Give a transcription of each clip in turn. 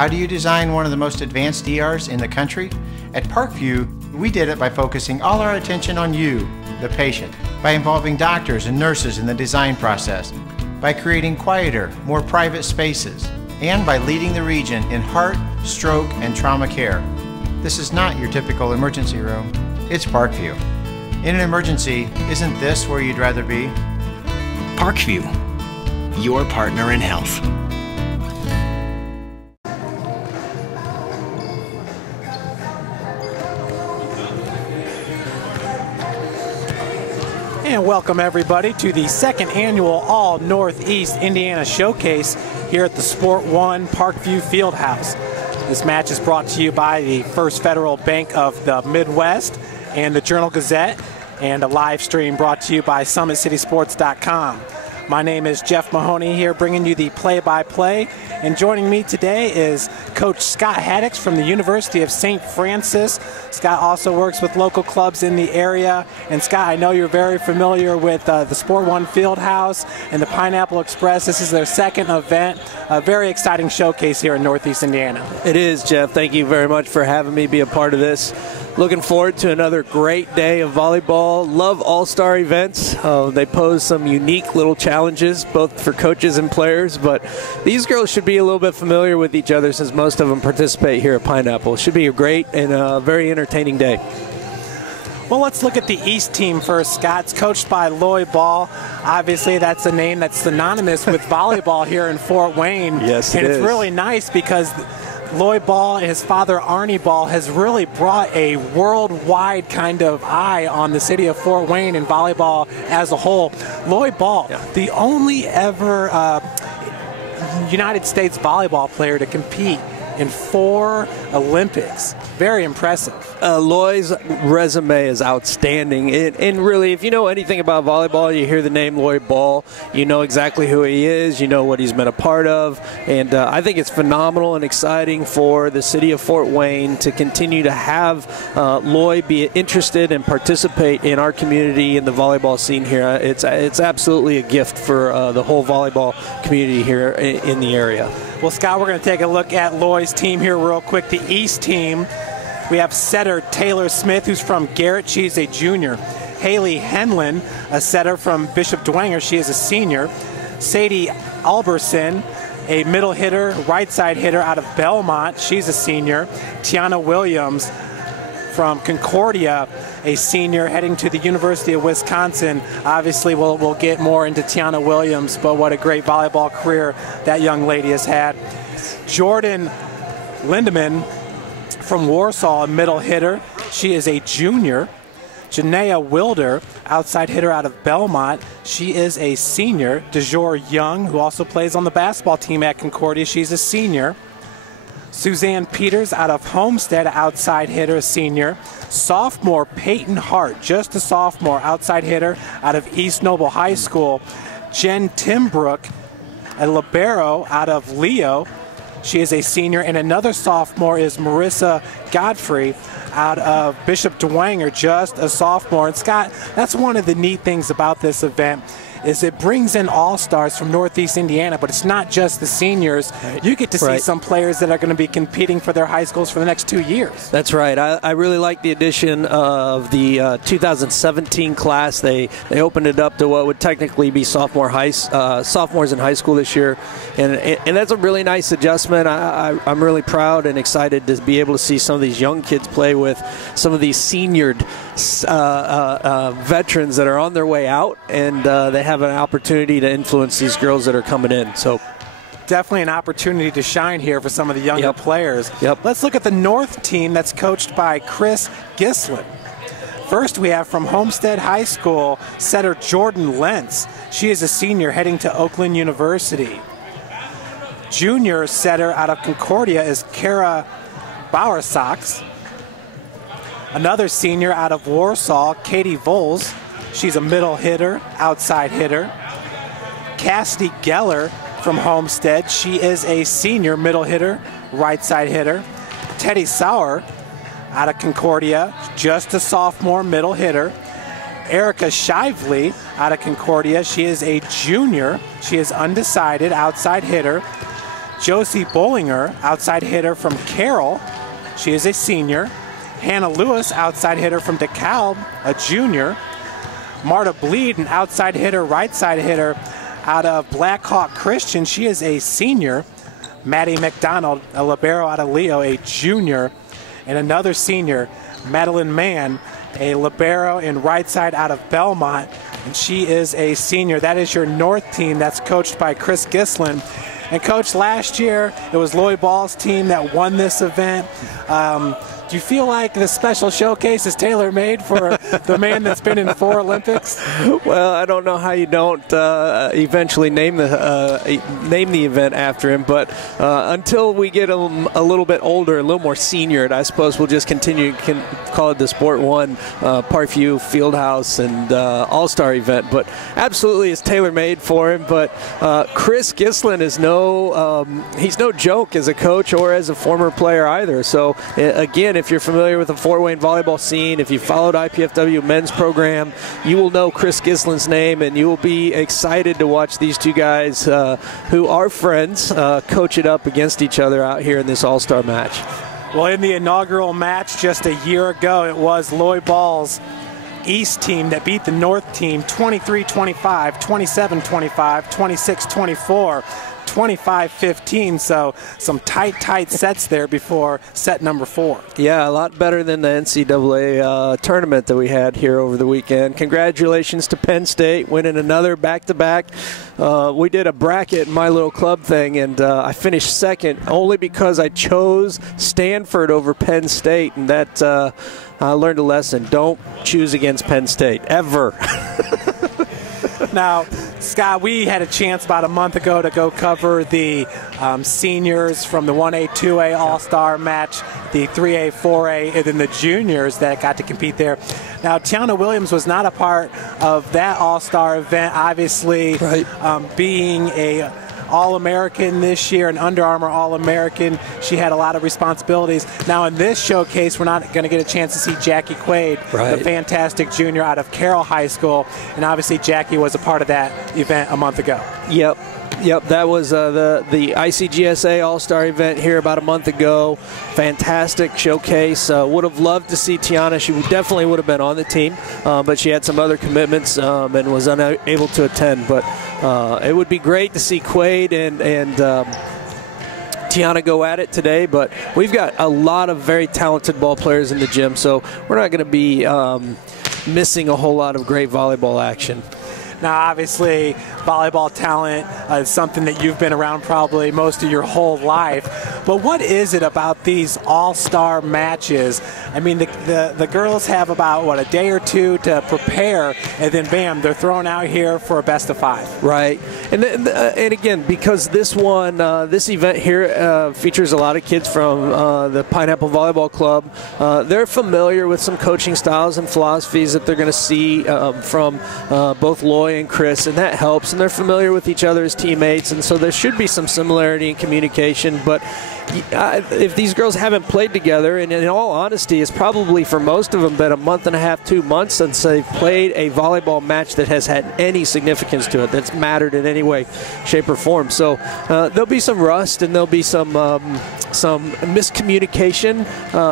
How do you design one of the most advanced ERs in the country? At Parkview, we did it by focusing all our attention on you, the patient, by involving doctors and nurses in the design process, by creating quieter, more private spaces, and by leading the region in heart, stroke, and trauma care. This is not your typical emergency room. It's Parkview. In an emergency, isn't this where you'd rather be? Parkview, your partner in health. And welcome everybody to the second annual All Northeast Indiana Showcase here at the Sport One Parkview Fieldhouse. This match is brought to you by the First Federal Bank of the Midwest and the Journal-Gazette, and a live stream brought to you by SummitCitySports.com. My name is Jeff Mahoney here bringing you the play-by-play, and joining me today is Coach Scott Haddix from the University of St. Francis. Scott also works with local clubs in the area. And Scott, I know you're very familiar with the Sport One Fieldhouse and the Pineapple Express. This is their second event, a very exciting showcase here in Northeast Indiana. It is, Jeff. Thank you very much for having me be a part of this. Looking forward to another great day of volleyball. Love all-star events. They pose some unique little challenges, both for coaches and players, but these girls should be a little bit familiar with each other since most of them participate here at Pineapple. It should be a great and a very entertaining day. Well, let's look at the East team first, Scott. It's coached by Volleyball. Obviously, that's a name that's synonymous with volleyball here in Fort Wayne. Yes, and it it's is. really nice because Lloyd Ball and his father Arnie Ball has really brought a worldwide kind of eye on the city of Fort Wayne and volleyball as a whole. Lloyd Ball, the only ever United States volleyball player to compete in 4 Olympics. Very impressive. Lloyd's resume is outstanding. And really, if you know anything about volleyball, you hear the name Lloyd Ball, you know exactly who he is, you know what he's been a part of. And I think it's phenomenal and exciting for the city of Fort Wayne to continue to have Lloyd be interested and participate in our community and the volleyball scene here. It's absolutely a gift for the whole volleyball community here in the area. Well, Scott, we're going to take a look at Lloyd's team here real quick. The East team, we have setter Taylor Smith, who's from Garrett. She's a junior. Haley Henlin, a setter from Bishop Dwenger. She is a senior. Sadie Alberson, a middle hitter, right side hitter out of Belmont. She's a senior. Tiana Williams from Concordia, a senior heading to the University of Wisconsin. Obviously, we'll get more into Tiana Williams, but what a great volleyball career that young lady has had. Jordan Lindemann from Warsaw, a middle hitter. She is a junior. Janaea Wilder, outside hitter out of Belmont. She is a senior. DeJour Young, who also plays on the basketball team at Concordia. She's a senior. Suzanne Peters out of Homestead, outside hitter, senior. Sophomore Peyton Hart, just a sophomore, outside hitter out of East Noble High School. Jen Timbrook, a libero out of Leo. She is a senior. And another sophomore is Marissa Godfrey out of Bishop Dwenger, just a sophomore. And Scott, that's one of the neat things about this event, is it brings in all-stars from Northeast Indiana, but it's not just the seniors. You get to see some players that are going to be competing for their high schools for the next 2 years. That's right. I really like the addition of the 2017 class. They opened it up to what would technically be sophomores in high school this year, and that's a really nice adjustment. I'm really proud and excited to be able to see some of these young kids play with some of these seniored veterans that are on their way out, and they have an opportunity to influence these girls that are coming in. So definitely an opportunity to shine here for some of the younger players. Let's look at the North team that's coached by Chris Gislin. First, we have from Homestead High School, setter Jordan Lentz. She is a senior heading to Oakland University. Junior setter out of Concordia is Kara Bowersox. Another senior out of Warsaw, Katie Voles. She's a middle hitter, outside hitter. Cassidy Geller from Homestead. She is a senior middle hitter, right side hitter. Teddy Sauer out of Concordia, just a sophomore middle hitter. Erica Shively out of Concordia. She is a junior. She is undecided, outside hitter. Josie Bollinger, outside hitter from Carroll. She is a senior. Hannah Lewis, outside hitter from DeKalb, a junior. Marta Bleed, an outside hitter, right side hitter out of Blackhawk Christian. She is a senior. Maddie McDonald, a libero out of Leo, a junior. And another senior, Madeline Mann, a libero and right side out of Belmont, and she is a senior. That is your North team. That's coached by Chris Gislin. And Coach, last year it was Lloyd Ball's team that won this event. Do you feel like the special showcase is tailor-made for the man that's been in 4 Olympics? Well, I don't know how you don't eventually name the event after him, but until we get him a little bit older, a little more senior, I suppose we'll just continue to call it the Sport 1 Parkview Fieldhouse and All-Star event. But absolutely, it's tailor-made for him. But Chris Gislin is he's no joke as a coach or as a former player either. So again, if you're familiar with the Fort Wayne volleyball scene, if you followed IPFW men's program, you will know Chris Gislin's name, and you will be excited to watch these two guys who are friends coach it up against each other out here in this all-star match. Well, in the inaugural match just a year ago, it was Lloyd Ball's East team that beat the North team 23-25, 27-25, 26-24. 25-15, so some tight sets there before set number 4. Yeah, a lot better than the NCAA tournament that we had here over the weekend. Congratulations to Penn State winning another back-to-back. We did a bracket in my little club thing, and I finished second only because I chose Stanford over Penn State, and that I learned a lesson. Don't choose against Penn State, ever. Now, Scott, we had a chance about a month ago to go cover the seniors from the 1A, 2A All-Star match, the 3A, 4A, and then the juniors that got to compete there. Now, Tiana Williams was not a part of that All-Star event, obviously, right. Being a All-American this year, an Under Armour All-American. She had a lot of responsibilities. Now in this showcase, we're not going to get a chance to see Jackie Quaid, right, the fantastic junior out of Carroll High School. And obviously Jackie was a part of that event a month ago. Yep, that was the ICGSA All-Star event here about a month ago. Fantastic showcase. Would have loved to see Tiana. She definitely would have been on the team, but she had some other commitments and was unable to attend. But it would be great to see Quaid and Tiana go at it today, but we've got a lot of very talented ball players in the gym, so we're not going to be missing a whole lot of great volleyball action. Now, obviously, volleyball talent is something that you've been around probably most of your whole life. But what is it about these all-star matches? I mean, the girls have about, a day or two to prepare, and then, bam, they're thrown out here for a best of 5. Right. And again, because this event here features a lot of kids from the Pineapple Volleyball Club, they're familiar with some coaching styles and philosophies that they're going to see from both Loy and Chris, and that helps. And they're familiar with each other as teammates, and so there should be some similarity in communication. But if these girls haven't played together, and in all honesty, it's probably for most of them been a month and a half, 2 months since they've played a volleyball match that has had any significance to it, that's mattered in any way, shape, or form. So there'll be some rust, and there'll be some miscommunication,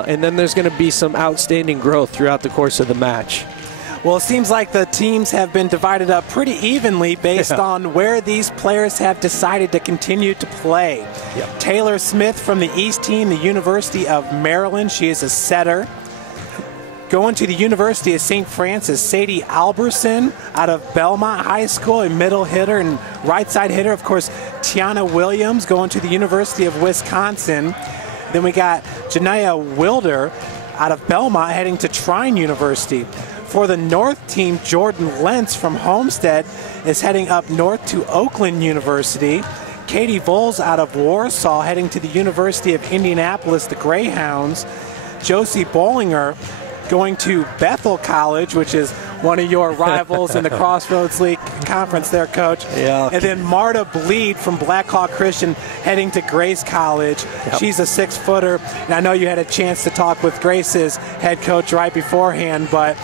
and then there's going to be some outstanding growth throughout the course of the match. Well, it seems like the teams have been divided up pretty evenly based on where these players have decided to continue to play. Yep. Taylor Smith from the East team, the University of Maryland. She is a setter. Going to the University of St. Francis, Sadie Alberson out of Belmont High School, a middle hitter and right side hitter. Of course, Tiana Williams going to the University of Wisconsin. Then we got Janaya Wilder out of Belmont heading to Trine University. For the North team, Jordan Lentz from Homestead is heading up north to Oakland University. Katie Voles out of Warsaw heading to the University of Indianapolis, the Greyhounds. Josie Bollinger going to Bethel College, which is one of your rivals in the Crossroads League Conference there, Coach. Yeah. And then Marta Bleed from Blackhawk Christian heading to Grace College. Yep. She's a 6-footer. And I know you had a chance to talk with Grace's head coach right beforehand, but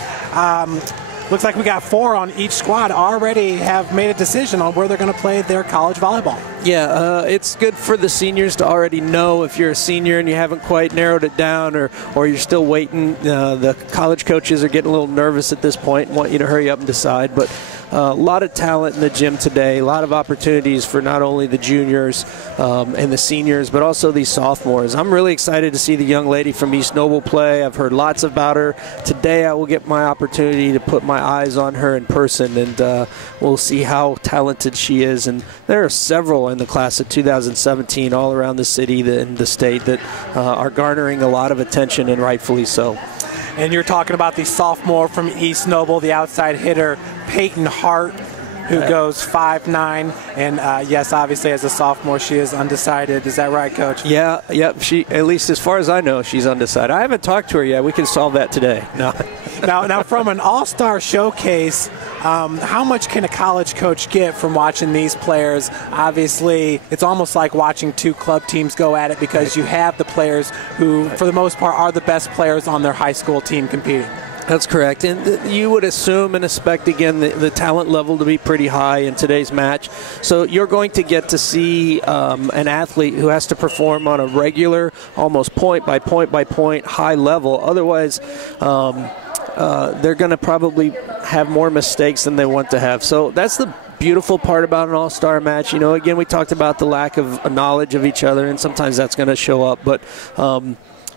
looks like we got 4 on each squad already have made a decision on where they're going to play their college volleyball. Yeah, it's good for the seniors to already know if you're a senior and you haven't quite narrowed it down, or you're still waiting. The college coaches are getting a little nervous at this point and want you to hurry up and decide. But a lot of talent in the gym today, a lot of opportunities for not only the juniors and the seniors, but also these sophomores. I'm really excited to see the young lady from East Noble play. I've heard lots about her. Today I will get my opportunity to put my eyes on her in person, and we'll see how talented she is. And there are several in the class of 2017 all around the city and the state that are garnering a lot of attention, and rightfully so. And you're talking about the sophomore from East Noble, the outside hitter, Peyton Hart, who goes 5'9", and yes, obviously as a sophomore she is undecided. Is that right, Coach? Yeah, yep. She, at least as far as I know, she's undecided. I haven't talked to her yet. We can solve that today. No. Now, from an all-star showcase, how much can a college coach get from watching these players? Obviously, it's almost like watching 2 club teams go at it, because you have the players who, for the most part, are the best players on their high school team competing. That's correct. And you would assume and expect, again, the talent level to be pretty high in today's match. So you're going to get to see an athlete who has to perform on a regular, almost point by point high level. Otherwise, they're going to probably have more mistakes than they want to have. So that's the beautiful part about an all-star match. You know, again, we talked about the lack of knowledge of each other, and sometimes that's going to show up. But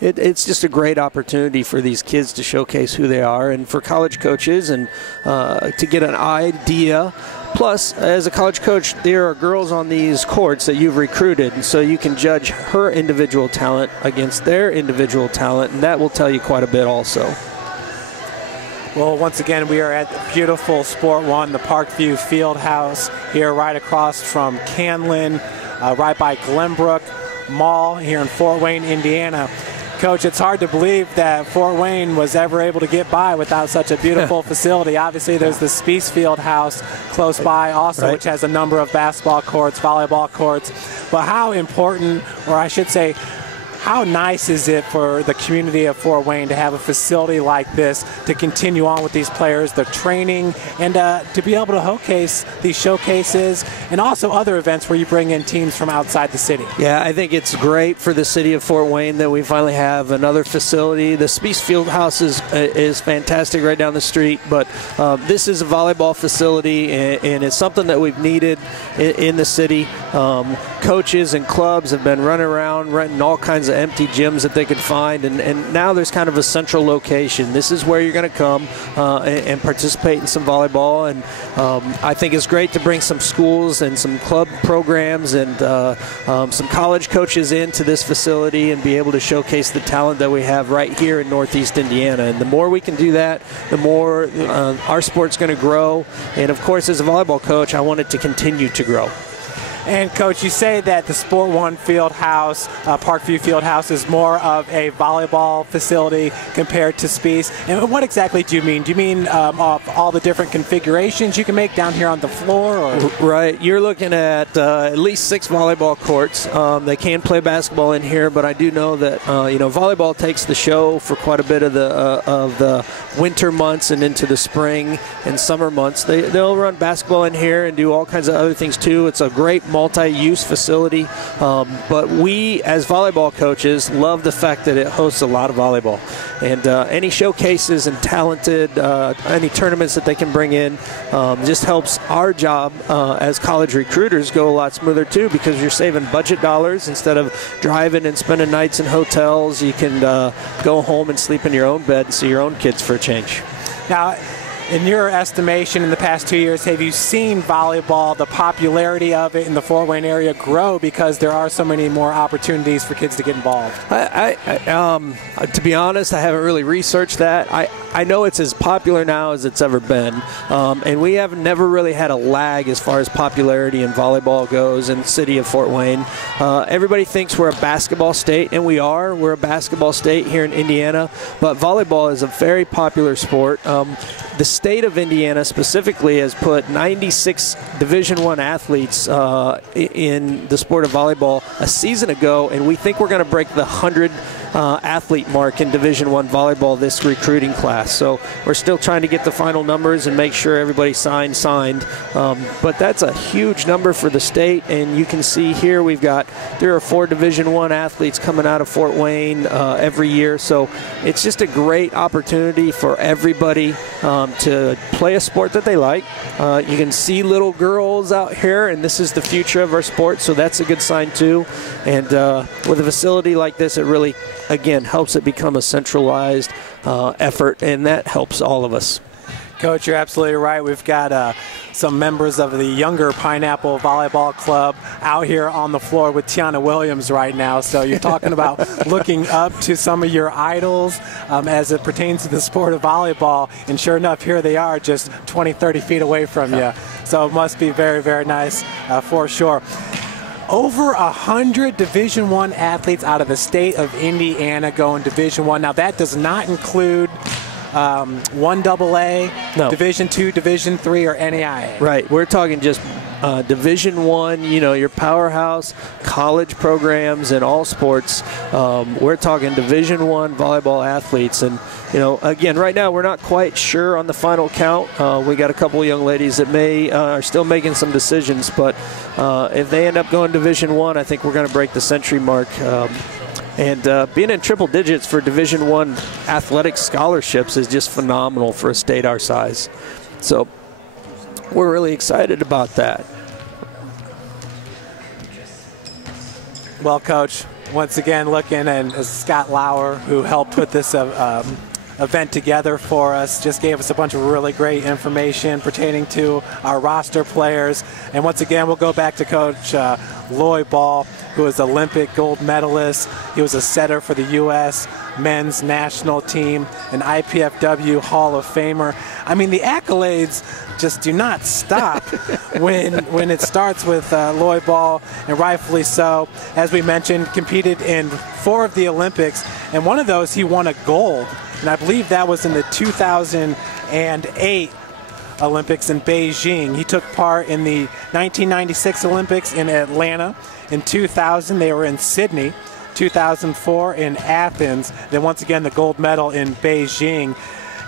it's just a great opportunity for these kids to showcase who they are, and for college coaches and to get an idea. Plus, as a college coach, there are girls on these courts that you've recruited, and so you can judge her individual talent against their individual talent, and that will tell you quite a bit also. Well, once again, we are at beautiful Sport One, the Parkview Fieldhouse here right across from Canlin, right by Glenbrook Mall here in Fort Wayne, Indiana. Coach, it's hard to believe that Fort Wayne was ever able to get by without such a beautiful facility. Obviously, there's the Speece Fieldhouse close by also, right, which has a number of basketball courts, volleyball courts. But how important, or I should say, how nice is it for the community of Fort Wayne to have a facility like this to continue on with these players, their training, and to be able to showcase these showcases and also other events where you bring in teams from outside the city? Yeah, I think it's great for the city of Fort Wayne that we finally have another facility. The Speece Fieldhouse is fantastic right down the street, but this is a volleyball facility, and it's something that we've needed in the city. Coaches and clubs have been running around renting all kinds of empty gyms that they could find, and now there's kind of a central location. This is where you're going to come and participate in some volleyball, and I think it's great to bring some schools and some club programs and some college coaches into this facility and be able to showcase the talent that we have right here in Northeast Indiana. And the more we can do that, the more our sport's going to grow, and of course, as a volleyball coach, I want it to continue to grow. And, Coach, you say that the Sport One Fieldhouse, Parkview Fieldhouse, is more of a volleyball facility compared to Speece. And what exactly do you mean? Do you mean all the different configurations you can make down here on the floor? Or? Right. You're looking at least 6 volleyball courts. They can play basketball in here, but I do know that volleyball takes the show for quite a bit of the winter months and into the spring and summer months. They'll run basketball in here and do all kinds of other things too. It's a great multi-use facility, but we as volleyball coaches love the fact that it hosts a lot of volleyball, and any showcases and talented any tournaments that they can bring in just helps our job as college recruiters go a lot smoother too, because you're saving budget dollars. Instead of driving and spending nights in hotels, you can go home and sleep in your own bed and see your own kids for a change. Now, in your estimation, in the past 2 years, have you seen volleyball, the popularity of it in the Fort Wayne area, grow because there are so many more opportunities for kids to get involved? To be honest, I haven't really researched that. I know it's as popular now as it's ever been, and we have never really had a lag as far as popularity in volleyball goes in the city of Fort Wayne. Everybody thinks we're a basketball state, and we are. We're a basketball state here in Indiana, but volleyball is a very popular sport. The state of Indiana specifically has put 96 Division I athletes in the sport of volleyball a season ago, and we think we're going to break the 100 athlete mark in Division I volleyball this recruiting class. So we're still trying to get the final numbers and make sure everybody signed. But that's a huge number for the state, and you can see here we've got 3 or 4 Division I athletes coming out of Fort Wayne every year. So it's just a great opportunity for everybody to play a sport that they like. You can see little girls out here, and this is the future of our sport, so that's a good sign too. And with a facility like this, it really, again, helps it become a centralized effort, and that helps all of us. Coach, you're absolutely right. We've got some members of the younger Pineapple Volleyball Club out here on the floor with Tiana Williams right now. So you're talking about looking up to some of your idols as it pertains to the sport of volleyball. And sure enough, here they are just 20, 30 feet away from you. So it must be very, very nice for sure. Over 100 Division I athletes out of the state of Indiana going Division I. Now that does not include 1AA, no. Division II, Division III, or NAIA. Right. We're talking just Division I, your powerhouse college programs in all sports. We're talking Division I volleyball athletes. And, again, right now we're not quite sure on the final count. We got a couple of young ladies that are still making some decisions. But if they end up going Division I think we're going to break the century mark. And being in triple digits for Division I athletic scholarships is just phenomenal for a state our size. So we're really excited about that. Well, Coach, once again, looking at Scott Lauer, who helped put this event together for us, just gave us a bunch of really great information pertaining to our roster players. And once again, we'll go back to Coach Lloyd Ball, who was Olympic gold medalist. He was a setter for the U.S. men's national team, an IPFW Hall of Famer. I mean, the accolades just do not stop when it starts with Lloyd Ball, and rightfully so. As we mentioned, competed in 4 of the Olympics, and one of those he won a gold, and I believe that was in the 2008 Olympics in Beijing. He took part in the 1996 Olympics in Atlanta. In 2000, they were in Sydney. 2004 in Athens. Then once again, the gold medal in Beijing.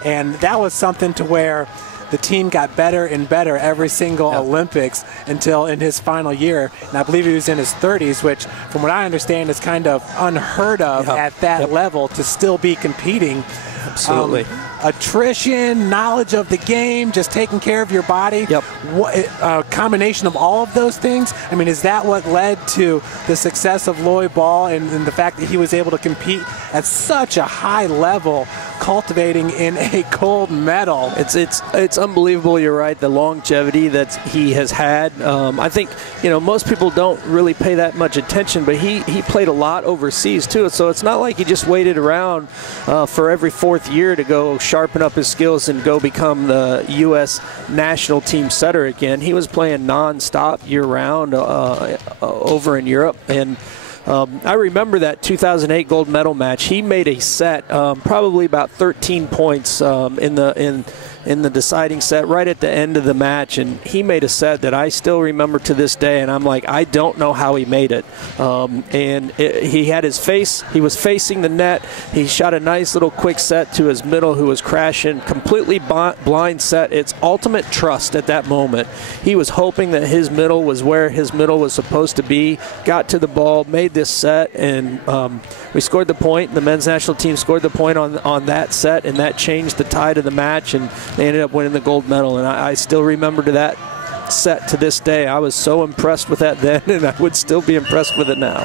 And that was something to where the team got better and better every single Olympics until in his final year. And I believe he was in his 30s, which from what I understand is kind of unheard of at that level to still be competing. Absolutely. Attrition, knowledge of the game, just taking care of your body. A combination of all of those things. I mean, is that what led to the success of Lloyd Ball and the fact that he was able to compete at such a high level, cultivating in a gold medal? It's unbelievable. You're right. The longevity that he has had. I think most people don't really pay that much attention, but he played a lot overseas too. So it's not like he just waited around for every 4th year to go sharpen up his skills and go become the U.S. national team setter again. He was playing nonstop year-round over in Europe, and I remember that 2008 gold medal match. He made a set, probably about 13 points in the deciding set right at the end of the match, and he made a set that I still remember to this day, and I'm like, I don't know how he made it. He had his face, he was facing the net, he shot a nice little quick set to his middle who was crashing, completely blind set. It's ultimate trust at that moment. He was hoping that his middle was where his middle was supposed to be, got to the ball, made this set, and we scored the point. The men's national team scored the point on that set, and that changed the tide of the match, and they ended up winning the gold medal. And I still remember that set to this day. I was so impressed with that then, and I would still be impressed with it now.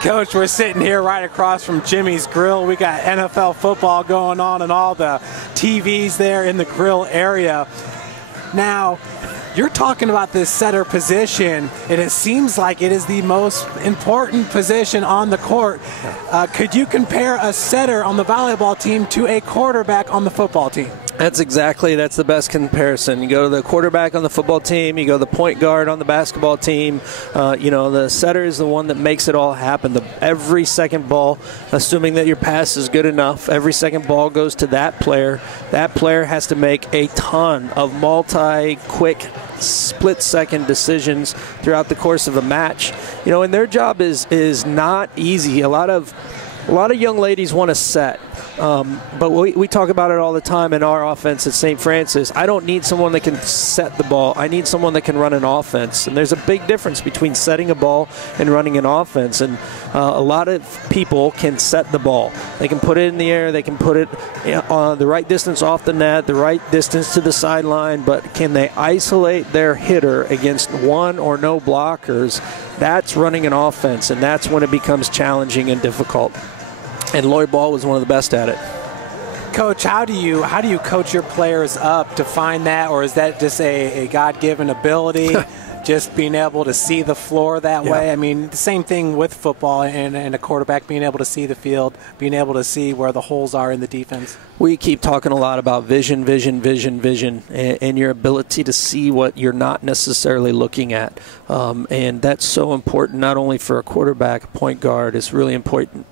Coach, we're sitting here right across from Jimmy's Grill. We got NFL football going on and all the TVs there in the grill area. Now, you're talking about this setter position, and it seems like it is the most important position on the court. Could you compare a setter on the volleyball team to a quarterback on the football team? That's the best comparison. You go to the quarterback on the football team, you go to the point guard on the basketball team. The setter is the one that makes it all happen. Every second ball, assuming that your pass is good enough, every second ball goes to that player. That player has to make a ton of quick, split-second decisions throughout the course of a match. And their job is not easy. A lot of A lot of young ladies want to set, but we talk about it all the time in our offense at St. Francis. I don't need someone that can set the ball. I need someone that can run an offense. And there's a big difference between setting a ball and running an offense. And a lot of people can set the ball. They can put it in the air. They can put it the right distance off the net, the right distance to the sideline. But can they isolate their hitter against one or no blockers? That's running an offense, and that's when it becomes challenging and difficult. And Lloyd Ball was one of the best at it. Coach, how do you coach your players up to find that, or is that just a God-given ability, just being able to see the floor that way? I mean, the same thing with football and a quarterback being able to see the field, being able to see where the holes are in the defense. We keep talking a lot about vision, and your ability to see what you're not necessarily looking at. And that's so important, not only for a quarterback, a point guard. It's really important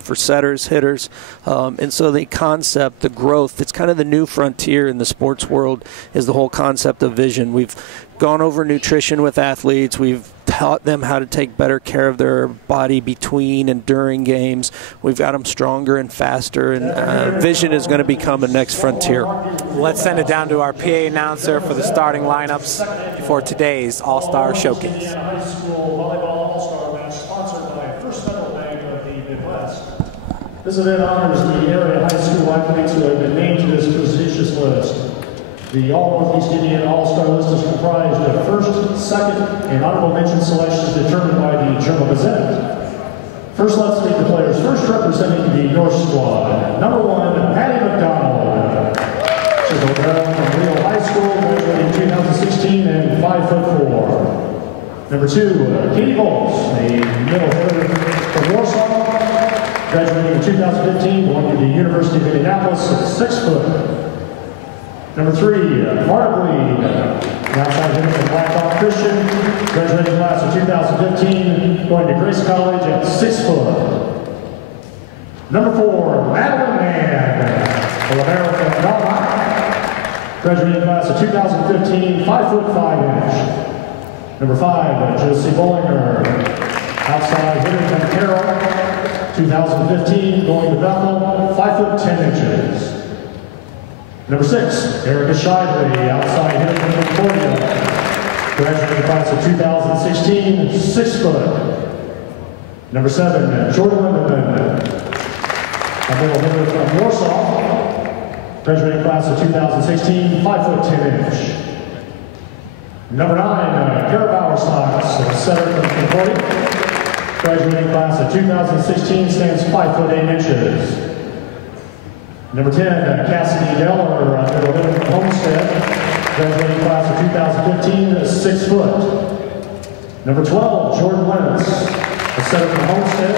for setters, hitters, and so the concept, the growth, it's kind of the new frontier in the sports world, is the whole concept of vision. We've gone over nutrition with athletes. We've taught them how to take better care of their body between and during games. We've got them stronger and faster, and vision is going to become the next frontier. Let's send it down to our PA announcer for the starting lineups for today's All-Star Showcase. This event honors the area high school athletes who have been named to this prestigious list. The All-Northeast Indiana All-Star list is comprised of first, second, and honorable mention selections determined by the Journal-Gazette. First, let's meet the players. First, representing the North Squad, number 1, Patty McDonald. She's a girl from Rio High School, graduating 2016 and 5'4". Number 2, Katie Volz, a middle hitter from Warsaw, graduating in 2015, going to the University of Indianapolis at 6 foot. Number 3, Marta Glee, an outside hitter from Blackhawk Christian, graduating class of 2015, going to Grace College at 6 foot. Number 4, Madeline Mann, from America Belmont, graduating class of 2015, 5 foot 5 inch. Number 5, Josie Bollinger, outside hitter from Carroll, 2015, going to Bethel, 5 foot 10 inches. Number 6, Erica Shively, outside hitter from Concordia, graduating class of 2016, 6 foot. Number 7, Jordan Lindemann, a middle hitter from Warsaw, graduating class of 2016, 5 foot 10 inch. Number 9, Kara Bowerstocks, setter from Concordia, graduating class of 2016, stands 5 foot 8 inches. Number 10, Cassidy Deller, middle hitter from Homestead, graduating class of 2015, 6 foot. Number 12, Jordan Lentz, a setter from Homestead,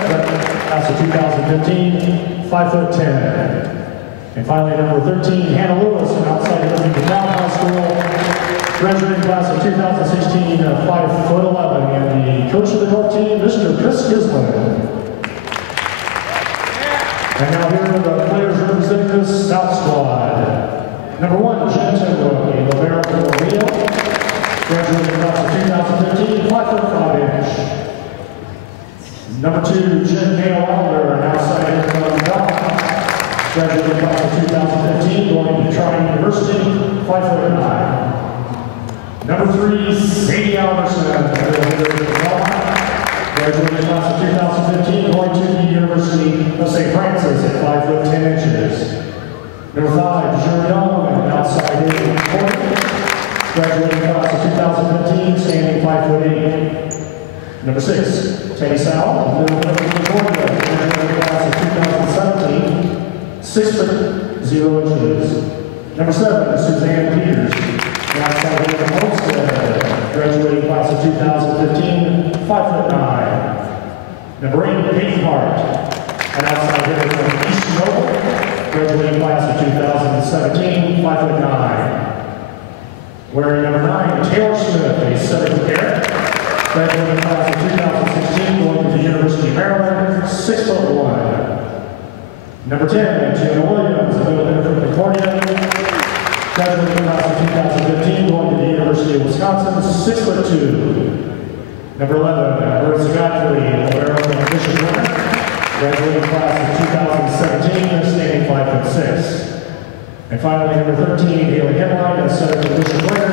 class of 2015, 5 foot 10. And finally, number 13, Hannah Lewis, an outside hitter from DeKalb High School, graduating class of 2016, 5 foot 11. And the coach of the North team, Mr. Chris Gislin. And now here are the players representing this South squad. Number 1, Jen Tenbrook, a libero from Rio, graduating class of 2015, 5 foot 5 inch. Number 2, Jen Hale Wilder, an outside hitter from Belmont, graduating class of 2015, going to Tryon University, 5 foot 9. Number 3, Sadie Alberson, graduating class of 2015, going to the University of St. Francis at 5 foot 10 inches. Number 5, Jerry Young, an outside hitter from Concordia, graduating class of 2015, standing 5 foot 8. Number 6, Teddy Sowell, middle hitter from Concordia, graduating class of 2017, 6 foot 0 inches. Number 7, Suzanne Peters, outside hitter from Homestead, graduating class of 2015, 5 foot 9. Number 8, Katie Hart, an outside hitter from East Noble, graduating class of 2017, 5 foot 9. Wearing number 9, Taylor Smith, a setter from Garrett, graduating class of 2016, going to the University of Maryland, 6 foot 1. Number 10, Jenna Williams, a middle hitter from Concordia, graduating class of 2015, going to the University of Wisconsin, 6 foot 2. Number 11, Marissa Godfrey, libero from Bishop Winter, Graduating class of 2017, standing 5'6". And finally, number 13, Haley Henline, a setter from Bishop Dwenger.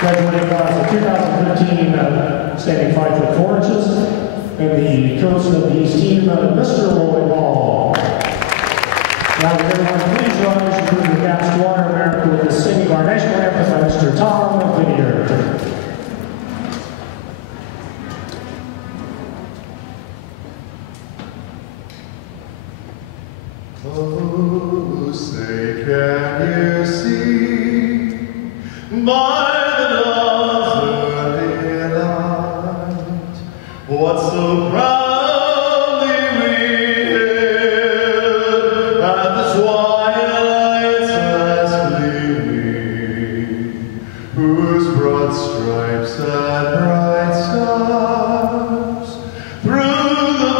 Graduating class of 2015, standing 5'4". And the coach of the East team, Mr. Volleyball. Now, everyone, please rise to the Cap Squad America with the singing our national anthem by Mr. Tom Whittier. Oh, say can you see by the dawn's early light what so proudly we hailed at the twilight's last gleaming, whose broad stripes and bright stars through the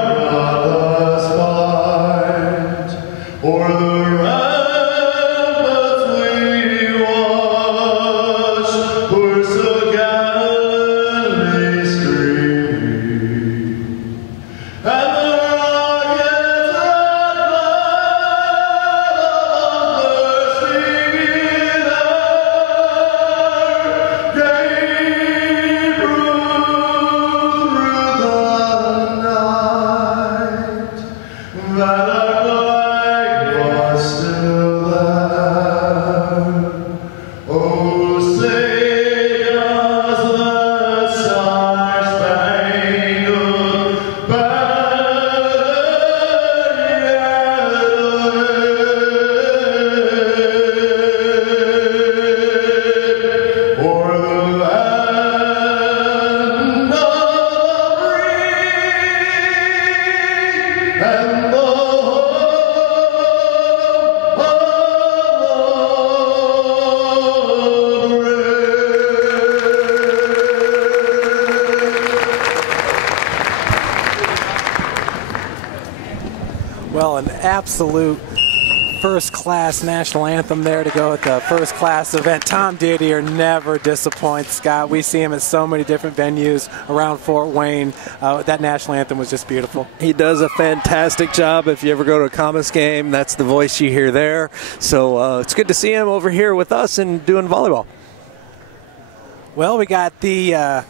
perilous fight o'er the ramparts we watched were so gallantly streaming, and the rockets that bursting in air gave proof through the night that our flag was still there. Oh, say does that star-spangled banner yet wave o'er the land of free and the Well, an absolute first-class national anthem there to go at the first-class event. Tom Didier never disappoints, Scott. We see him at so many different venues around Fort Wayne. That national anthem was just beautiful. He does a fantastic job. If you ever go to a Comets game, that's the voice you hear there. So it's good to see him over here with us and doing volleyball. Well, we got the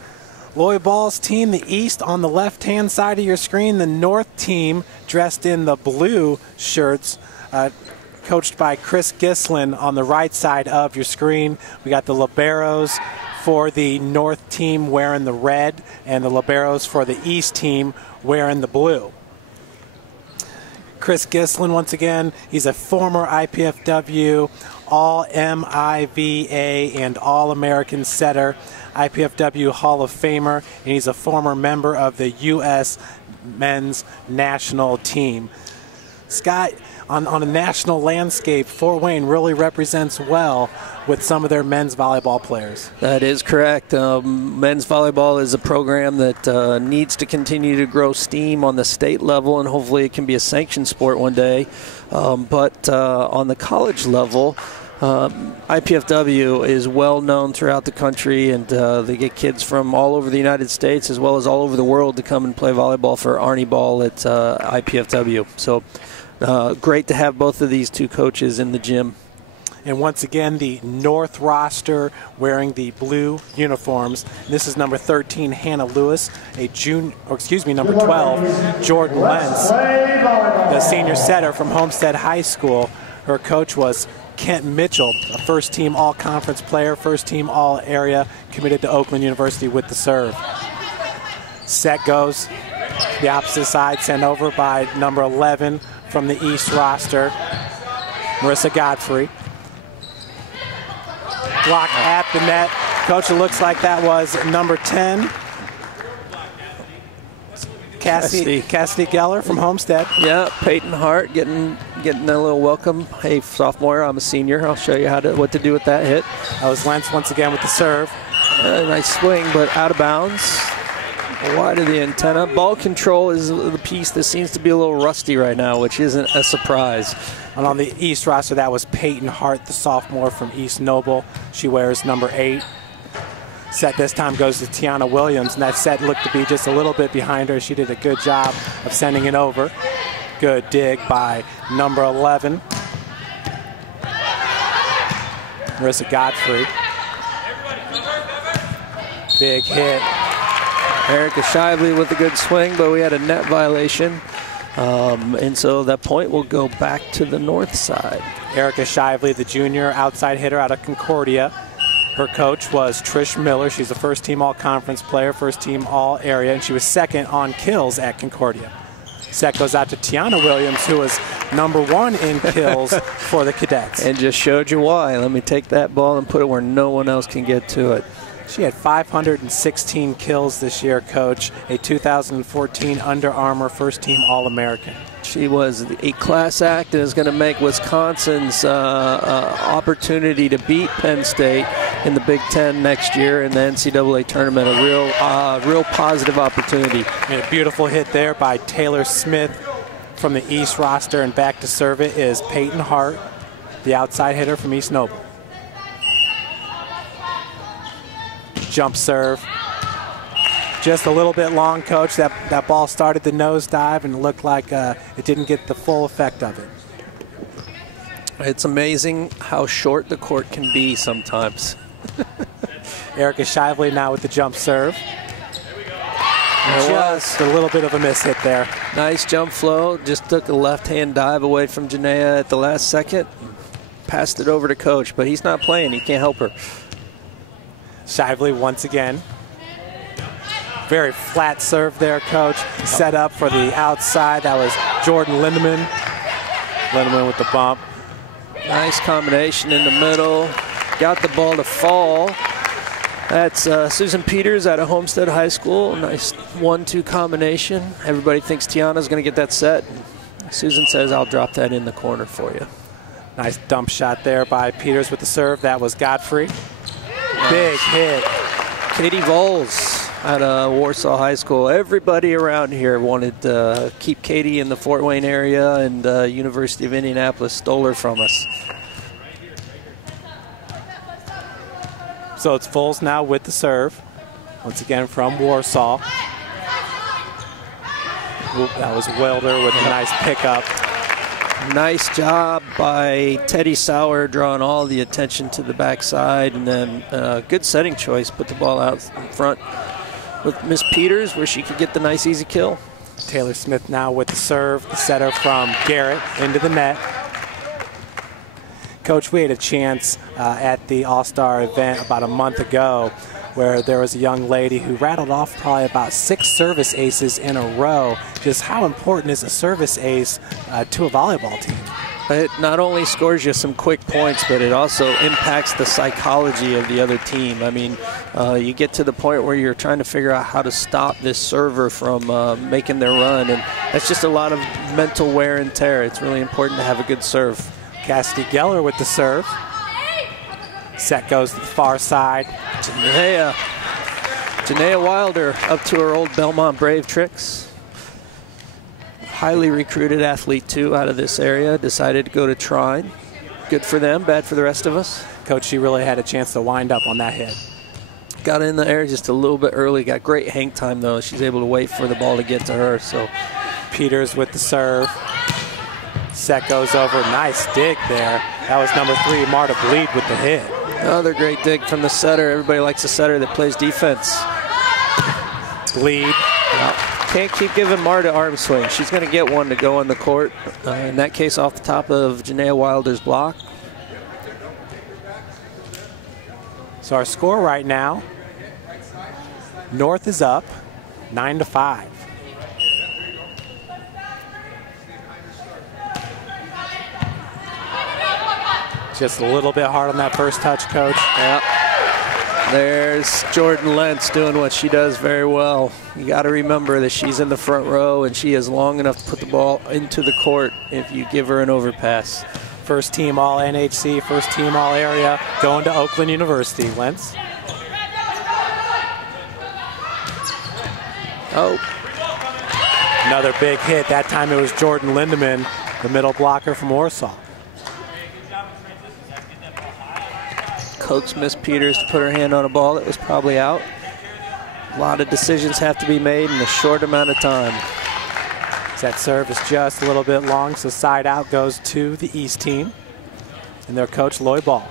Loy Balls team, the East, on the left-hand side of your screen. The North team dressed in the blue shirts, coached by Chris Gislin, on the right side of your screen. We got the Liberos for the North team wearing the red, and the Liberos for the East team wearing the blue. Chris Gislin, once again, he's a former IPFW All-MIVA and All-American setter, IPFW Hall of Famer, and he's a former member of the U.S. men's national team. Scott, on a national landscape, Fort Wayne really represents well with some of their men's volleyball players. That is correct. Men's volleyball is a program that needs to continue to grow steam on the state level, and hopefully it can be a sanctioned sport one day. But on the college level, IPFW is well known throughout the country, and they get kids from all over the United States as well as all over the world to come and play volleyball for Arnie Ball at IPFW. So great to have both of these two coaches in the gym. And once again, the North roster wearing the blue uniforms. This is number 13, Hannah Lewis, number 12, Jordan Lentz, the senior setter from Homestead High School. Her coach was Kent Mitchell, a first-team all-conference player, first-team all-area, committed to Oakland University with the serve. Set goes the opposite side, sent over by number 11 from the East roster, Marissa Godfrey. Block at the net. Coach, it looks like that was number 10, Cassidy Geller from Homestead. Yeah, Peyton Hart getting a little welcome. Hey, sophomore, I'm a senior. I'll show you what to do with that hit. That was Lentz once again with the serve. Nice swing, but out of bounds. Wide of the antenna. Ball control is the piece that seems to be a little rusty right now, which isn't a surprise. And on the East roster, that was Peyton Hart, the sophomore from East Noble. She wears number 8. Set this time goes to Tiana Williams, and that set looked to be just a little bit behind her. She did a good job of sending it over. Good dig by number 11, Marissa Godfrey. Big hit. Erica Shively with a good swing, but we had a net violation. And so that point will go back to the north side. Erica Shively, the junior outside hitter out of Concordia. Her coach was Trish Miller. She's a first-team all-conference player, first-team all-area, and she was second on kills at Concordia. Set goes out to Tiana Williams, who was number 1 in kills for the Cadets. And just showed you why. Let me take that ball and put it where no one else can get to it. She had 516 kills this year, Coach, a 2014 Under Armour first-team All-American. She was a class act and is going to make Wisconsin's opportunity to beat Penn State in the Big Ten next year in the NCAA tournament a real positive opportunity. And a beautiful hit there by Taylor Smith from the East roster, and back to serve it is Peyton Hart, the outside hitter from East Noble. Jump serve. Just a little bit long, Coach. That ball started the nosedive and it looked like it didn't get the full effect of it. It's amazing how short the court can be sometimes. Erica Shively now with the jump serve. Just a little bit of a miss hit there. Nice jump flow. Just took a left-hand dive away from Janaea at the last second. Passed it over to Coach, but he's not playing. He can't help her. Shively once again. Very flat serve there, Coach. Set up for the outside. That was Jordan Lindemann. Lindemann with the bump. Nice combination in the middle. Got the ball to fall. That's Susan Peters out of Homestead High School. Nice 1-2 combination. Everybody thinks Tiana's going to get that set. Susan says, I'll drop that in the corner for you. Nice dump shot there by Peters with the serve. That was Godfrey. Big hit. Katie Voles out of Warsaw High School. Everybody around here wanted to keep Katie in the Fort Wayne area, and University of Indianapolis stole her from us. So it's Voles now with the serve. Once again from Warsaw. That was Wilder with a nice pickup. Nice job by Teddy Sauer drawing all the attention to the backside, and then good setting choice. Put the ball out in front with Miss Peters where she could get the nice easy kill. Taylor Smith now with the serve. The setter from Garrett into the net. Coach, we had a chance at the All-Star event about a month ago where there was a young lady who rattled off probably about 6 service aces in a row. Just how important is a service ace to a volleyball team? It not only scores you some quick points, but it also impacts the psychology of the other team. I mean, you get to the point where you're trying to figure out how to stop this server from making their run, and that's just a lot of mental wear and tear. It's really important to have a good serve. Cassidy Geller with the serve. Set goes to the far side. Janaea Wilder up to her old Belmont Brave tricks. Highly recruited athlete, too, out of this area. Decided to go to Trine. Good for them, bad for the rest of us. Coach, she really had a chance to wind up on that hit. Got in the air just a little bit early. Got great hang time, though. She's able to wait for the ball to get to her. So Peters with the serve. Set goes over. Nice dig there. That was number 3, Marta Bleed with the hit. Another great dig from the setter. Everybody likes a setter that plays defense. Bleed. Can't keep giving Marta arm swing. She's going to get one to go on the court. In that case, off the top of Janaea Wilder's block. So our score right now, North is up 9-5. Just a little bit hard on that first touch, Coach. Yeah. There's Jordan Lentz doing what she does very well. You got to remember that she's in the front row and she is long enough to put the ball into the court if you give her an overpass. First team all NHC, first team all area, going to Oakland University. Lentz. Oh. Another big hit. That time it was Jordan Lindemann, the middle blocker from Warsaw. coax Miss Peters to put her hand on a ball that was probably out. A lot of decisions have to be made in a short amount of time. That serve is just a little bit long, so side out goes to the East team and their coach, Lloyd Ball.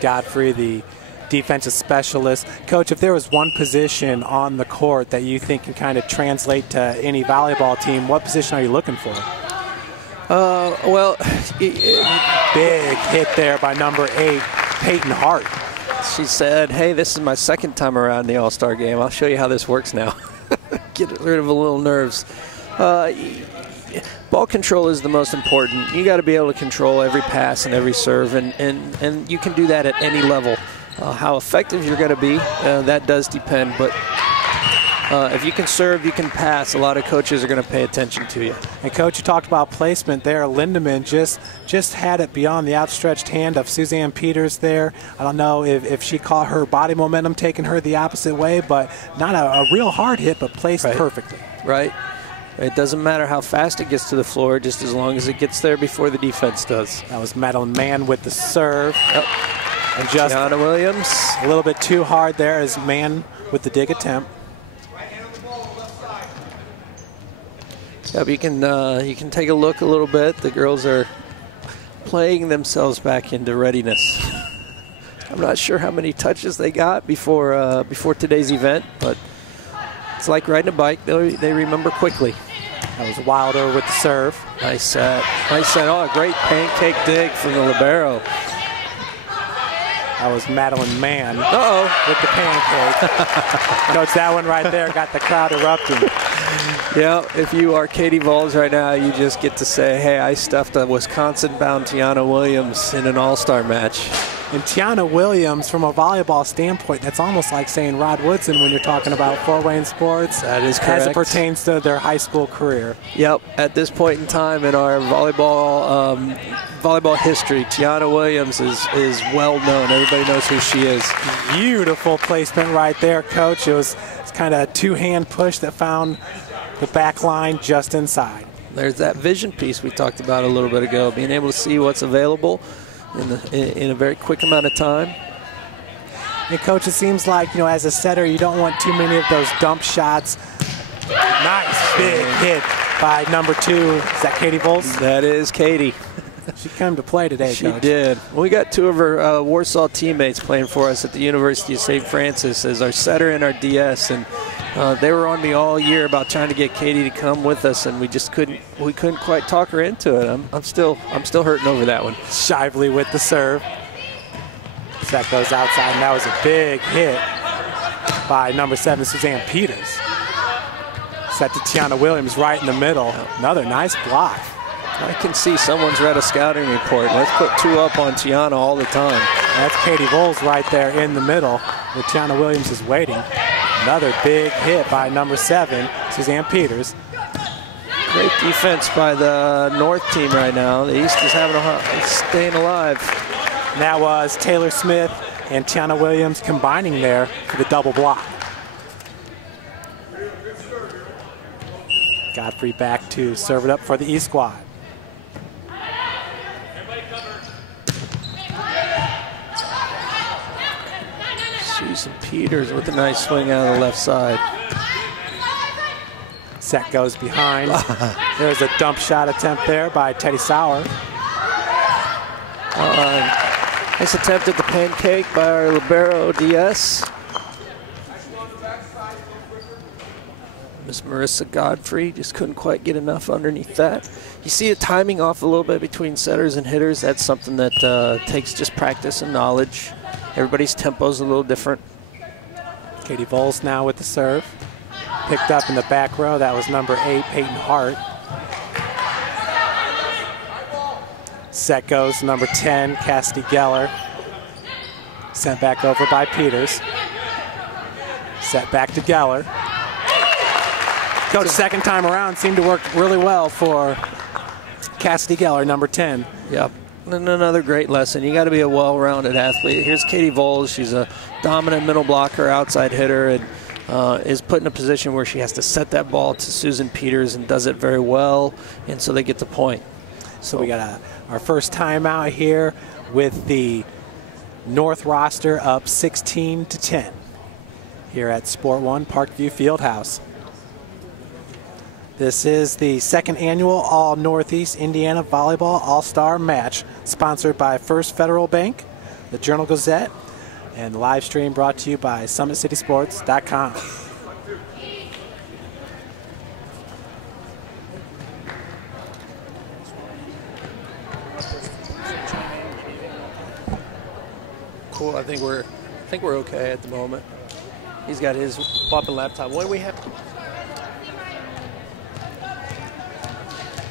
Godfrey, the defensive specialist. Coach, if there was one position on the court that you think can kind of translate to any volleyball team, what position are you looking for? Well, big hit there by number 8, Peyton Hart. She said, hey, this is my second time around the All-Star game. I'll show you how this works now. Get rid of a little nerves. Ball control is the most important. You got to be able to control every pass and every serve, and you can do that at any level. How effective you're going to be, that does depend. But if you can serve, you can pass. A lot of coaches are going to pay attention to you. And Coach, you talked about placement there. Lindemann just had it beyond the outstretched hand of Suzanne Peters there. I don't know if she caught her body momentum taking her the opposite way, but not a real hard hit, but placed perfectly. Right. It doesn't matter how fast it gets to the floor, just as long as it gets there before the defense does. That was Madeline Mann with the serve. Yep. And just Tiana Williams. A little bit too hard there as Mann with the dig attempt. Yep, you can take a look a little bit. The girls are playing themselves back into readiness. I'm not sure how many touches they got before today's event, but it's like riding a bike. They remember quickly. That was Wilder with the serve. Nice set. Nice set. Oh, a great pancake dig from the libero. That was Madeline Mann with the pancake. Coach, that one right there got the crowd erupting. Yeah, if you are Katie Vols right now, you just get to say, hey, I stuffed a Wisconsin-bound Tiana Williams in an all-star match. And Tiana Williams, from a volleyball standpoint, that's almost like saying Rod Woodson when you're talking about Fort Wayne sports. That is correct. As it pertains to their high school career. Yep. At this point in time in our volleyball history, Tiana Williams is well known. Everybody knows who she is. Beautiful placement right there, Coach. It's kind of a two-hand push that found the back line just inside. There's that vision piece we talked about a little bit ago, being able to see what's available in a very quick amount of time. And Coach, it seems like, as a setter, you don't want too many of those dump shots. Nice big hit by number 2. Is that Katie Vols? That is Katie. She came to play today, She Coach. did. Well, we got 2 of her Warsaw teammates playing for us at the University of St. Francis as our setter and our DS, and they were on me all year about trying to get Katie to come with us, and we couldn't quite talk her into it. I'm still hurting over that one. Shively with the serve. Set goes outside, and that was a big hit by number 7, Suzanne Peters. Set to Tiana Williams right in the middle. Another nice block. I can see someone's read a scouting report. Let's put 2 up on Tiana all the time. That's Katie Vols right there in the middle, where Tiana Williams is waiting. Another big hit by number 7, Suzanne Peters. Great defense by the North team right now. The East is staying alive. And that was Taylor Smith and Tiana Williams combining there for the double block. Godfrey back to serve it up for the East squad. Susan Peters with a nice swing out of the left side. Set goes behind. There's a dump shot attempt there by Teddy Sauer. Nice attempt at the pancake by our libero DS. Miss Marissa Godfrey just couldn't quite get enough underneath that. You see it timing off a little bit between setters and hitters. That's something that takes just practice and knowledge. Everybody's tempo is a little different. Katie Vols now with the serve. Picked up in the back row. That was number 8, Peyton Hart. Set goes number 10, Cassidy Geller. Sent back over by Peters. Set back to Geller. Coach, second time around seemed to work really well for Cassidy Geller, number 10. Yep. And another great lesson. You got to be a well-rounded athlete. Here's Katie Vols. She's a dominant middle blocker, outside hitter, and is put in a position where she has to set that ball to Susan Peters and does it very well, and so they get the point. So we got our first timeout here with the North roster up 16-10 here at Sport One Parkview Fieldhouse. This is the second annual All Northeast Indiana Volleyball All-Star Match, sponsored by First Federal Bank, the Journal-Gazette, and live stream brought to you by SummitCitySports.com. Cool. I think we're okay at the moment. He's got his popping laptop. What do we have?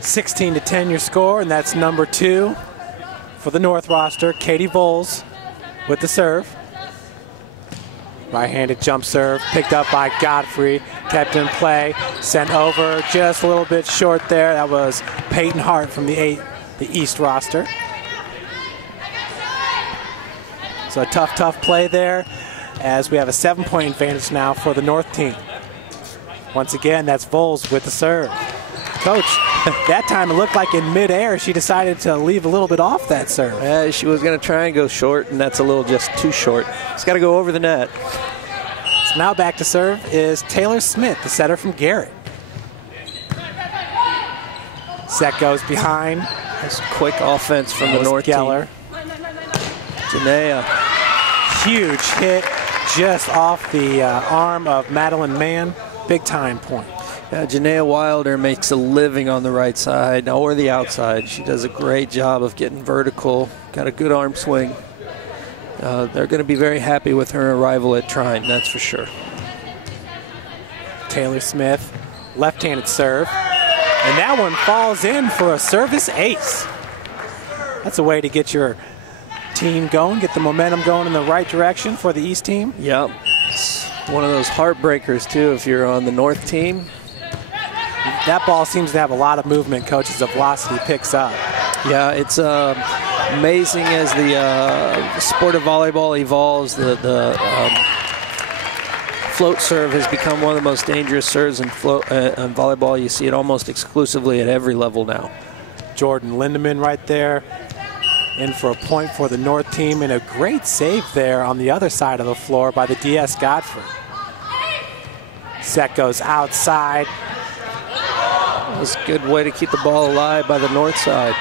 16-10 your score, and that's number 2 for the North roster. Katie Voles with the serve. Right-handed jump serve, picked up by Godfrey, kept in play, sent over just a little bit short there. That was Peyton Hart from the East roster. So a tough play there, as we have a 7-point advantage now for the North team. Once again, that's Voles with the serve. Coach, that time it looked like in midair she decided to leave a little bit off that serve. Yeah, she was going to try and go short, and that's a little just too short. It's got to go over the net. So now back to serve is Taylor Smith, the setter from Garrett. Set goes behind. Nice quick offense from the North Geller. Janaea. Huge hit just off the arm of Madeline Mann. Big time point. Yeah, Janaea Wilder makes a living on the right side or the outside. She does a great job of getting vertical, got a good arm swing. They're going to be very happy with her arrival at Trine, that's for sure. Taylor Smith, left-handed serve. And that one falls in for a service ace. That's a way to get your team going, get the momentum going in the right direction for the East team. Yep. It's one of those heartbreakers, too, if you're on the North team. That ball seems to have a lot of movement, Coach, as the velocity picks up. Yeah, it's amazing as the sport of volleyball evolves. The float serve has become one of the most dangerous serves in volleyball. You see it almost exclusively at every level now. Jordan Lindemann right there, in for a point for the North team, and a great save there on the other side of the floor by the DS Godfrey. Set goes outside. That's a good way to keep the ball alive by the North side.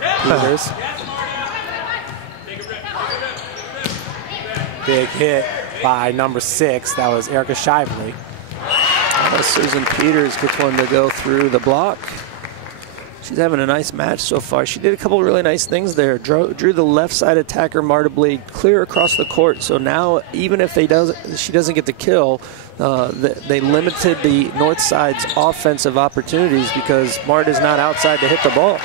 Peters. Big hit by number 6. That was Erica Shively. Susan Peters gets one to go through the block. She's having a nice match so far. She did a couple really nice things there. Drew the left side attacker, Marta Bleed, clear across the court. So now, even if she doesn't get the kill, they limited the North side's offensive opportunities because Marta's not outside to hit the ball.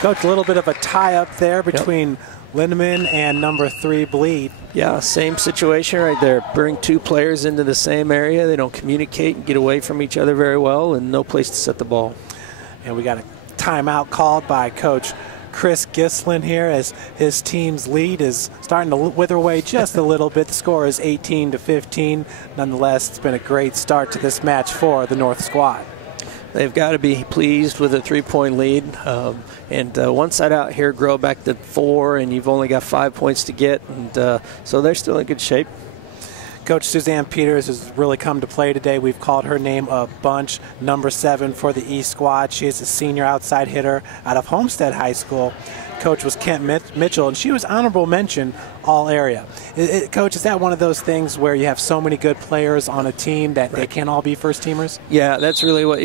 Coach, a little bit of a tie-up there between Lindemann and number 3, Bleed. Yeah, same situation right there. Bring 2 players into the same area. They don't communicate and get away from each other very well, and no place to set the ball. And we got a timeout called by Coach Chris Gislin here as his team's lead is starting to wither away just a little bit. The score is 18-15. Nonetheless, it's been a great start to this match for the North squad. They've got to be pleased with a 3-point lead. And one side out here grow back to 4, and you've only got 5 points to get. And so they're still in good shape. Coach Suzanne Peters has really come to play today. We've called her name a bunch. Number 7 for the East squad. She is a senior outside hitter out of Homestead High School. Coach was Kent Mitchell, and she was honorable mention all area. Coach, is that one of those things where you have so many good players on a team that they can't all be first teamers? Yeah, that's really what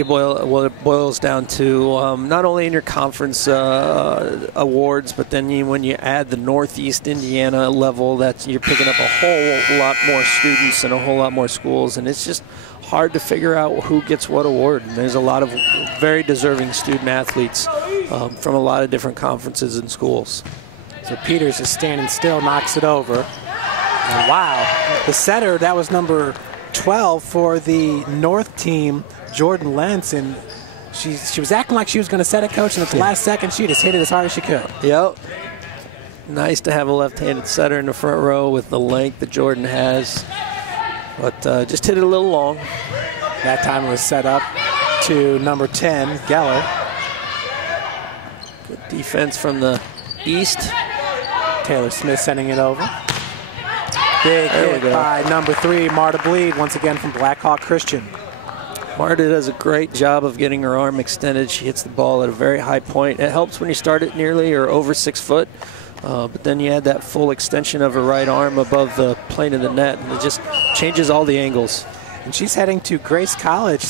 it boils down to. Not only in your conference awards, but then when you add the Northeast Indiana level, you're picking up a whole lot more students and a whole lot more schools, and it's just hard to figure out who gets what award. And there's a lot of very deserving student athletes from a lot of different conferences and schools. So Peters is standing still, knocks it over. And wow, the setter, that was number 12 for the North team, Jordan Lentz, and she was acting like she was going to set it, Coach, and at the last second, she just hit it as hard as she could. Yep. Nice to have a left-handed setter in the front row with the length that Jordan has. But just hit it a little long. That time it was set up to number 10, Geller. Defense from the East. Taylor Smith sending it over. Big hit by number 3, Marta Bleed, once again from Blackhawk Christian. Marta does a great job of getting her arm extended. She hits the ball at a very high point. It helps when you start it nearly or over 6 foot, but then you add that full extension of her right arm above the plane of the net, and it just changes all the angles. And she's heading to Grace College.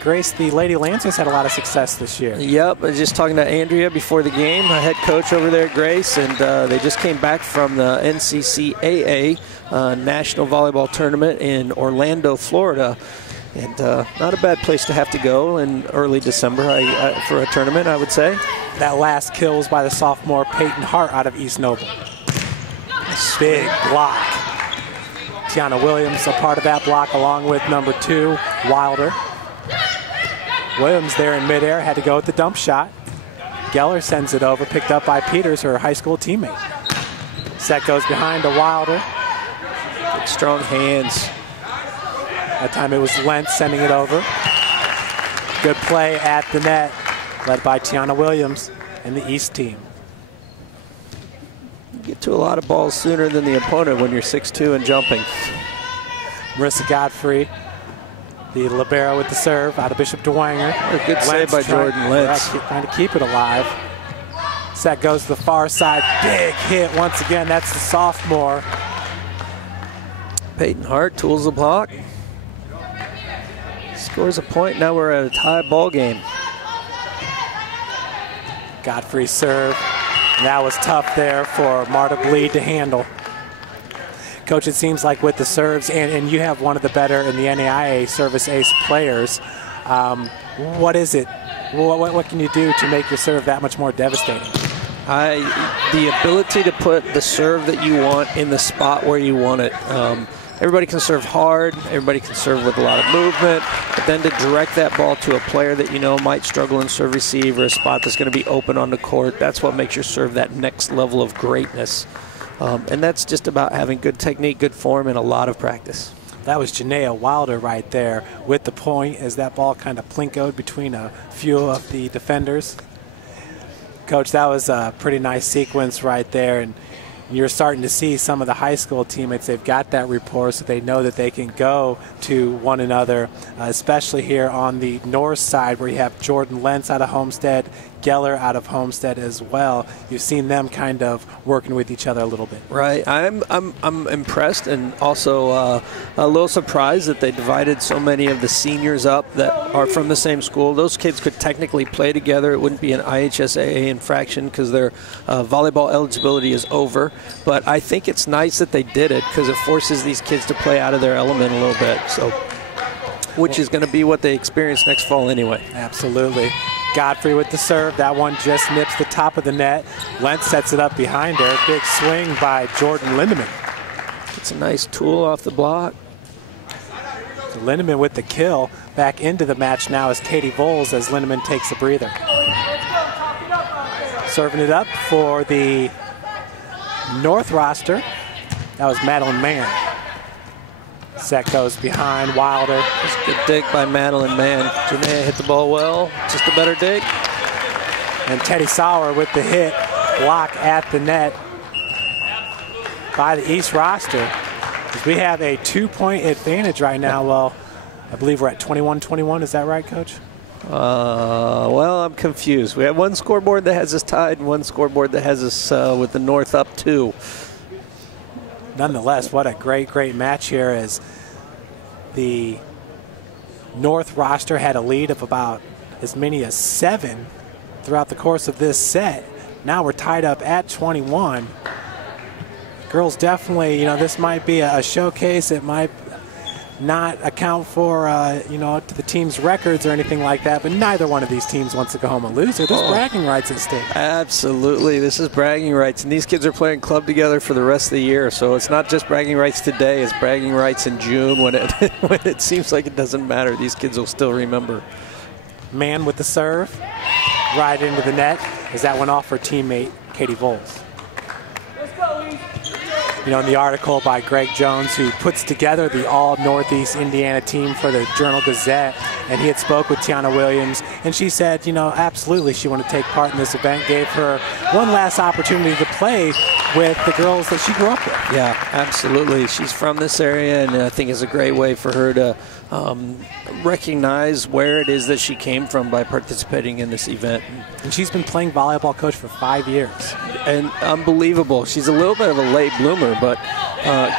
Grace, the Lady Lancers, had a lot of success this year. Yep, I was just talking to Andrea before the game, a head coach over there at Grace, and they just came back from the NCCAA National Volleyball Tournament in Orlando, Florida. And not a bad place to have to go in early December for a tournament, I would say. That last kill was by the sophomore Peyton Hart out of East Noble. Big block. Tiana Williams a part of that block along with number 2, Wilder. Williams there in midair had to go with the dump shot. Geller sends it over, picked up by Peters, her high school teammate. Set goes behind to Wilder. Good strong hands. That time it was Lentz sending it over. Good play at the net, led by Tiana Williams and the East team. You get to a lot of balls sooner than the opponent when you're 6'2" and jumping. Marissa Godfrey, the libero with the serve out of Bishop DeWanger. A good save by Jordan Lentz. Trying to keep it alive. Set goes to the far side. Big hit once again. That's the sophomore. Peyton Hart tools the block. Scores a point. Now we're at a tie ball game. Godfrey serve. And that was tough there for Marta Bleed to handle. Coach, it seems like with the serves, and you have one of the better in the NAIA service ace players, what is it? What can you do to make your serve that much more devastating? The ability to put the serve that you want in the spot where you want it. Everybody can serve hard, everybody can serve with a lot of movement, but then to direct that ball to a player that you know might struggle in serve receive or a spot that's going to be open on the court, that's what makes your serve that next level of greatness. And that's just about having good technique, good form, and a lot of practice. That was Janaea Wilder right there with the point as that ball kind of plinkoed between a few of the defenders. Coach, that was a pretty nice sequence right there, and you're starting to see some of the high school teammates, they've got that rapport so they know that they can go to one another, especially here on the north side where you have Jordan Lentz out of Homestead, Geller out of Homestead as well. You've seen them kind of working with each other a little bit. Right. I'm impressed and also a little surprised that they divided so many of the seniors up that are from the same school. Those kids could technically play together. It wouldn't be an IHSAA infraction because their volleyball eligibility is over. But I think it's nice that they did it because it forces these kids to play out of their element a little bit. So, which is going to be what they experience next fall anyway. Absolutely. Godfrey with the serve. That one just nips the top of the net. Lentz sets it up behind her. Big swing by Jordan Lindemann. It's a nice tool off the block. So Lindemann with the kill. Back into the match now is Katie Voles as Lindemann takes a breather. Serving it up for the North roster. That was Madeline Mann. Set goes behind Wilder. It's a good dig by Madeline Mann. Janaea hit the ball well. Just a better dig. And Teddy Sauer with the hit. Block at the net by the East roster. We have a 2-point advantage right now. Well, I believe we're at 21-21. Is that right, Coach? Well, I'm confused. We have one scoreboard that has us tied and one scoreboard that has us with the North up 2. Nonetheless, what a great, great match here as the North roster had a lead of about as many as 7 throughout the course of this set. Now we're tied up at 21. Girls definitely, this might be a showcase. It might not account for, to the team's records or anything like that, but neither one of these teams wants to go home a loser. There's bragging rights at stake. Absolutely. This is bragging rights, and these kids are playing club together for the rest of the year, so it's not just bragging rights today, it's bragging rights in June when it seems like it doesn't matter. These kids will still remember. Mann with the serve, right into the net, as that went off for teammate Katie Voles. you know, in the article by Greg Jones, who puts together the all-Northeast Indiana team for the Journal-Gazette, and he had spoke with Tiana Williams, and she said, you know, absolutely she wanted to take part in this event, gave her one last opportunity to play with the girls that she grew up with. Yeah, absolutely. She's from this area, and I think it's a great way for her to recognize where it is that she came from by participating in this event. And she's been playing volleyball, coach, for 5 years. And unbelievable. She's a little bit of a late bloomer, but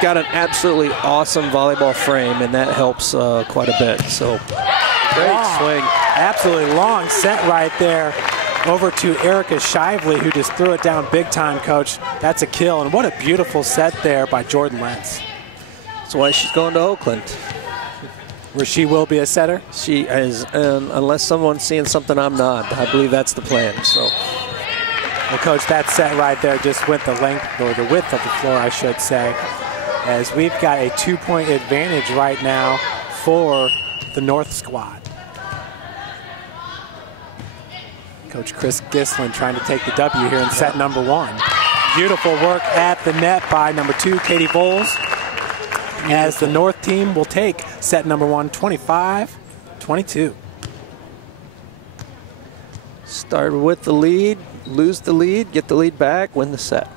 got an absolutely awesome volleyball frame, and that helps quite a bit. So great swing. Absolutely long set right there. Over to Erica Shively, who just threw it down big time, coach. That's a kill. And what a beautiful set there by Jordan Lentz. That's why she's going to Oakland. Where she will be a setter? She is, unless someone's seeing something I'm not. I believe that's the plan. So, well, coach, that set right there just went the length, or the width of the floor, I should say, as we've got a 2-point advantage right now for the North squad. Coach Chris Gislin trying to take the W here in set number 1. Beautiful work at the net by number 2, Katie Voles, as the North team will take set number 1, 25-22. Start with the lead, lose the lead, get the lead back, win the set.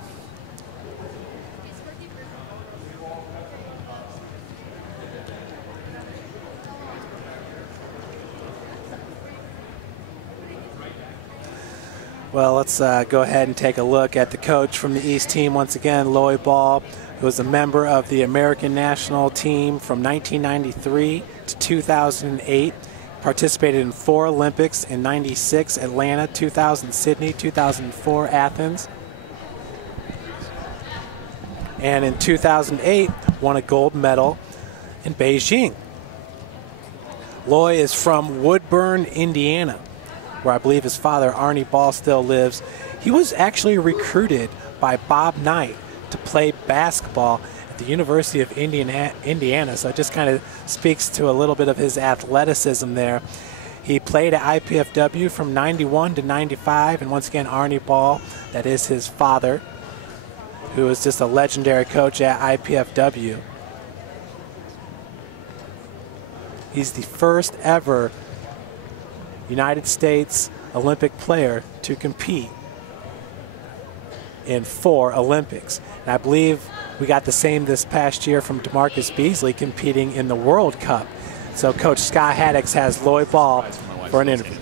Well, let's go ahead and take a look at the coach from the East team once again, Loy Ball, who was a member of the American national team from 1993 to 2008. Participated in 4 Olympics in 96 Atlanta, 2000 Sydney, 2004 Athens. And in 2008, won a gold medal in Beijing. Loy is from Woodburn, Indiana, where I believe his father, Arnie Ball, still lives. He was actually recruited by Bob Knight to play basketball at the University of Indiana. So it just kind of speaks to a little bit of his athleticism there. He played at IPFW from 91 to 95. And once again, Arnie Ball, that is his father, who is just a legendary coach at IPFW. He's the first ever United States Olympic player to compete in 4 Olympics. And I believe we got the same this past year from DeMarcus Beasley competing in the World Cup. So Coach Scott Haddix has Loy Ball for an interview.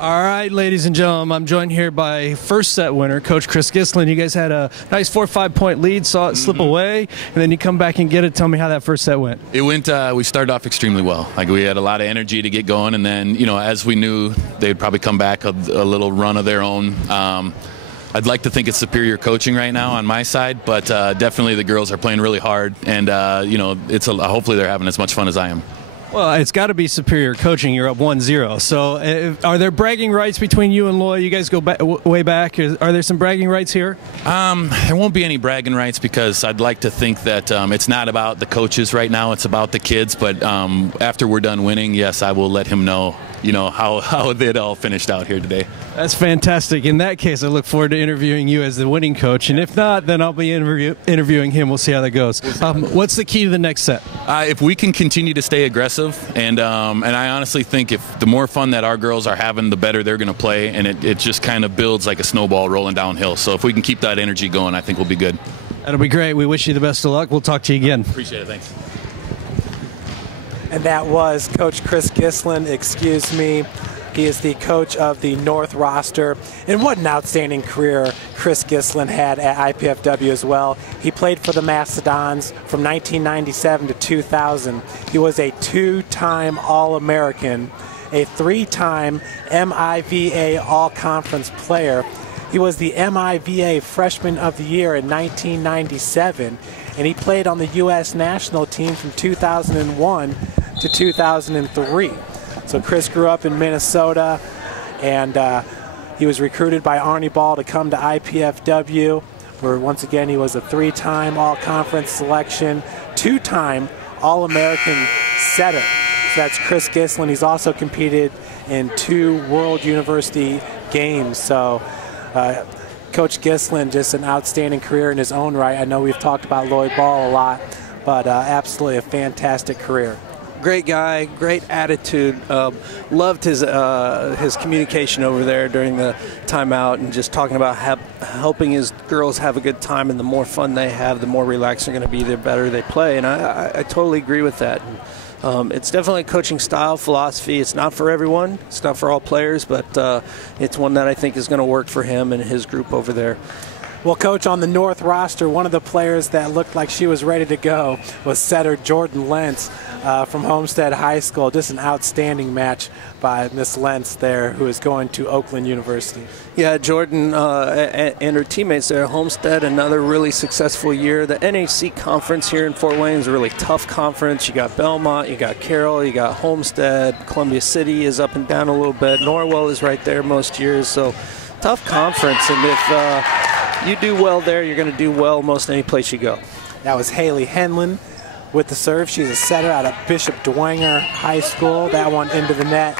All right, ladies and gentlemen, I'm joined here by first set winner, Coach Chris Gislin. You guys had a nice 4 or 5 point lead, saw it slip away, and then you come back and get it. Tell me how that first set went. It went, we started off extremely well. Like, we had a lot of energy to get going, and then, you know, as we knew, they'd probably come back a little run of their own. I'd like to think it's superior coaching right now on my side, but definitely the girls are playing really hard, and, you know, hopefully they're having as much fun as I am. Well, it's got to be superior coaching. You're up 1-0. So are there bragging rights between you and Loy? You guys go way back. Are there some bragging rights here? There won't be any bragging rights because I'd like to think that it's not about the coaches right now. It's about the kids. But after we're done winning, yes, I will let him know, you know, how it all finished out here today. That's fantastic. In that case, I look forward to interviewing you as the winning coach. And if not, then I'll be interviewing him. We'll see how that goes. What's the key to the next set? If we can continue to stay aggressive, and I honestly think if the more fun that our girls are having, the better they're going to play, and it just kind of builds like a snowball rolling downhill. So if we can keep that energy going, I think we'll be good. That'll be great. We wish you the best of luck. We'll talk to you again. Appreciate it. Thanks. And that was Coach Chris Gislin, excuse me. He is the coach of the North roster. And what an outstanding career Chris Gislin had at IPFW as well. He played for the Mastodons from 1997 to 2000. He was a 2-time All-American, a 3-time MIVA All-Conference player. He was the MIVA Freshman of the Year in 1997, and he played on the U.S. national team from 2001 to 2003. So Chris grew up in Minnesota, and he was recruited by Arnie Ball to come to IPFW, where once again he was a 3-time All-Conference selection, 2-time All-American setter. So that's Chris Gislin. He's also competed in 2 World University games. So Coach Gislin, just an outstanding career in his own right. I know we've talked about Lloyd Ball a lot, but absolutely a fantastic career. Great guy, great attitude. Loved his communication over there during the timeout and just talking about helping his girls have a good time. And the more fun they have, the more relaxed they're going to be, the better they play. And I totally agree with that. It's definitely a coaching style, philosophy. It's not for everyone. It's not for all players, but it's one that I think is going to work for him and his group over there. Well, Coach, on the North roster, one of the players that looked like she was ready to go was setter Jordan Lentz from Homestead High School. Just an outstanding match by Miss Lentz there, who is going to Oakland University. Yeah, Jordan and her teammates there at Homestead, another really successful year. The NHC conference here in Fort Wayne is a really tough conference. You got Belmont, you got Carroll, you got Homestead. Columbia City is up and down a little bit. Norwell is right there most years, so tough conference. And if you do well there, you're going to do well most any place you go. That was Haley Henlin with the serve. She's a setter out of Bishop Dwenger High School. That one into the net.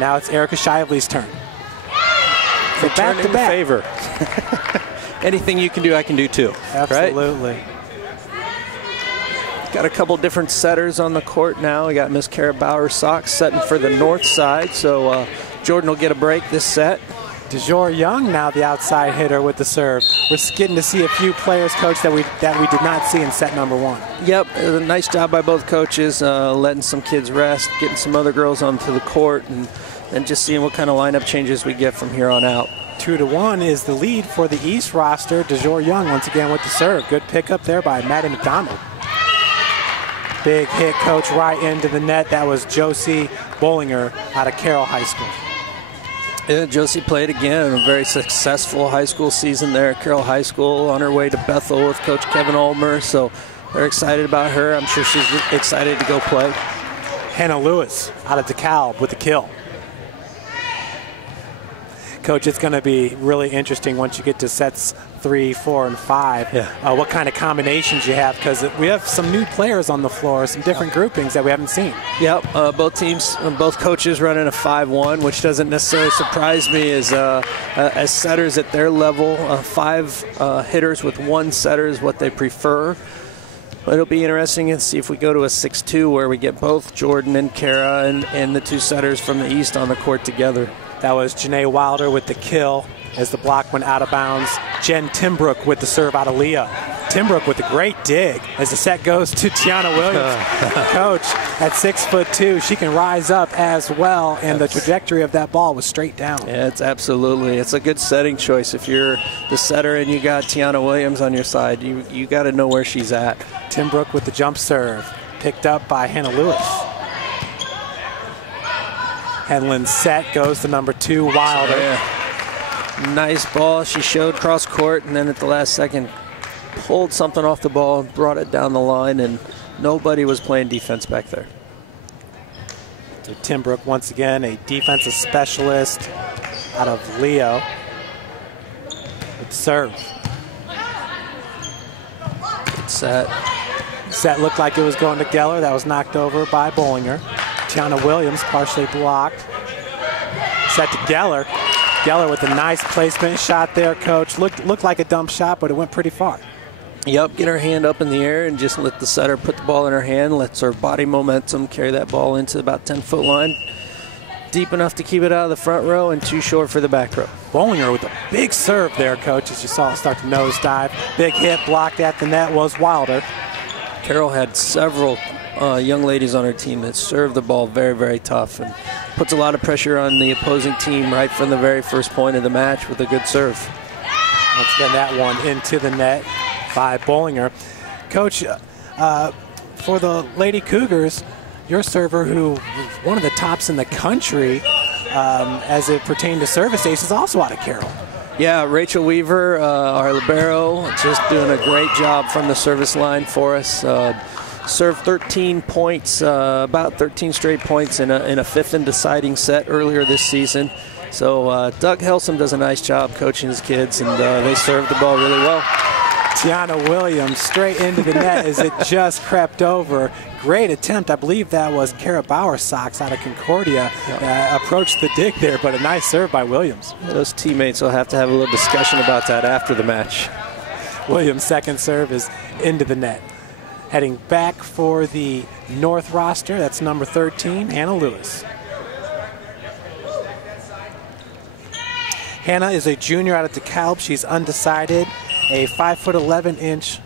Now it's Erica Shively's turn. So back to back. Favor. Anything you can do, I can do too. Absolutely. Right? Got a couple different setters on the court now. We got Miss Kara Bauer-Sox setting for the north side. So Jordan will get a break this set. DeJour Young now the outside hitter with the serve. We're getting to see a few players, Coach, that we did not see in set number one. Yep, a nice job by both coaches, letting some kids rest, getting some other girls onto the court, and just seeing what kind of lineup changes we get from here on out. 2-1 is the lead for the East roster. DeJour Young once again with the serve. Good pickup there by Maddie McDonald. Big hit, Coach, right into the net. That was Josie Bollinger out of Carroll High School. Yeah, Josie played again a very successful high school season there at Carroll High School, on her way to Bethel with Coach Kevin Ulmer, so they're excited about her. I'm sure she's excited to go play. Hannah Lewis out of DeKalb with the kill. Coach, it's going to be really interesting once you get to sets 3, 4, and 5. Yeah. What kind of combinations you have, because we have some new players on the floor, some different groupings that we haven't seen. Yep, both teams, both coaches running a 5-1, which doesn't necessarily surprise me as setters at their level. 5 hitters with 1 setter is what they prefer. But it'll be interesting to see if we go to a 6-2 where we get both Jordan and Kara and the 2 setters from the East on the court together. That was Janae Wilder with the kill as the block went out of bounds. Jen Timbrook with the serve out of Leah. Timbrook with a great dig as the set goes to Tiana Williams. Coach, at 6'2", she can rise up as well, and the trajectory of that ball was straight down. Yeah, it's a good setting choice. If you're the setter and you got Tiana Williams on your side, you got to know where she's at. Timbrook with the jump serve, picked up by Hannah Lewis. Henlin's set goes to number 2, Wilder. Yeah. Nice ball. She showed cross court, and then at the last second pulled something off the ball and brought it down the line, and nobody was playing defense back there. So Timbrook, once again, a defensive specialist out of Leo with serve. Good set. Set looked like it was going to Geller. That was knocked over by Bollinger. Tiana Williams partially blocked. Set to Geller. Geller with a nice placement shot there, Coach. Looked like a dump shot, but it went pretty far. Yep, get her hand up in the air and just let the setter put the ball in her hand, lets her body momentum carry that ball into about 10-foot line. Deep enough to keep it out of the front row and too short for the back row. Bollinger with a big serve there, Coach, as you saw it start to nosedive. Big hit blocked at the net was Wilder. Carroll had several young ladies on her team that serve the ball very, very tough and puts a lot of pressure on the opposing team right from the very first point of the match with a good serve. Once again, that one into the net by Bollinger. Coach, for the Lady Cougars, your server, who was one of the tops in the country as it pertained to service ace, is also out of Carroll. Yeah, Rachel Weaver, our libero, just doing a great job from the service line for us. Served 13 points, about 13 straight points in a fifth and deciding set earlier this season. So Doug Helsum does a nice job coaching his kids, and they serve the ball really well. Tiana Williams straight into the net as it just crept over. Great attempt. I believe that was Kara Bowersox out of Concordia. Approached the dig there, but a nice serve by Williams. Those teammates will have to have a little discussion about that after the match. Williams' second serve is into the net. Heading back for the North roster, that's number 13, Hannah Lewis. Hannah is a junior out of DeKalb. She's undecided, a 5'11"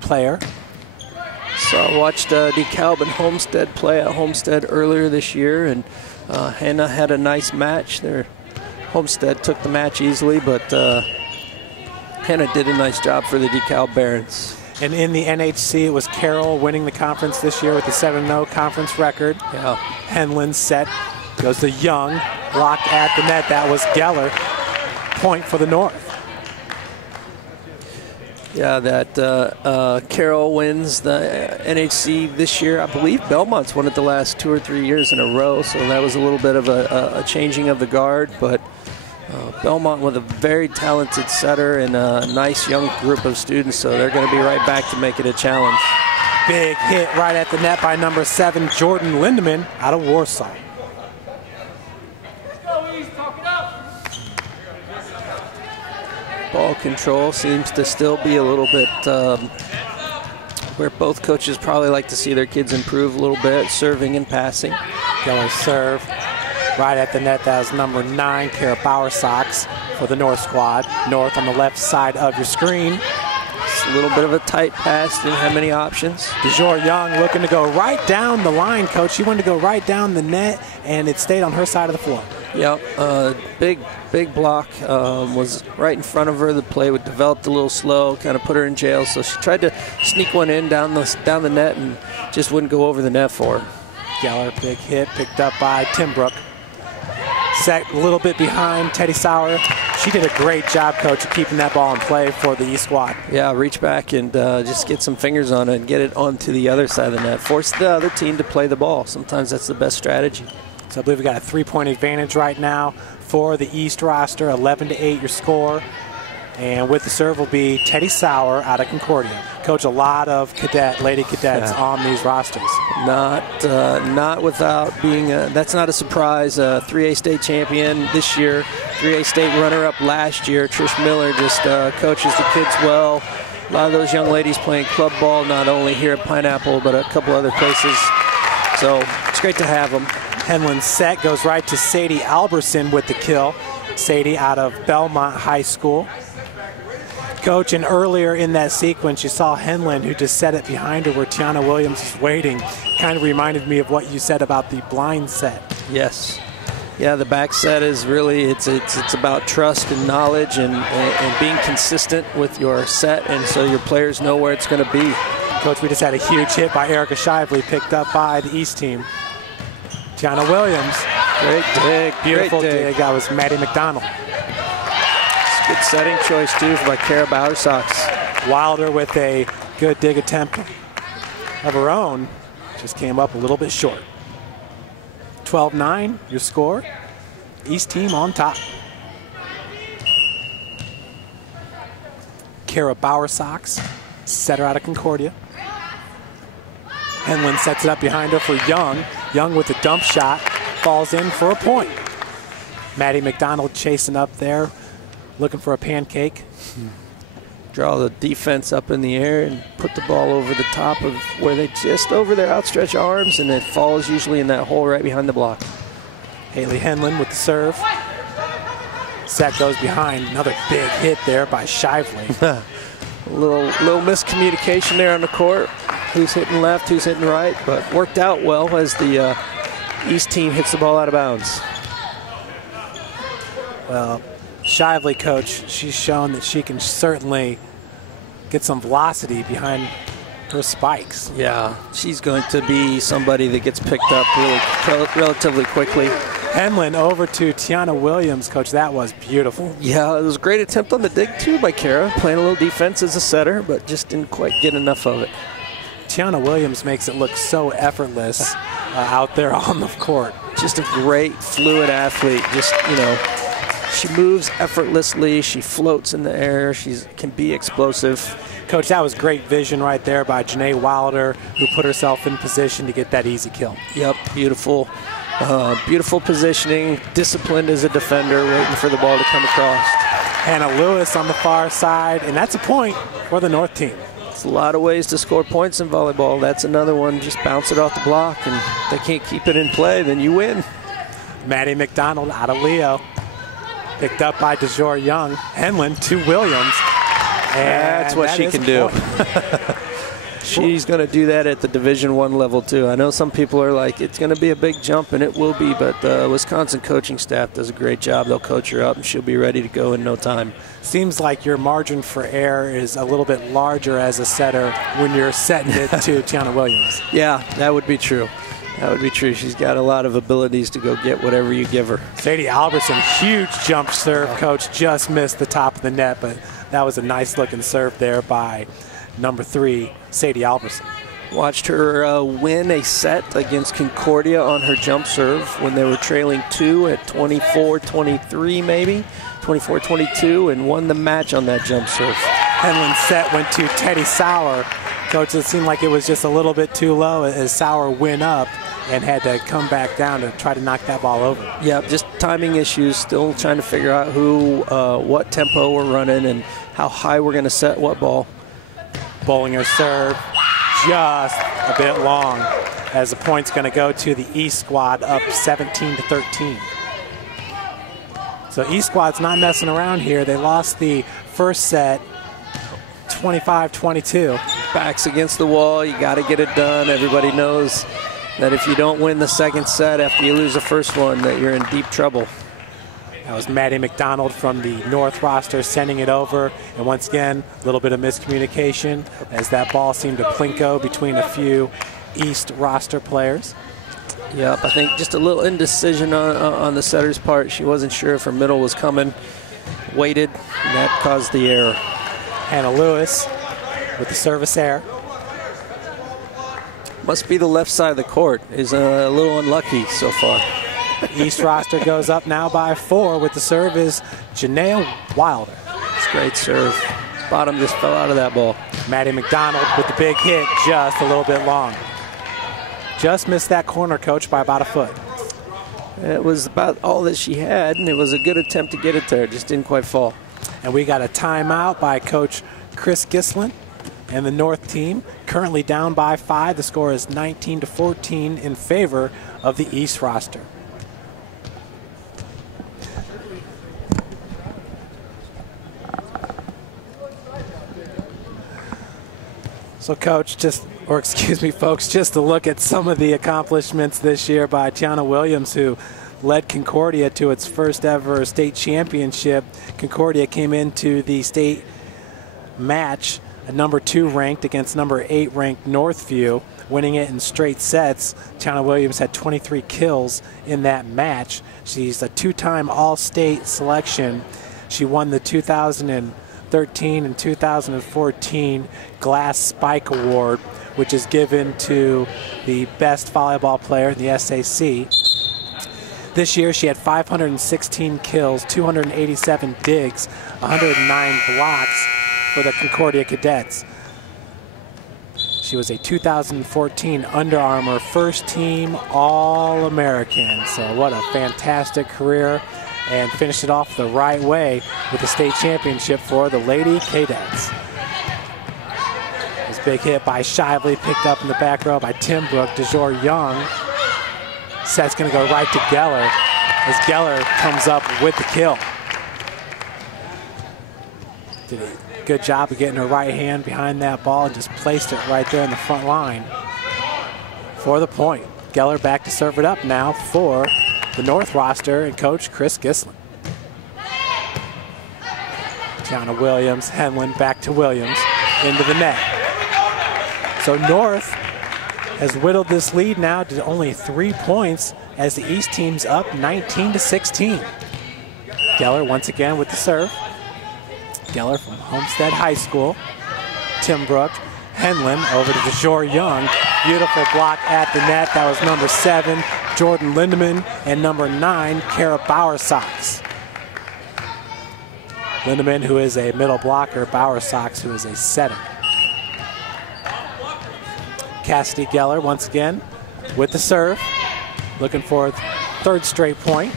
player. So I watched DeKalb and Homestead play at Homestead earlier this year, and Hannah had a nice match there. Homestead took the match easily, but Hannah did a nice job for the DeKalb Barons. And in the NHC, it was Carroll winning the conference this year with the 7-0 conference record. Yeah. Henlin set, goes to Young, blocked at the net. That was Geller. Point for the North. Yeah, that Carroll wins the NHC this year. I believe Belmont's won it the last 2 or 3 years in a row, so that was a little bit of a changing of the guard. But Belmont with a very talented setter and a nice young group of students, so they're going to be right back to make it a challenge. Big hit right at the net by number 7, Jordan Lindemann out of Warsaw. Ball control seems to still be a little bit where both coaches probably like to see their kids improve a little bit, serving and passing. Geller serve right at the net. That was number 9, Kara Bowersox for the North squad. North on the left side of your screen. It's a little bit of a tight pass, didn't have many options. DeJour Young looking to go right down the line, coach. She wanted to go right down the net, and it stayed on her side of the floor. Yep, big block was right in front of her. The play would developed a little slow, kind of put her in jail. So she tried to sneak one in down the net and just wouldn't go over the net for her. Geller, big hit, picked up by Timbrook. Set a little bit behind Teddy Sauer. She did a great job, coach, of keeping that ball in play for the East squad. Yeah, reach back and just get some fingers on it and get it onto the other side of the net. Force the other team to play the ball. Sometimes that's the best strategy. So I believe we got a 3-point advantage right now for the East roster. 11-8 your score. And with the serve will be Teddy Sauer out of Concordia. Coach, a lot of lady cadets on these rosters. Not without being, that's not a surprise. 3A state champion this year, 3A state runner-up last year. Trish Miller just coaches the kids well. A lot of those young ladies playing club ball, not only here at Pineapple, but a couple other places. So it's great to have them. Henlin's set goes right to Sadie Alberson with the kill. Sadie out of Belmont High School. Coach, and earlier in that sequence, you saw Henlin, who just set it behind her where Tiana Williams is waiting. Kind of reminded me of what you said about the blind set. Yes. Yeah, the back set is really, it's about trust and knowledge and being consistent with your set, and so your players know where it's going to be. Coach, we just had a huge hit by Erica Shively, picked up by the East team. Tiana Williams. Great dig. Beautiful great dig. That was Maddie McDonald. Good setting choice, too, by Kara Bowersox. Wilder with a good dig attempt of her own. Just came up a little bit short. 12-9, your score. East team on top. Kara Bowersox, setter out of Concordia. Henlin sets it up behind her for Young. Young with a dump shot, falls in for a point. Maddie McDonald chasing up there, looking for a pancake. Draw the defense up in the air and put the ball over the top of where they just over their outstretched arms, and it falls usually in that hole right behind the block. Haley Henlin with the serve. Set goes behind. Another big hit there by Shively. a little miscommunication there on the court. Who's hitting left, who's hitting right, but worked out well as the East team hits the ball out of bounds. Well, Shively, coach, she's shown that she can certainly get some velocity behind her spikes. Yeah, she's going to be somebody that gets picked up relatively quickly. Henlin over to Tiana Williams, coach. That was beautiful. Yeah, it was a great attempt on the dig, too, by Kara. Playing a little defense as a setter, but just didn't quite get enough of it. Tiana Williams makes it look so effortless out there on the court. Just a great, fluid athlete. Just, She moves effortlessly. She floats in the air. She can be explosive. Coach, that was great vision right there by Janae Wilder, who put herself in position to get that easy kill. Yep, beautiful. Beautiful positioning, disciplined as a defender, waiting for the ball to come across. Hannah Lewis on the far side, and that's a point for the North team. It's a lot of ways to score points in volleyball. That's another one. Just bounce it off the block, and they can't keep it in play, then you win. Maddie McDonald out of Leo. Picked up by DeJour Young. Henlin to Williams. And that's what she can do. She's going to do that at the Division I level too. I know some people are like, it's going to be a big jump, and it will be, but the Wisconsin coaching staff does a great job. They'll coach her up, and she'll be ready to go in no time. Seems like your margin for error is a little bit larger as a setter when you're setting it to Tiana Williams. Yeah, that would be true. That would be true. She's got a lot of abilities to go get whatever you give her. Sadie Albertson, huge jump serve, Coach. Just missed the top of the net, but that was a nice-looking serve there by number 3, Sadie Albertson. Watched her win a set against Concordia on her jump serve when they were trailing 2 at 24-23 maybe, 24-22, and won the match on that jump serve. Henlin's set went to Teddy Sauer. Coach, it seemed like it was just a little bit too low as Sauer went up and had to come back down to try to knock that ball over. Yeah, just timing issues, still trying to figure out what tempo we're running and how high we're going to set what ball. Bollinger serve just a bit long as the point's going to go to the East squad up 17-13. So East squad's not messing around here. They lost the first set 25-22. Backs against the wall. You got to get it done. Everybody knows that if you don't win the second set after you lose the first one, that you're in deep trouble. That was Maddie McDonald from the North roster sending it over. And once again, a little bit of miscommunication as that ball seemed to plinko between a few East roster players. Yep, I think just a little indecision on the setter's part. She wasn't sure if her middle was coming. Waited, and that caused the error. Hannah Lewis with the service error. Must be the left side of the court. Is a little unlucky so far. East roster goes up now by 4 with the serve is Janaea Wilder. It's a great serve. Bottom just fell out of that ball. Maddie McDonald with the big hit, just a little bit long. Just missed that corner, Coach, by about a foot. It was about all that she had, and it was a good attempt to get it there. Just didn't quite fall. And we got a timeout by Coach Chris Gislin and the North team. Currently down by 5. The score is 19-14 in favor of the East roster. So, Coach, folks, just to look at some of the accomplishments this year by Tiana Williams, who led Concordia to its first ever state championship. Concordia came into the state match at number 2 ranked against number 8 ranked Northview, winning it in straight sets. Tiana Williams had 23 kills in that match. She's a 2-time All-State selection. She won the 2013 and 2014 Glass Spike Award, which is given to the best volleyball player in the SAC. This year she had 516 kills, 287 digs, 109 blocks for the Concordia Cadets. She was a 2014 Under Armour first team All-American. So what a fantastic career, and finished it off the right way with the state championship for the Lady Cadets. This big hit by Shively, picked up in the back row by Timbrook. DeJour Young. Set's going to go right to Geller as Geller comes up with the kill. Did a good job of getting her right hand behind that ball and just placed it right there in the front line for the point. Geller back to serve it up now for the North roster and Coach Chris Gislin. Tiana Williams, Henlin back to Williams, into the net. So North has whittled this lead now to only 3 points as the East team's up 19-16. Geller once again with the serve. Geller from Homestead High School. Timbrook, Henlin over to DeJour Young. Beautiful block at the net. That was number 7, Jordan Lindemann, and number 9, Kara Bowersox. Lindemann, who is a middle blocker. Bauer Sox, who is a setter. Cassidy Geller once again with the serve, looking for a third straight point.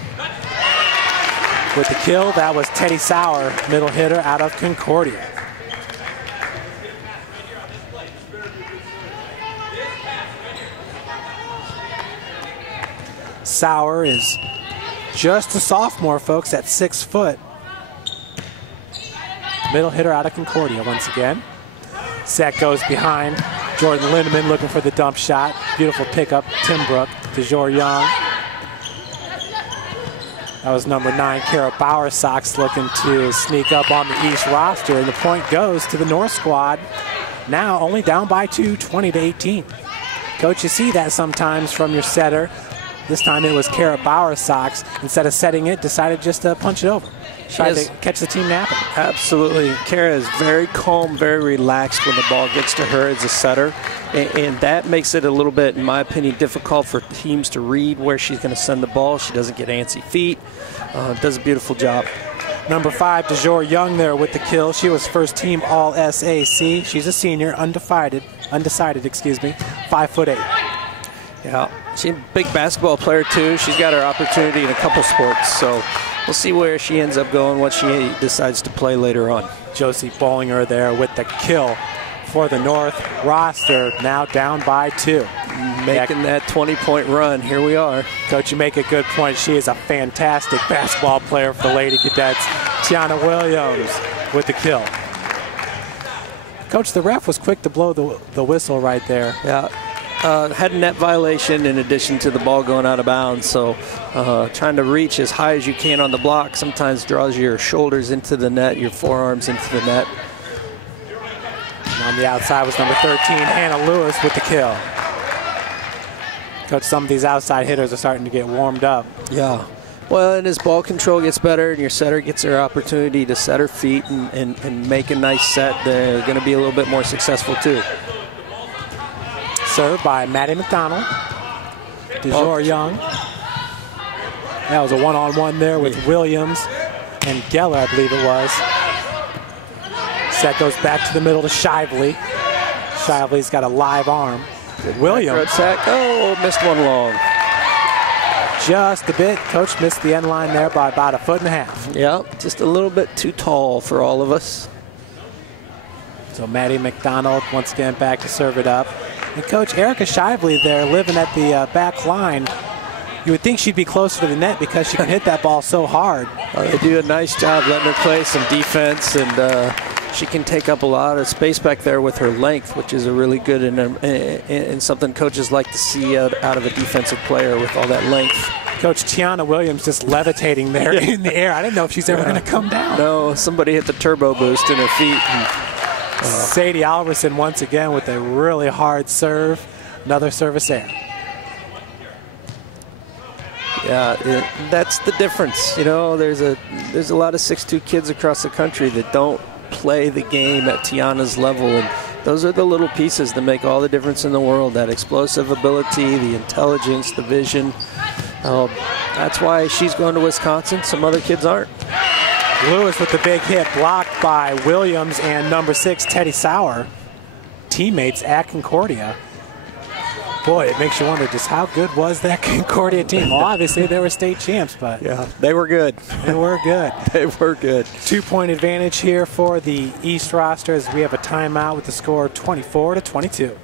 With the kill, that was Teddy Sauer, middle hitter out of Concordia. Sauer is just a sophomore, folks, at 6 foot. Middle hitter out of Concordia once again. Set goes behind. Jordan Lindemann looking for the dump shot. Beautiful pickup, Tim Brook. DeJour Young. That was number 9, Kara Bauer Sox, looking to sneak up on the East roster. And the point goes to the North squad. Now only down by 2, 20-18. Coach, you see that sometimes from your setter. This time it was Kara Bauer Sox. Instead of setting it, decided just to punch it over. Tried to catch the team napping. Absolutely. Kara is very calm, very relaxed when the ball gets to her as a setter. And that makes it a little bit, in my opinion, difficult for teams to read where she's going to send the ball. She doesn't get antsy feet. Does a beautiful job. Number 5, DeJour Young there with the kill. She was first team All-SAC. She's a senior, undecided, 5'8". Yeah, she's a big basketball player too. She's got her opportunity in a couple sports, so we'll see where she ends up going, what she decides to play later on. Josie Bollinger there with the kill for the North roster, now down by 2. Making that 20-point run. Here we are. Coach, you make a good point. She is a fantastic basketball player for the Lady Cadets. Tiana Williams with the kill. Coach, the ref was quick to blow the whistle right there. Yeah. Had a net violation in addition to the ball going out of bounds. So trying to reach as high as you can on the block sometimes draws your shoulders into the net, your forearms into the net. And on the outside was number 13, Hannah Lewis with the kill. Coach, some of these outside hitters are starting to get warmed up. Yeah. Well, and as ball control gets better and your setter gets her opportunity to set her feet and make a nice set, they're going to be a little bit more successful too. Served by Maddie McDonald. DeJour Young. That was a one-on-one there with Williams and Geller, I believe it was. Set goes back to the middle to Shively. Shively's got a live arm. Williams. Oh, missed one long. Just a bit. Coach missed the end line there by about 1.5 feet. Yeah, just a little bit too tall for all of us. So Maddie McDonald once again back to serve it up. And Coach, Erica Shively there living at the back line. You would think she'd be closer to the net because she can hit that ball so hard. They do a nice job letting her play some defense, and she can take up a lot of space back there with her length, which is a really good and something coaches like to see out of a defensive player with all that length. Coach, Tiana Williams just levitating there in the air. I didn't know if she's ever going to come down. No, somebody hit the turbo boost in her feet. Sadie Alverson once again with a really hard serve. Another service error. Yeah, that's the difference. You know, there's a lot of 6'2" kids across the country that don't play the game at Tiana's level, and those are the little pieces that make all the difference in the world. That explosive ability, the intelligence, the vision. That's why she's going to Wisconsin. Some other kids aren't. Lewis with the big hit, blocked by Williams and number 6, Teddy Sauer. Teammates at Concordia. Boy, it makes you wonder just how good was that Concordia team. Well, obviously they were state champs, but yeah, they were good. They were good. They were good. 2-point advantage here for the East roster as we have a timeout with the score 24-22.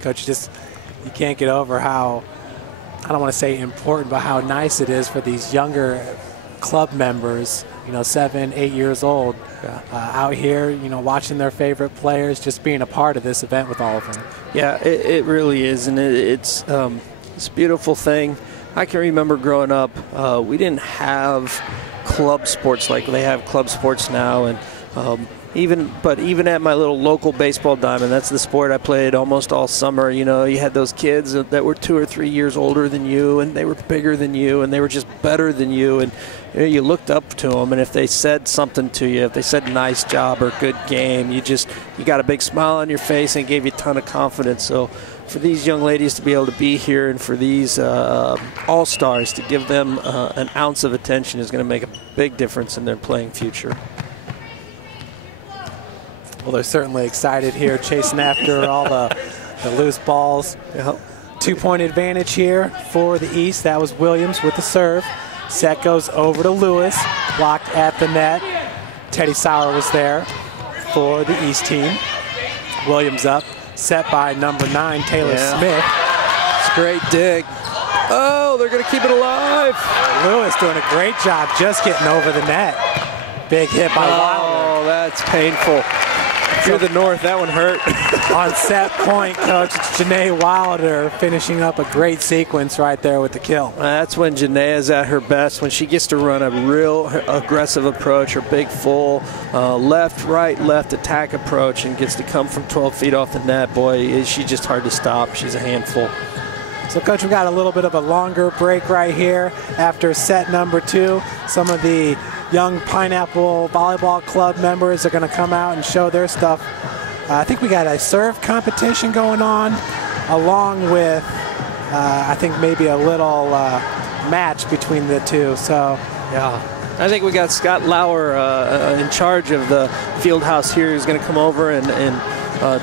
Coach, you can't get over how, I don't want to say important, but how nice it is for these younger club members, 7, 8 years old, out here, watching their favorite players, just being a part of this event with all of them. Yeah, it really is, and it's a beautiful thing. I can remember growing up, we didn't have club sports like they have club sports now, and even at my little local baseball diamond, that's the sport I played almost all summer. You know, you had those kids that were 2 or 3 years older than you, and they were bigger than you, and they were just better than you, and you looked up to them, and if they said something to you, if they said nice job or good game, you got a big smile on your face and it gave you a ton of confidence. So for these young ladies to be able to be here and for these all-stars to give them an ounce of attention is going to make a big difference in their playing future. Well, they're certainly excited here, chasing after all the loose balls. Yep. 2-point advantage here for the East. That was Williams with the serve. Set goes over to Lewis, blocked at the net. Teddy Sauer was there for the East team. Williams up, set by number 9, Taylor Smith. It's a great dig. Oh, they're going to keep it alive. Lewis doing a great job just getting over the net. Big hit by Wilder. Oh, that's painful. If you're the North, that one hurt. On set point, Coach, it's Janae Wilder finishing up a great sequence right there with the kill. That's when Janae is at her best, when she gets to run a real aggressive approach, her big full left, right, left attack approach, and gets to come from 12 feet off the net. Boy, is she just hard to stop. She's a handful. So, Coach, we got a little bit of a longer break right here after set number 2. Some of the young Pineapple Volleyball Club members are going to come out and show their stuff. I think we got a serve competition going on, along with, I think, maybe a little match between the two. So, yeah. I think we got Scott Lauer in charge of the field house here, who's going to come over and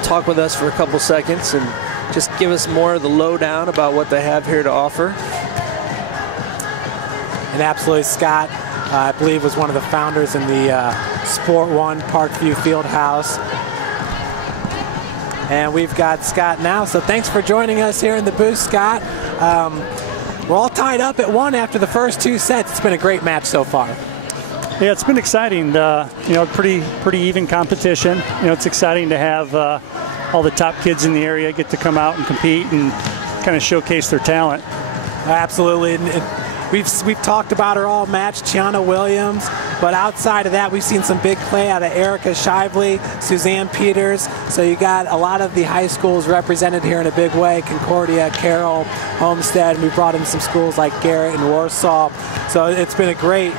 talk with us for a couple seconds and just give us more of the lowdown about what they have here to offer. And absolutely, Scott, I believe, was one of the founders in the Sport One Parkview Fieldhouse. And we've got Scott now, so thanks for joining us here in the booth, Scott. We're all tied up at 1 after the first 2 sets. It's been a great match so far. Yeah, it's been exciting. Pretty even competition. It's exciting to have all the top kids in the area get to come out and compete and kind of showcase their talent. Absolutely. And we've talked about her all match, Tiana Williams, but outside of that, we've seen some big play out of Erica Shively, Suzanne Peters. So you got a lot of the high schools represented here in a big way: Concordia, Carroll, Homestead. We brought in some schools like Garrett and Warsaw. So it's been a great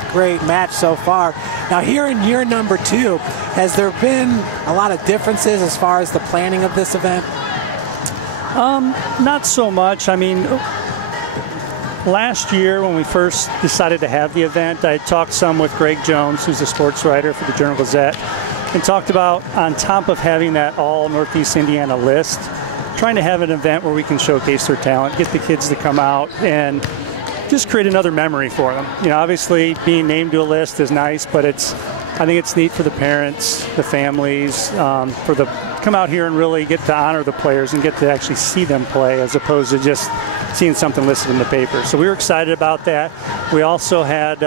match so far. Now here in year number 2, has there been a lot of differences as far as the planning of this event? Not so much. I mean, last year when we first decided to have the event, I talked some with Greg Jones, who's a sports writer for the Journal-Gazette, and talked about, on top of having that all Northeast Indiana list, trying to have an event where we can showcase their talent, get the kids to come out, and just create another memory for them. Obviously being named to a list is nice, but I think it's neat for the parents, the families, come out here and really get to honor the players and get to actually see them play, as opposed to just seeing something listed in the paper. So we were excited about that. We also had,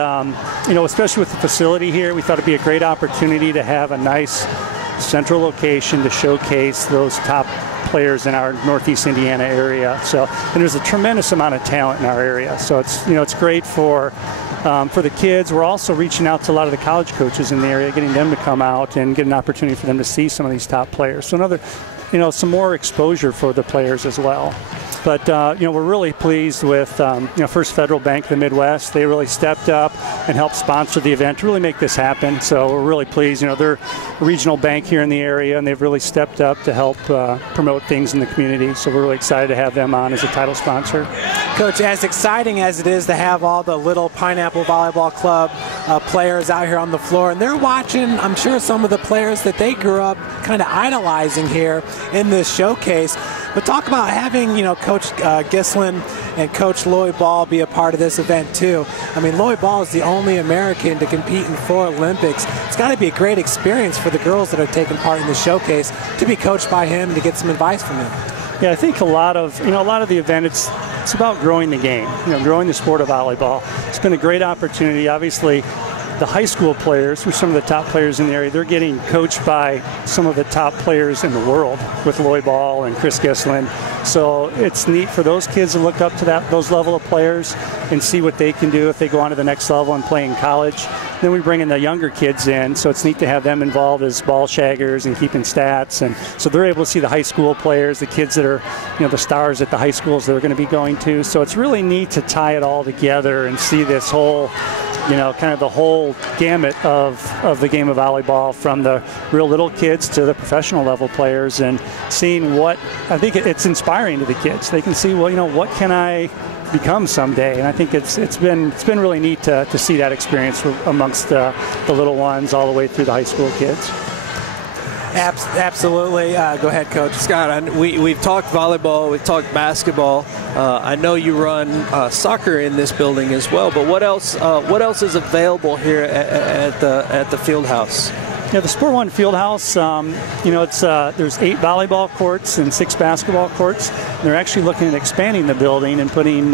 especially with the facility here, we thought it'd be a great opportunity to have a nice central location to showcase those top players in our Northeast Indiana area. So, and there's a tremendous amount of talent in our area. So it's great for the kids. We're also reaching out to a lot of the college coaches in the area, getting them to come out and get an opportunity for them to see some of these top players. So another, some more exposure for the players as well. But, we're really pleased with, First Federal Bank of the Midwest. They really stepped up and helped sponsor the event to really make this happen. So we're really pleased. They're a regional bank here in the area, and they've really stepped up to help promote things in the community. So we're really excited to have them on as a title sponsor. Coach, as exciting as it is to have all the little Pineapple Volleyball Club players out here on the floor, and they're watching, I'm sure, some of the players that they grew up kind of idolizing here in this showcase. But talk about having, Coach Gislin and Coach Lloyd Ball be a part of this event too. I mean, Lloyd Ball is the only American to compete in 4 Olympics. It's got to be a great experience for the girls that are taking part in the showcase to be coached by him and to get some advice from him. Yeah, I think a lot of the event, it's about growing the game, growing the sport of volleyball. It's been a great opportunity. Obviously, the high school players, who are some of the top players in the area, they're getting coached by some of the top players in the world with Volleyball and Chris Gislin. So it's neat for those kids to look up to those level of players and see what they can do if they go on to the next level and play in college. Then we bring in the younger kids in, so it's neat to have them involved as ball shaggers and keeping stats. And so they're able to see the high school players, the kids that are, the stars at the high schools they're going to be going to. So it's really neat to tie it all together and see this whole, kind of the whole gamut of the game of volleyball, from the real little kids to the professional level players, and seeing what, I think it's inspiring to the kids. They can see, well, what can I become someday? And I think it's been really neat to see that experience amongst the little ones all the way through the high school kids. Absolutely. Go ahead, Coach. Scott, we've talked volleyball, we've talked basketball. I know you run soccer in this building as well, but what else is available here at the field house? Yeah, the Sport One Field House, there's 8 volleyball courts and 6 basketball courts. They're actually looking at expanding the building and putting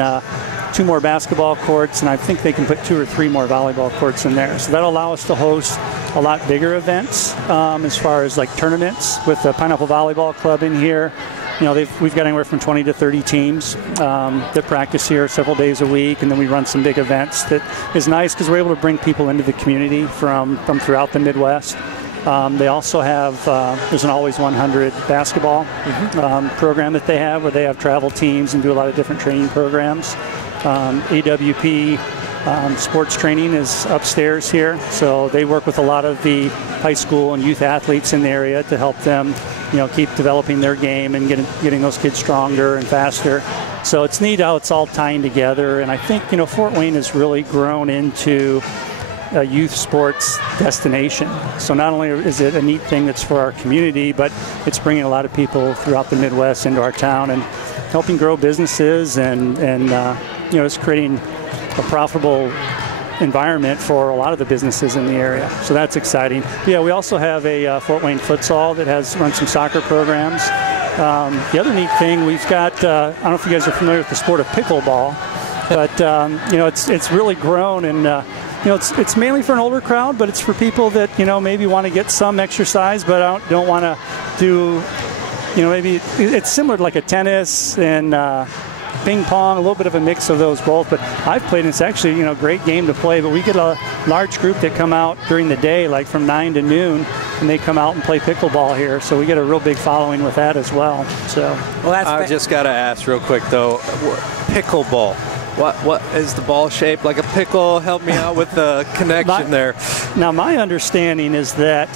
2 more basketball courts, and I think they can put 2 or 3 more volleyball courts in there. So that'll allow us to host a lot bigger events as far as like tournaments with the Pineapple Volleyball Club in here. We've got anywhere from 20 to 30 teams that practice here several days a week, and then we run some big events. That is nice because we're able to bring people into the community from throughout the Midwest. They also have, there's an Always 100 basketball program that they have, where they have travel teams and do a lot of different training programs. AWP sports training is upstairs here, so they work with a lot of the high school and youth athletes in the area to help them, keep developing their game and getting those kids stronger and faster. So it's neat how it's all tying together, and I think, Fort Wayne has really grown into a youth sports destination. So not only is it a neat thing that's for our community, but it's bringing a lot of people throughout the Midwest into our town and helping grow businesses and it's creating a profitable environment for a lot of the businesses in the area. So that's exciting. But yeah, we also have a Fort Wayne futsal that runs some soccer programs. The other neat thing, we've got, I don't know if you guys are familiar with the sport of pickleball, but it's really grown, and it's mainly for an older crowd, but it's for people that maybe want to get some exercise but don't want to do, maybe it's similar to like a tennis and ping pong, a little bit of a mix of those both. But I've played, and it's actually a great game to play. But we get a large group that come out during the day, like from 9 to noon, and they come out and play pickleball here. So we get a real big following with that as well. So I just got to ask real quick though, pickleball. What is the ball shaped like a pickle? Help me out with the connection there. Now, my understanding is that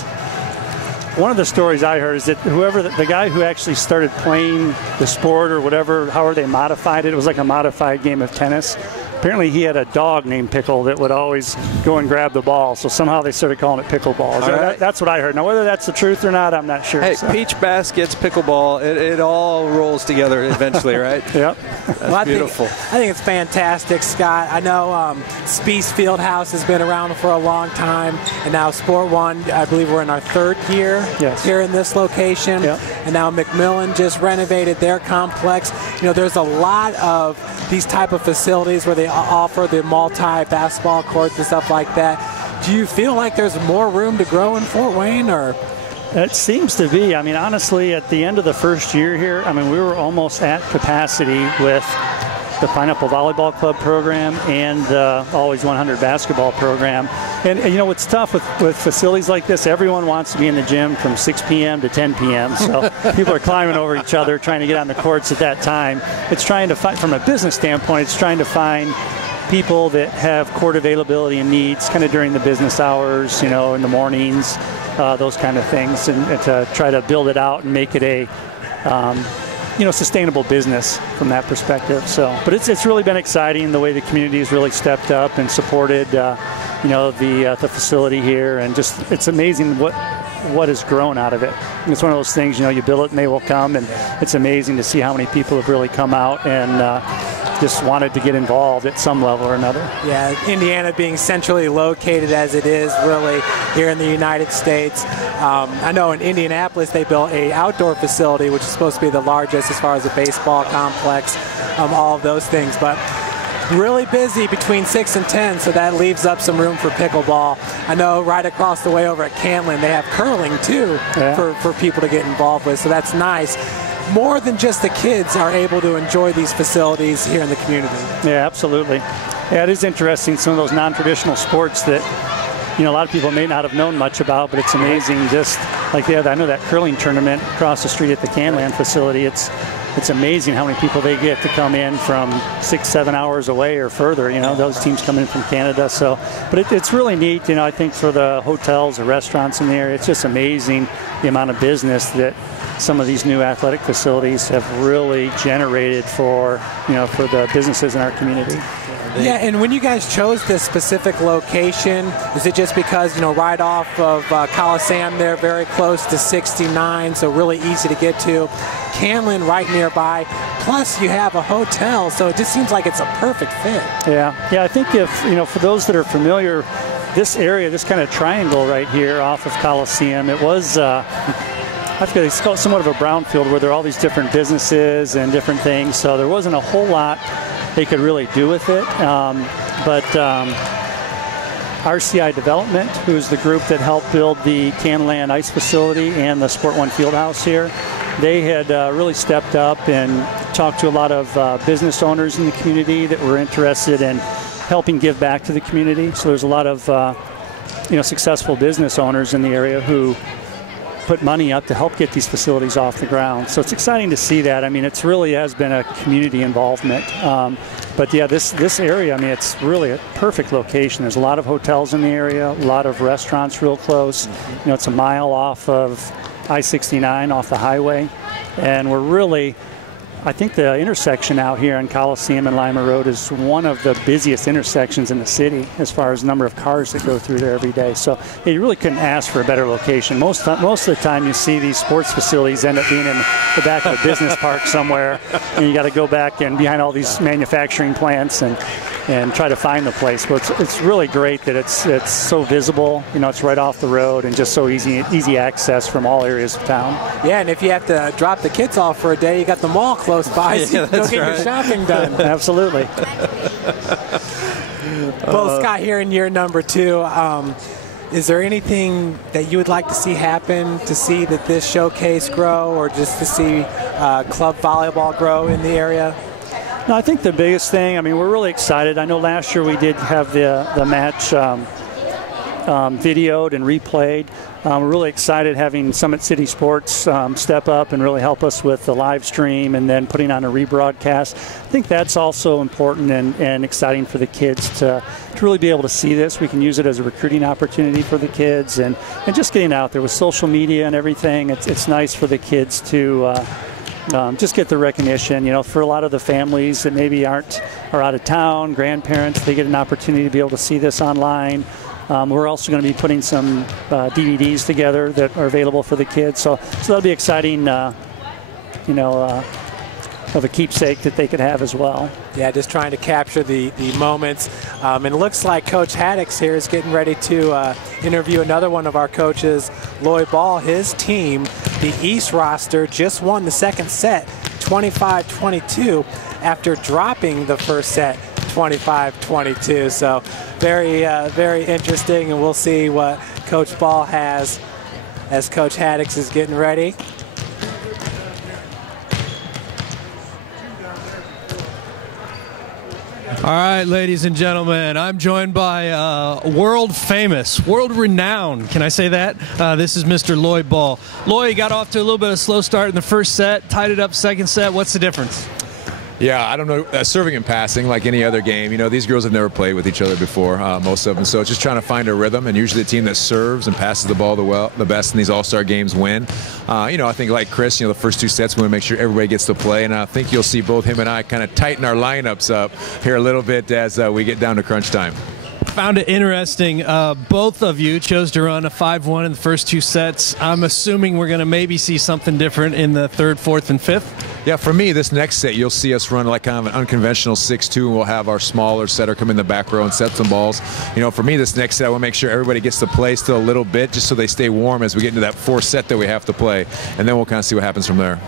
one of the stories I heard is that the guy who actually started playing the sport or whatever, however they modified it, it was like a modified game of tennis. Apparently he had a dog named Pickle that would always go and grab the ball, so somehow they started calling it pickleball. That's what I heard. Now, whether that's the truth or not, I'm not sure. Hey, peach baskets, pickleball, it all rolls together eventually, right? Yep. That's beautiful. I think it's fantastic, Scott. I know Spiece Fieldhouse has been around for a long time, and now Sport One, I believe we're in our 3rd year here in this location. Yep. And now McMillan just renovated their complex. There's a lot of these type of facilities where they offer the multi-basketball courts and stuff like that. Do you feel like there's more room to grow in Fort Wayne, or? It seems to be. I mean, honestly, at the end of the first year here, we were almost at capacity with the Pineapple Volleyball Club program and the Always 100 basketball program. And what's tough with facilities like this, everyone wants to be in the gym from 6 p.m. to 10 p.m. So people are climbing over each other trying to get on the courts at that time. It's trying to find, from a business standpoint, it's trying to find people that have court availability and needs kind of during the business hours, in the mornings, those kind of things, and to try to build it out and make it a sustainable business from that perspective. So, but it's really been exciting the way the community has really stepped up and supported, the facility here, and just it's amazing what has grown out of it. And it's one of those things, you build it and they will come, and it's amazing to see how many people have really come out and just wanted to get involved at some level or another. Yeah, Indiana being centrally located as it is really here in the United States. I know in Indianapolis they built a outdoor facility which is supposed to be the largest as far as a baseball complex, all of those things. But really busy between 6 and 10, so that leaves up some room for pickleball. I know right across the way over at Cantland, they have curling too for people to get involved with, so that's nice. More than just the kids are able to enjoy these facilities here in the community. Yeah, absolutely. Yeah, it is interesting, some of those non-traditional sports that a lot of people may not have known much about, but it's amazing. Just like I know that curling tournament across the street at the Canland facility, it's amazing how many people they get to come in from 6-7 hours away or further. Those teams come in from Canada. So, but it's really neat. I think for the hotels, the restaurants in the area, it's just amazing the amount of business that some of these new athletic facilities have really generated for the businesses in our community. Yeah, and when you guys chose this specific location, is it just because, right off of Coliseum there, very close to 69, so really easy to get to? Canland right nearby, plus you have a hotel, so it just seems like it's a perfect fit. Yeah, I think if, for those that are familiar, this area, this kind of triangle right here off of Coliseum, it was, it's called somewhat of a brownfield where there are all these different businesses and different things, so there wasn't a whole lot they could really do with it. But RCI Development, who's the group that helped build the Canland Ice Facility and the Sport One Fieldhouse here, they had really stepped up and talked to a lot of business owners in the community that were interested in helping give back to the community. So there's a lot of successful business owners in the area who put money up to help get these facilities off the ground. So it's exciting to see that. I mean, it really has been a community involvement. But yeah, this area, I mean, it's really a perfect location. There's a lot of hotels in the area, a lot of restaurants real close. It's a mile off of I-69 off the highway. And we're really, I think the intersection out here on Coliseum and Lima Road is one of the busiest intersections in the city as far as number of cars that go through there every day. So yeah, you really couldn't ask for a better location. Most of the time you see these sports facilities end up being in the back of a business park somewhere, and you got to go back and behind all these manufacturing plants and try to find the place. But it's really great that it's so visible. It's right off the road and just so easy access from all areas of town. Yeah, and if you have to drop the kids off for a day, you got the mall close by, so you can go get your shopping done. Absolutely. Well, Scott, here in year number 2, is there anything that you would like to see happen to see that this showcase grow, or just to see club volleyball grow in the area? No, I think the biggest thing, I mean, we're really excited. I know last year we did have the match videoed and replayed. We're really excited having Summit City Sports step up and really help us with the live stream and then putting on a rebroadcast. I think that's also important and exciting for the kids to really be able to see this. We can use it as a recruiting opportunity for the kids and just getting out there with social media and everything. It's nice for the kids to just get the recognition. For a lot of the families that maybe are out of town, grandparents, they get an opportunity to be able to see this online. We're also going to be putting some DVDs together that are available for the kids. So that'll be exciting, of a keepsake that they could have as well. Yeah, just trying to capture the moments. And it looks like Coach Haddix here is getting ready to interview another one of our coaches, Lloyd Ball. His team, the East roster, just won the second set, 25-22, after dropping the first set, 25-22. So very, very interesting, and we'll see what Coach Ball has as Coach Haddix is getting ready. All right, ladies and gentlemen, I'm joined by world famous, world renowned, can I say that? This is Mr. Lloyd Ball. Lloyd got off to a little bit of a slow start in the first set, tied it up second set. What's the difference? Yeah, I don't know. Serving and passing, like any other game. These girls have never played with each other before, most of them. So it's just trying to find a rhythm. And usually the team that serves and passes the ball the best in these all-star games win. I think like Chris, the first 2 sets, we want to make sure everybody gets to play. And I think you'll see both him and I kind of tighten our lineups up here a little bit as we get down to crunch time. Found it interesting. Both of you chose to run a 5-1 in the first 2 sets. I'm assuming we're going to maybe see something different in the 3rd, 4th, and 5th. Yeah, for me, this next set, you'll see us run like kind of an unconventional 6-2, and we'll have our smaller setter come in the back row and set some balls. For me, this next set, I want to make sure everybody gets to play still a little bit, just so they stay warm as we get into that 4th set that we have to play, and then we'll kind of see what happens from there.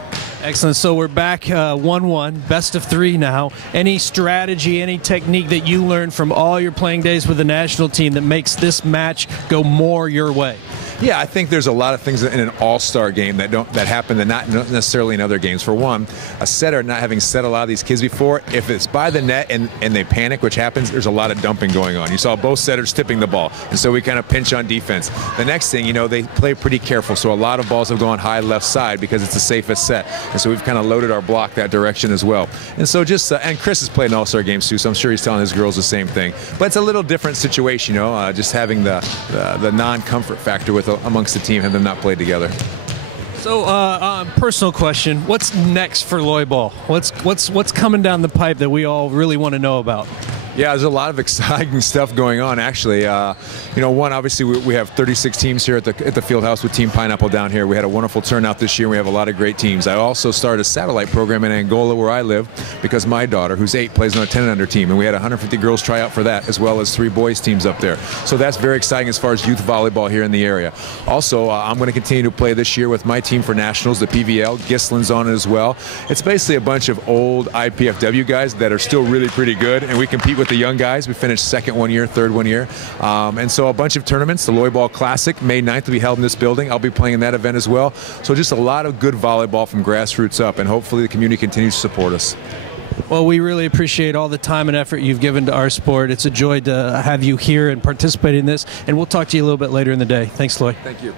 Excellent. So we're back 1-1, best of 3 now. Any strategy, any technique that you learned from all your playing days with the national team that makes this match go more your way? Yeah, I think there's a lot of things in an all-star game that happen and not necessarily in other games. For one, a setter not having set a lot of these kids before, if it's by the net and they panic, which happens, there's a lot of dumping going on. You saw both setters tipping the ball, and so we kind of pinch on defense. The next thing, they play pretty careful, so a lot of balls have gone high left side because it's the safest set, and so we've kind of loaded our block that direction as well. And so and Chris has played in all-star games too, so I'm sure he's telling his girls the same thing. But it's a little different situation, just having the non-comfort factor amongst the team and them not played together. So, personal question: what's next for Loy Ball? What's coming down the pipe that we all really want to know about? Yeah, there's a lot of exciting stuff going on, actually. One, obviously, we have 36 teams here at the field house with Team Pineapple down here. We had a wonderful turnout this year. We have a lot of great teams. I also started a satellite program in Angola, where I live, because my daughter, who's 8, plays on a 10-under team, and we had 150 girls try out for that, as well as 3 boys teams up there. So that's very exciting as far as youth volleyball here in the area. Also, I'm going to continue to play this year with my team for nationals, the PVL. Gislin's on it as well. It's basically a bunch of old IPFW guys that are still really pretty good, and we compete with the young guys. We finished second one year, third one year. And so a bunch of tournaments. The Loy Ball Classic, May 9th, will be held in this building. I'll be playing in that event as well. So just a lot of good volleyball from grassroots up, and hopefully the community continues to support us. Well, we really appreciate all the time and effort you've given to our sport. It's a joy to have you here and participate in this, and we'll talk to you a little bit later in the day. Thanks, Loy. Thank you.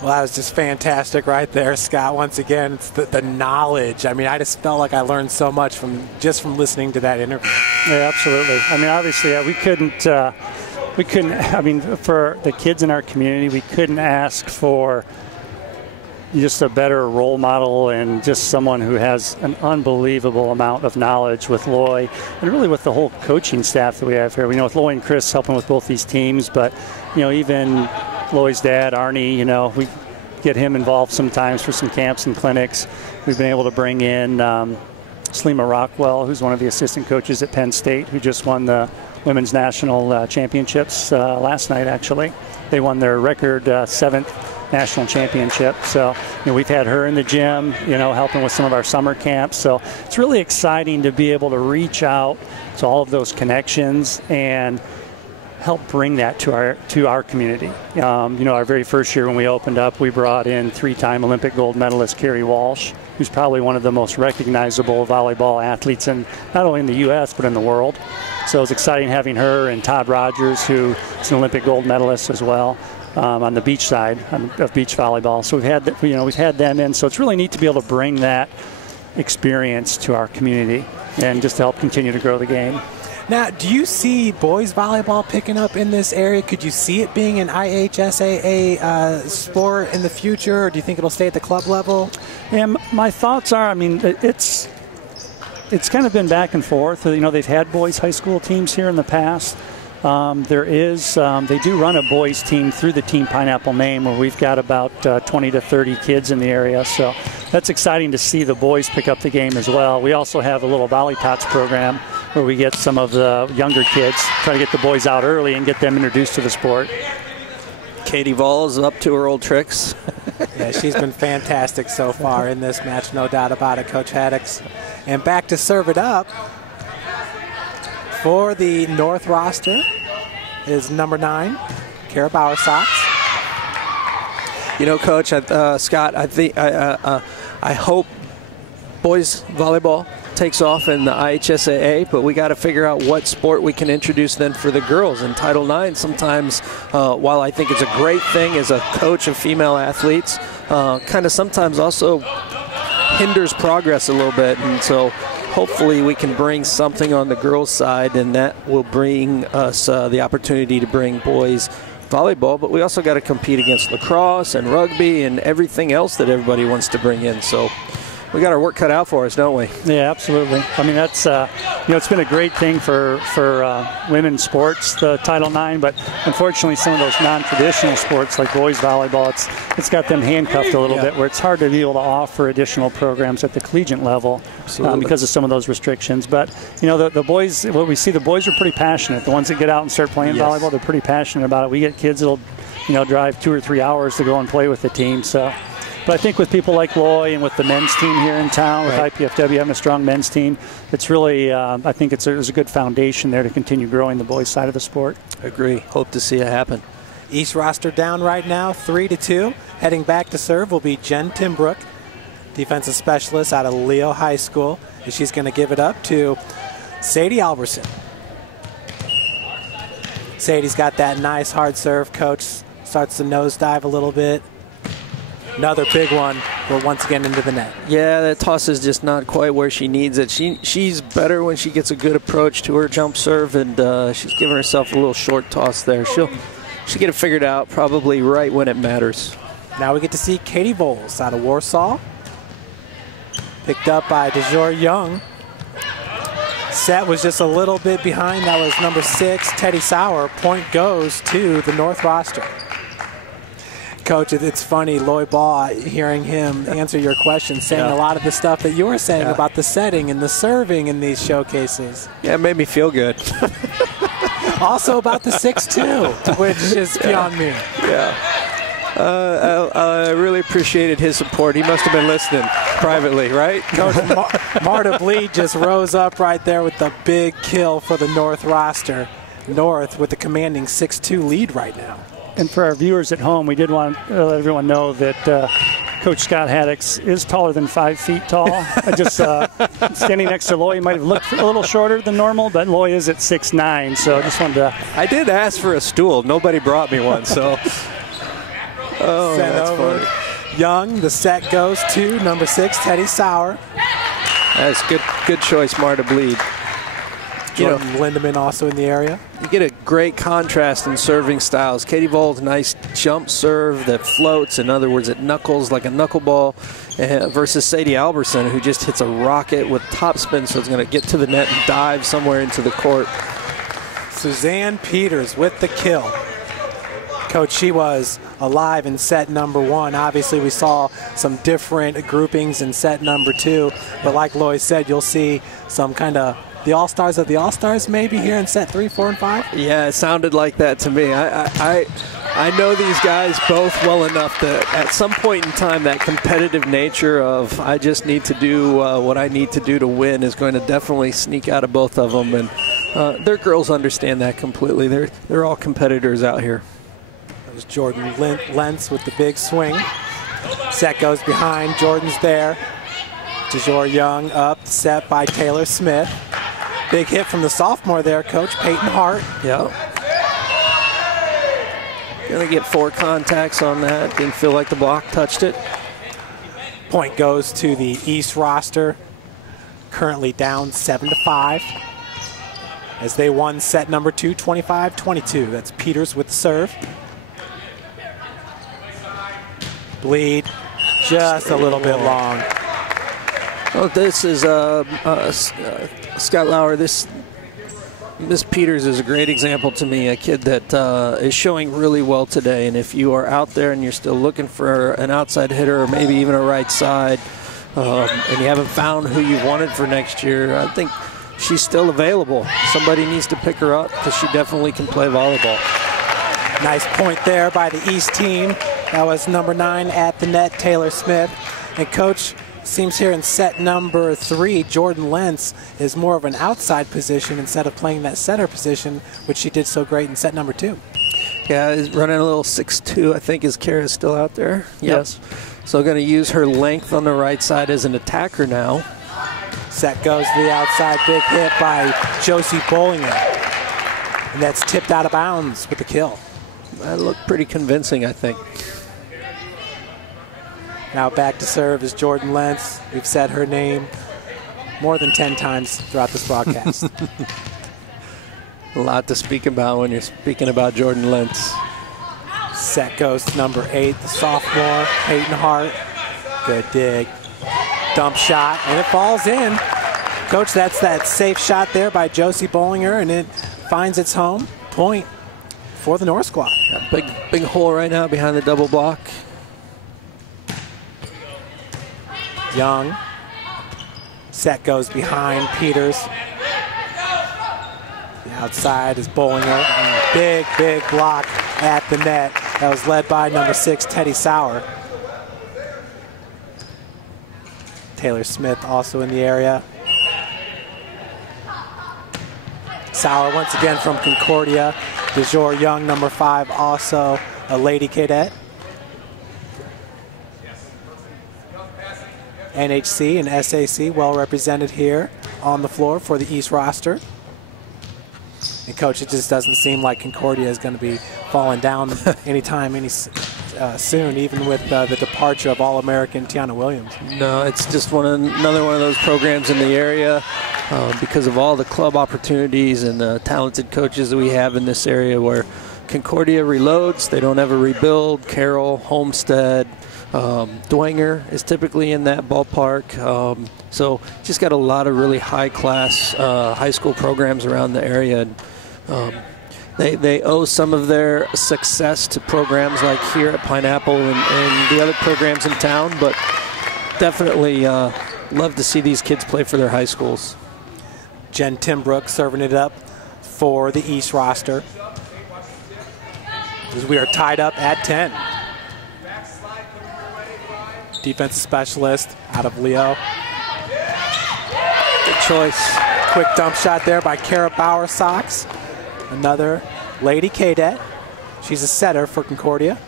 Well, that was just fantastic right there, Scott. Once again, it's the knowledge. I mean, I just felt like I learned so much from listening to that interview. Yeah, absolutely. I mean, obviously, we couldn't, I mean, for the kids in our community, we couldn't ask for just a better role model and just someone who has an unbelievable amount of knowledge with Loy and really with the whole coaching staff that we have here. We know with Loy and Chris helping with both these teams, but, even Loy's dad, Arnie, we get him involved sometimes for some camps and clinics. We've been able to bring in Salima Rockwell, who's one of the assistant coaches at Penn State, who just won the women's national championships last night, actually. They won their record 7th national championship. So, we've had her in the gym, helping with some of our summer camps. So it's really exciting to be able to reach out to all of those connections and help bring that to our community. Our very first year when we opened up, we brought in 3-time Olympic gold medalist Carrie Walsh, who's probably one of the most recognizable volleyball athletes in not only in the U.S. but in the world. So it was exciting having her, and Todd Rogers, who is an Olympic gold medalist as well on the beach side of beach volleyball. So we've had them in. So it's really neat to be able to bring that experience to our community and just to help continue to grow the game. Now, do you see boys volleyball picking up in this area? Could you see it being an IHSAA sport in the future, or do you think it'll stay at the club level? Yeah, my thoughts are, it's kind of been back and forth. They've had boys high school teams here in the past. They do run a boys team through the Team Pineapple name, where we've got about 20 to 30 kids in the area. So that's exciting to see the boys pick up the game as well. We also have a little Volley Tots program where we get some of the younger kids, try to get the boys out early and get them introduced to the sport. Katie Vall is up to her old tricks. Yeah, she's been fantastic so far in this match, no doubt about it, Coach Haddix. And back to serve it up for the North roster is number 9, Kara Bowersox. Coach, Scott, I hope boys volleyball takes off in the IHSAA, but we got to figure out what sport we can introduce then for the girls. In Title IX, sometimes, while I think it's a great thing as a coach of female athletes, kind of sometimes also hinders progress a little bit. And so hopefully we can bring something on the girls' side, and that will bring us the opportunity to bring boys volleyball, but we also got to compete against lacrosse and rugby and everything else that everybody wants to bring in. So we got our work cut out for us, don't we? Yeah, absolutely. I mean, that's it's been a great thing for women's sports, the Title IX, but unfortunately some of those non-traditional sports like boys volleyball, it's got them handcuffed a little bit, where it's hard to be able to offer additional programs at the collegiate level because of some of those restrictions. But the boys, what we see, the boys are pretty passionate. The ones that get out and start playing volleyball, they're pretty passionate about it. We get kids that'll drive 2 or 3 hours to go and play with the team. So But I think with people like Loy and with the men's team here in town, with IPFW having a strong men's team, it's really, I think there's a good foundation there to continue growing the boys' side of the sport. Agree. Hope to see it happen. East roster down right now, 3-2. Heading back to serve will be Jen Timbrook, defensive specialist out of Leo High School. And she's going to give it up to Sadie Alberson. Sadie's got that nice hard serve. Coach starts to nosedive a little bit. Another big one. We're once again into the net. Yeah, that toss is just not quite where she needs it. She's better when she gets a good approach to her jump serve, and she's giving herself a little short toss there. She'll get it figured out probably right when it matters. Now we get to see Katie Voles out of Warsaw. Picked up by DeJour Young. Set was just a little bit behind. That was number 6, Teddy Sauer. Point goes to the North roster. Coach, it's funny, Loy Ball, hearing him answer your question, saying a lot of the stuff that you were saying about the setting and the serving in these showcases. Yeah, it made me feel good. Also about the 6'2", which is beyond me. Yeah. I really appreciated his support. He must have been listening privately, right? Coach Marta Bleed just rose up right there with the big kill for the North roster. North with the commanding 6'2" lead right now. And for our viewers at home, we did want to let everyone know that Coach Scott Haddix is taller than 5 feet tall. I just standing next to Loy, he might have looked a little shorter than normal, but Loy is at 6'9", so I just wanted to... I did ask for a stool. Nobody brought me one, so... Oh, Sent that's over. funny. Young, the set goes to number 6, Teddy Sauer. That's good choice, Marta Bleed. Jordan Lindemann also in the area. You get a great contrast in serving styles. Katie Voles, nice jump serve that floats. In other words, it knuckles like a knuckleball, versus Sadie Alberson, who just hits a rocket with topspin, so it's going to get to the net and dive somewhere into the court. Suzanne Peters with the kill. Coach, she was alive in set number 1. Obviously, we saw some different groupings in set number 2, but like Loy said, you'll see some kind of the all-stars of the all-stars maybe here in set 3, 4, and 5? Yeah, it sounded like that to me. I know these guys both well enough that at some point in time that competitive nature of I just need to do what I need to do to win is going to definitely sneak out of both of them, and their girls understand that completely. They're all competitors out here. That was Jordan Lentz with the big swing. Set goes behind. Jordan's there. DeJour Young up, set by Taylor Smith. Big hit from the sophomore there, Coach Peyton Hart. Yep. Gonna get 4 contacts on that. Didn't feel like the block touched it. Point goes to the East roster. Currently down 7-5. As they won set number 2, 25-22. That's Peters with the serve. Bleed just a little bit long. Oh, this is Scott Lauer. Miss Peters is a great example to me, a kid that is showing really well today. And if you are out there and you're still looking for an outside hitter or maybe even a right side, and you haven't found who you wanted for next year, I think she's still available. Somebody needs to pick her up because she definitely can play volleyball. Nice point there by the East team. That was number 9 at the net, Taylor Smith. And Coach, seems here in set number 3, Jordan Lentz is more of an outside position instead of playing that center position, which she did so great in set number 2. Yeah, he's running a little 6'2". I think his Kara is still out there. Yep. Yes. So going to use her length on the right side as an attacker now. Set goes to the outside, big hit by Josie Bollinger. And that's tipped out of bounds with the kill. That looked pretty convincing, I think. Now back to serve is Jordan Lentz. We've said her name more than 10 times throughout this broadcast. A lot to speak about when you're speaking about Jordan Lentz. Set goes to number 8, the sophomore, Peyton Hart. Good dig. Dump shot, and it falls in. Coach, that's that safe shot there by Josie Bollinger, and it finds its home. Point for the North squad. Big hole right now behind the double block. Young. Set goes behind Peters. The outside is Bollinger. Big block at the net. That was led by number 6, Teddy Sauer. Taylor Smith also in the area. Sauer once again from Concordia. DeJour Young, number 5, also a Lady Cadet. NHC and SAC well represented here on the floor for the East roster. And Coach, it just doesn't seem like Concordia is going to be falling down anytime soon, even with the departure of All-American Tiana Williams. No, it's just another one of those programs in the area because of all the club opportunities and the talented coaches that we have in this area where Concordia reloads, they don't ever rebuild. Carroll, Homestead, Dwenger is typically in that ballpark. So just got a lot of really high-class high school programs around the area. They owe some of their success to programs like here at Pineapple and the other programs in town, but definitely love to see these kids play for their high schools. Jen Timbrook serving it up for the East roster. As we are tied up at 10. Defensive specialist out of Leo. Good choice. Quick dump shot there by Kara Bowersox. Another Lady Cadet. She's a setter for Concordia.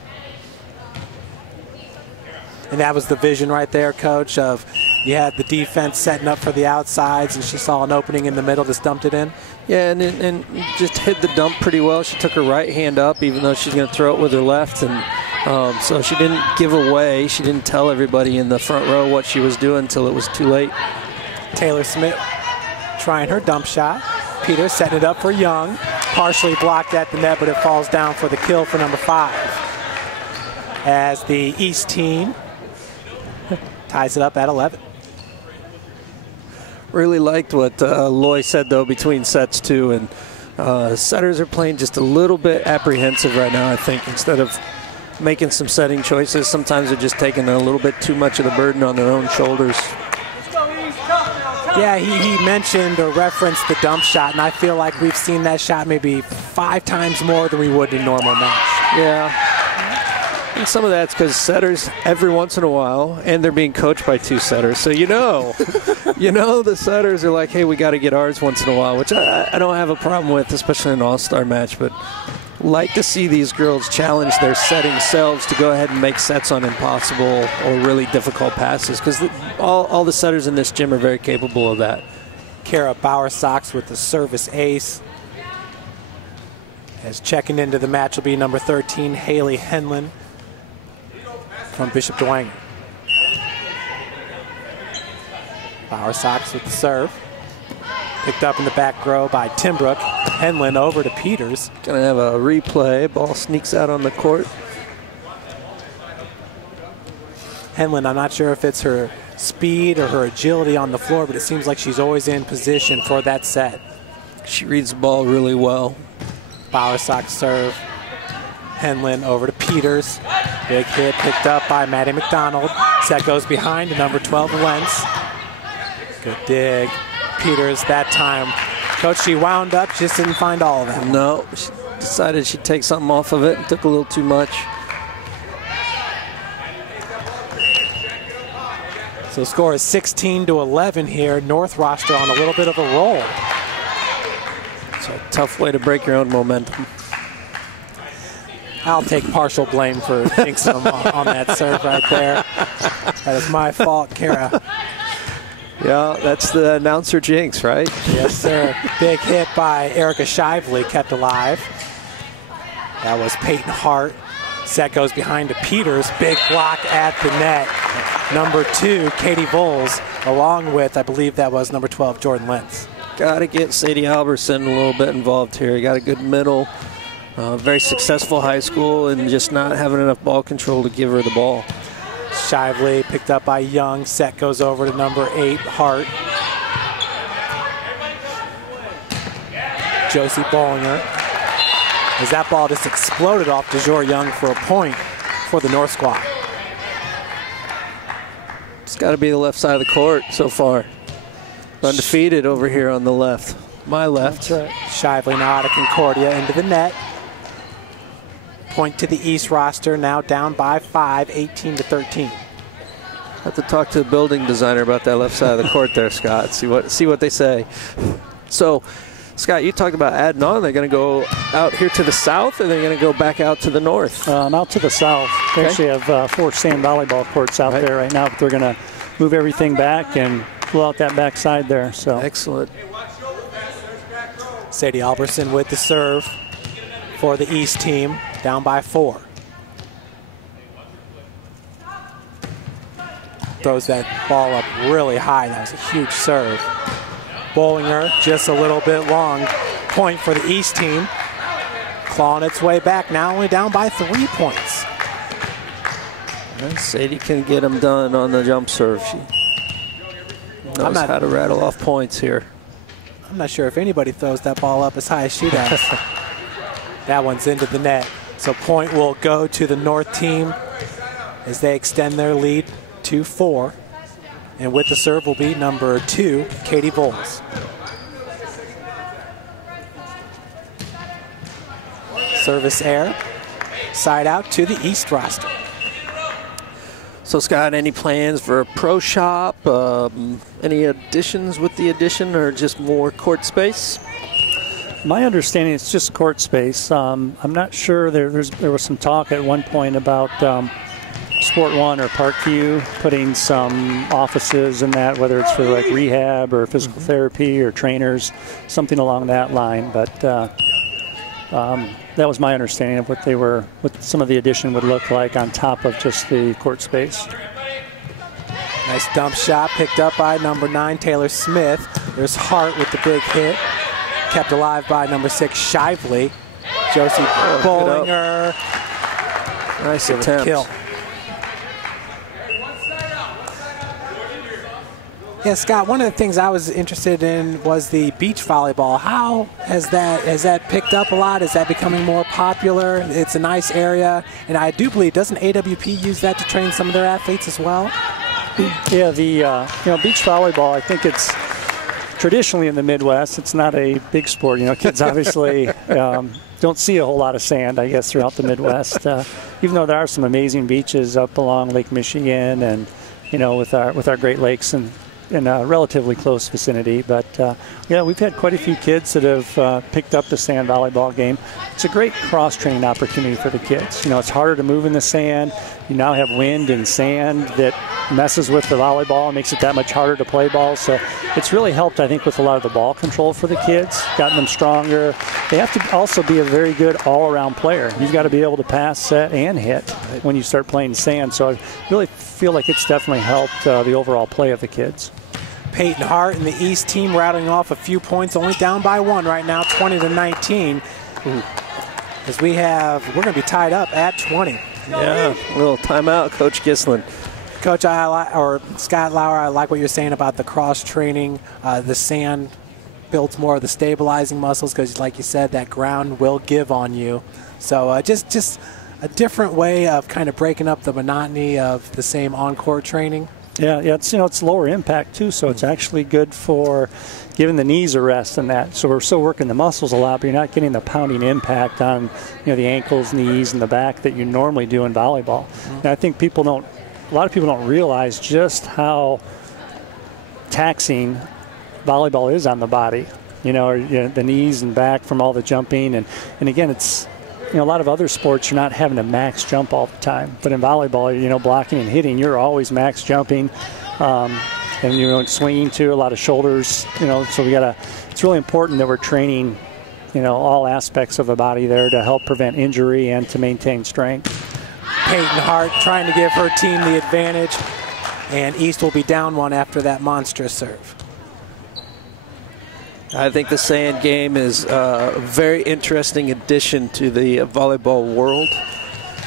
And that was the vision right there, Coach, of you had the defense setting up for the outsides, and she saw an opening in the middle, just dumped it in. Yeah, and just hit the dump pretty well. She took her right hand up, even though she's going to throw it with her left. And so she didn't give away. She didn't tell everybody in the front row what she was doing until it was too late. Taylor Smith trying her dump shot. Peters setting it up for Young. Partially blocked at the net, but it falls down for the kill for number 5. As the East team ties it up at 11. Really liked what Loy said, though, between sets, too. And setters are playing just a little bit apprehensive right now, I think. Instead of making some setting choices, sometimes they're just taking a little bit too much of the burden on their own shoulders. Yeah, he mentioned or referenced the dump shot, and I feel like we've seen that shot maybe 5 times more than we would in a normal match. Yeah. And some of that's because setters every once in a while, and they're being coached by 2 setters. So the setters are like, hey, we got to get ours once in a while, which I don't have a problem with, especially in an all-star match. But like to see these girls challenge their setting selves to go ahead and make sets on impossible or really difficult passes, because all the setters in this gym are very capable of that. Kara Bowersox with the service ace. As checking into the match will be number 13, Haley Henlin from Bishop Dwenger. Bowersox with the serve. Picked up in the back row by Timbrook. Henlin over to Peters. Gonna have a replay. Ball sneaks out on the court. Henlin, I'm not sure if it's her speed or her agility on the floor, but it seems like she's always in position for that set. She reads the ball really well. Bowersox serve. Henlin over to Peters. Big hit picked up by Maddie McDonald. Set goes behind to number 12, Wentz. Good dig. Peters that time. Coach, she wound up, just didn't find all of them. No, she decided she'd take something off of it and took a little too much. So the score is 16-11 here. North roster on a little bit of a roll. It's a tough way to break your own momentum. I'll take partial blame for jinxing them on that serve right there. That is my fault, Kara. Yeah, that's the announcer jinx, right? Yes, sir. Big hit by Erica Shively, kept alive. That was Peyton Hart. Set goes behind to Peters. Big block at the net. Number 2, Katie Voles, along with, I believe that was number 12, Jordan Lentz. Got to get Sadie Alberson a little bit involved here. Got a good middle. Very successful high school and just not having enough ball control to give her the ball. Shively picked up by Young. Set goes over to number 8, Hart. Josie Bollinger. As that ball just exploded off DeJour Young for a point for the North squad. It's got to be the left side of the court so far. Undefeated over here on the left. My left. That's right. Shively now out of Concordia into the net. Point to the East roster, now down by 5, 18-13. Have to talk to the building designer about that left side of the court there, Scott. See what they say. So, Scott, you talked about adding on. They're going to go out here to the south, or they're going to go back out to the north? Out to the south. They actually have 4 sand volleyball courts out there right now, but they're going to move everything back and pull out that back side there. So excellent. Sadie Alberson with the serve for the East team, down by 4. Throws that ball up really high. That was a huge serve. Bollinger just a little bit long. Point for the East team. Clawing its way back, now only down by 3 points. And Sadie can get them done on the jump serve. She knows how to rattle off points here. I'm not sure if anybody throws that ball up as high as she does. That one's into the net. So point will go to the North team as they extend their lead to 4. And with the serve will be number 2, Katie Voles. Service error. Side out to the East roster. So, Scott, any plans for a pro shop? Any additions with the addition, or just more court space? my understanding it's just court space. I'm not sure. There was some talk at one point about Sport One or Parkview putting some offices in that, whether it's for like rehab or physical therapy or trainers, something along that line. But that was my understanding of what some of the addition would look like on top of just the court space. Nice dump shot picked up by number 9, Taylor Smith. There's Hart with the big hit. Kept alive by number 6, Shively. Josie Bollinger. Nice attempt. Kill. Yeah, Scott, one of the things I was interested in was the beach volleyball. How has that picked up a lot? Is that becoming more popular? It's a nice area, and I do believe, doesn't AWP use that to train some of their athletes as well? Yeah, the beach volleyball, I think it's traditionally in the Midwest, it's not a big sport. Kids obviously don't see a whole lot of sand, I guess, throughout the Midwest. Even though there are some amazing beaches up along Lake Michigan and, with our Great Lakes and in a relatively close vicinity. But yeah, we've had quite a few kids that have picked up the sand volleyball game. It's a great cross-training opportunity for the kids. It's harder to move in the sand. You now have wind and sand that messes with the volleyball and makes it that much harder to play ball. So it's really helped, I think, with a lot of the ball control for the kids, gotten them stronger. They have to also be a very good all-around player. You've got to be able to pass, set, and hit when you start playing sand. So I really feel like it's definitely helped the overall play of the kids. Peyton Hart and the East team rattling off a few points, only down by 1 right now, 20-19. As we're going to be tied up at 20. Yeah, a little timeout, Coach Gislin. Coach, Scott Lauer, I like what you're saying about the cross-training. The sand builds more of the stabilizing muscles because, like you said, that ground will give on you. So just a different way of kind of breaking up the monotony of the same on-court training. Yeah, it's lower impact too, so it's actually good for giving the knees a rest and that. So we're still working the muscles a lot, but you're not getting the pounding impact on the ankles, knees, and the back that you normally do in volleyball. And I think a lot of people don't realize just how taxing volleyball is on the body. The knees and back from all the jumping, and again, it's. A lot of other sports, you're not having to max jump all the time. But in volleyball, blocking and hitting, you're always max jumping. And, swinging too, a lot of shoulders, so it's really important that we're training, all aspects of the body there to help prevent injury and to maintain strength. Peyton Hart trying to give her team the advantage. And East will be down 1 after that monstrous serve. I think the sand game is a very interesting addition to the volleyball world.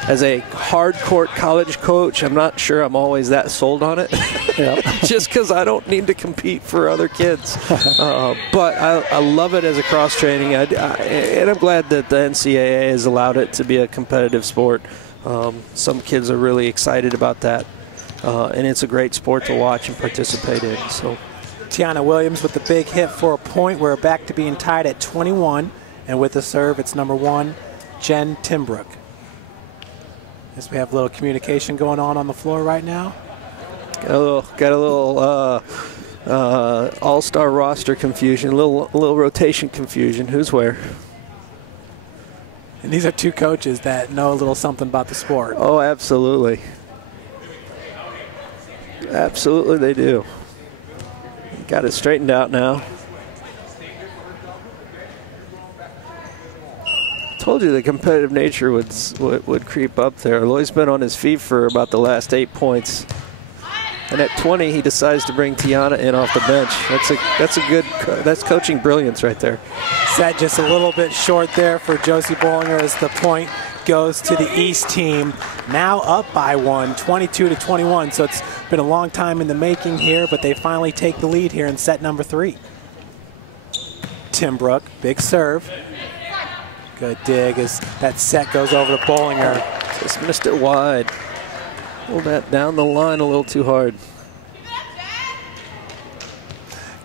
As a hard-court college coach, I'm not sure I'm always that sold on it. Yep. Just because I don't need to compete for other kids. But I love it as a cross-training, and I'm glad that the NCAA has allowed it to be a competitive sport. Some kids are really excited about that, and it's a great sport to watch and participate in. So. Tiana Williams with the big hit for a point. We're back to being tied at 21. And with the serve, it's number 1, Jen Timbrook. As we have a little communication going on the floor right now. Got a little all-star roster confusion, a little rotation confusion. Who's where? And these are two coaches that know a little something about the sport. Oh, absolutely. Absolutely they do. Got it straightened out now. Told you the competitive nature would creep up there. Loy's been on his feet for about the last 8 points. And at 20, he decides to bring Tiana in off the bench. That's coaching brilliance right there. Set just a little bit short there for Josie Bollinger as the point goes to the East team. Now up by 1, 22-21. So it's been a long time in the making here, but they finally take the lead here in set number 3. Timbrook, big serve. Good dig as that set goes over to Bollinger. Just missed it wide. Pulled that down the line a little too hard.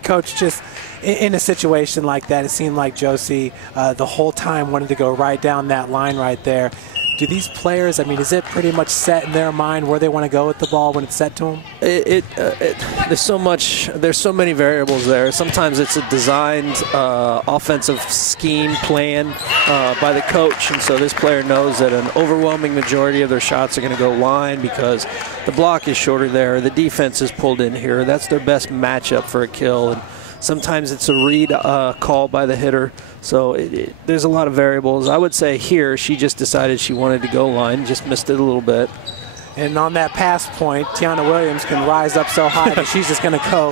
Coach, just in a situation like that, it seemed like Josie the whole time wanted to go right down that line right there. Do these players, I mean, is it pretty much set in their mind where they want to go with the ball when it's set to them? There's so many variables there. Sometimes it's a designed offensive scheme plan by the coach, and so this player knows that an overwhelming majority of their shots are going to go line because the block is shorter there, the defense is pulled in here. That's their best matchup for a kill. And sometimes it's a read call by the hitter. So there's a lot of variables. I would say here she just decided she wanted to go line, just missed it a little bit. And on that pass point, Tiana Williams can rise up so high that she's just going to go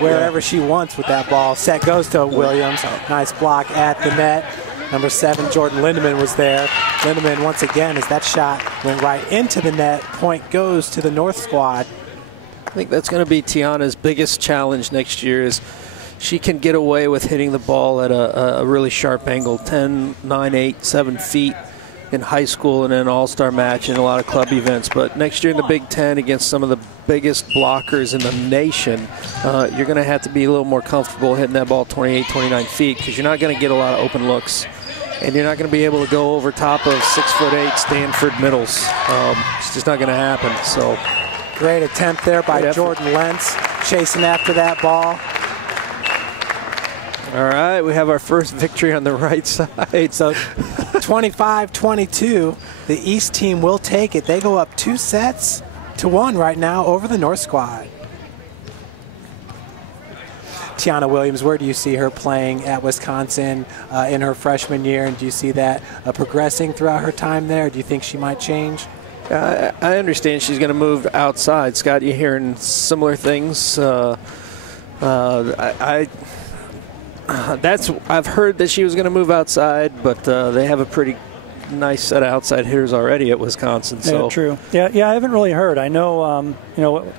wherever she wants with that ball. Set goes to Williams. Nice block at the net. Number 7, Jordan Lindemann was there. Lindemann, once again, as that shot went right into the net, point goes to the North squad. I think that's going to be Tiana's biggest challenge next year is she can get away with hitting the ball at a really sharp angle, 10, 9, 8, 7 feet in high school and in an all-star match and a lot of club events. But next year in the Big Ten against some of the biggest blockers in the nation, you're going to have to be a little more comfortable hitting that ball 28, 29 feet because you're not going to get a lot of open looks. And you're not going to be able to go over top of 6'8" Stanford middles. It's just not going to happen. So great attempt there by Jordan Lentz, chasing after that ball. All right, we have our first victory on the right side. So 25-22, the East team will take it. They go up 2-1 right now over the North squad. Tiana Williams, where do you see her playing at Wisconsin in her freshman year? And do you see that progressing throughout her time there? Do you think she might change? I understand she's going to move outside. Scott, you hearing similar things? I've heard that she was going to move outside, but they have a pretty nice set of outside hitters already at Wisconsin. So. Yeah, true. Yeah, I haven't really heard. I know,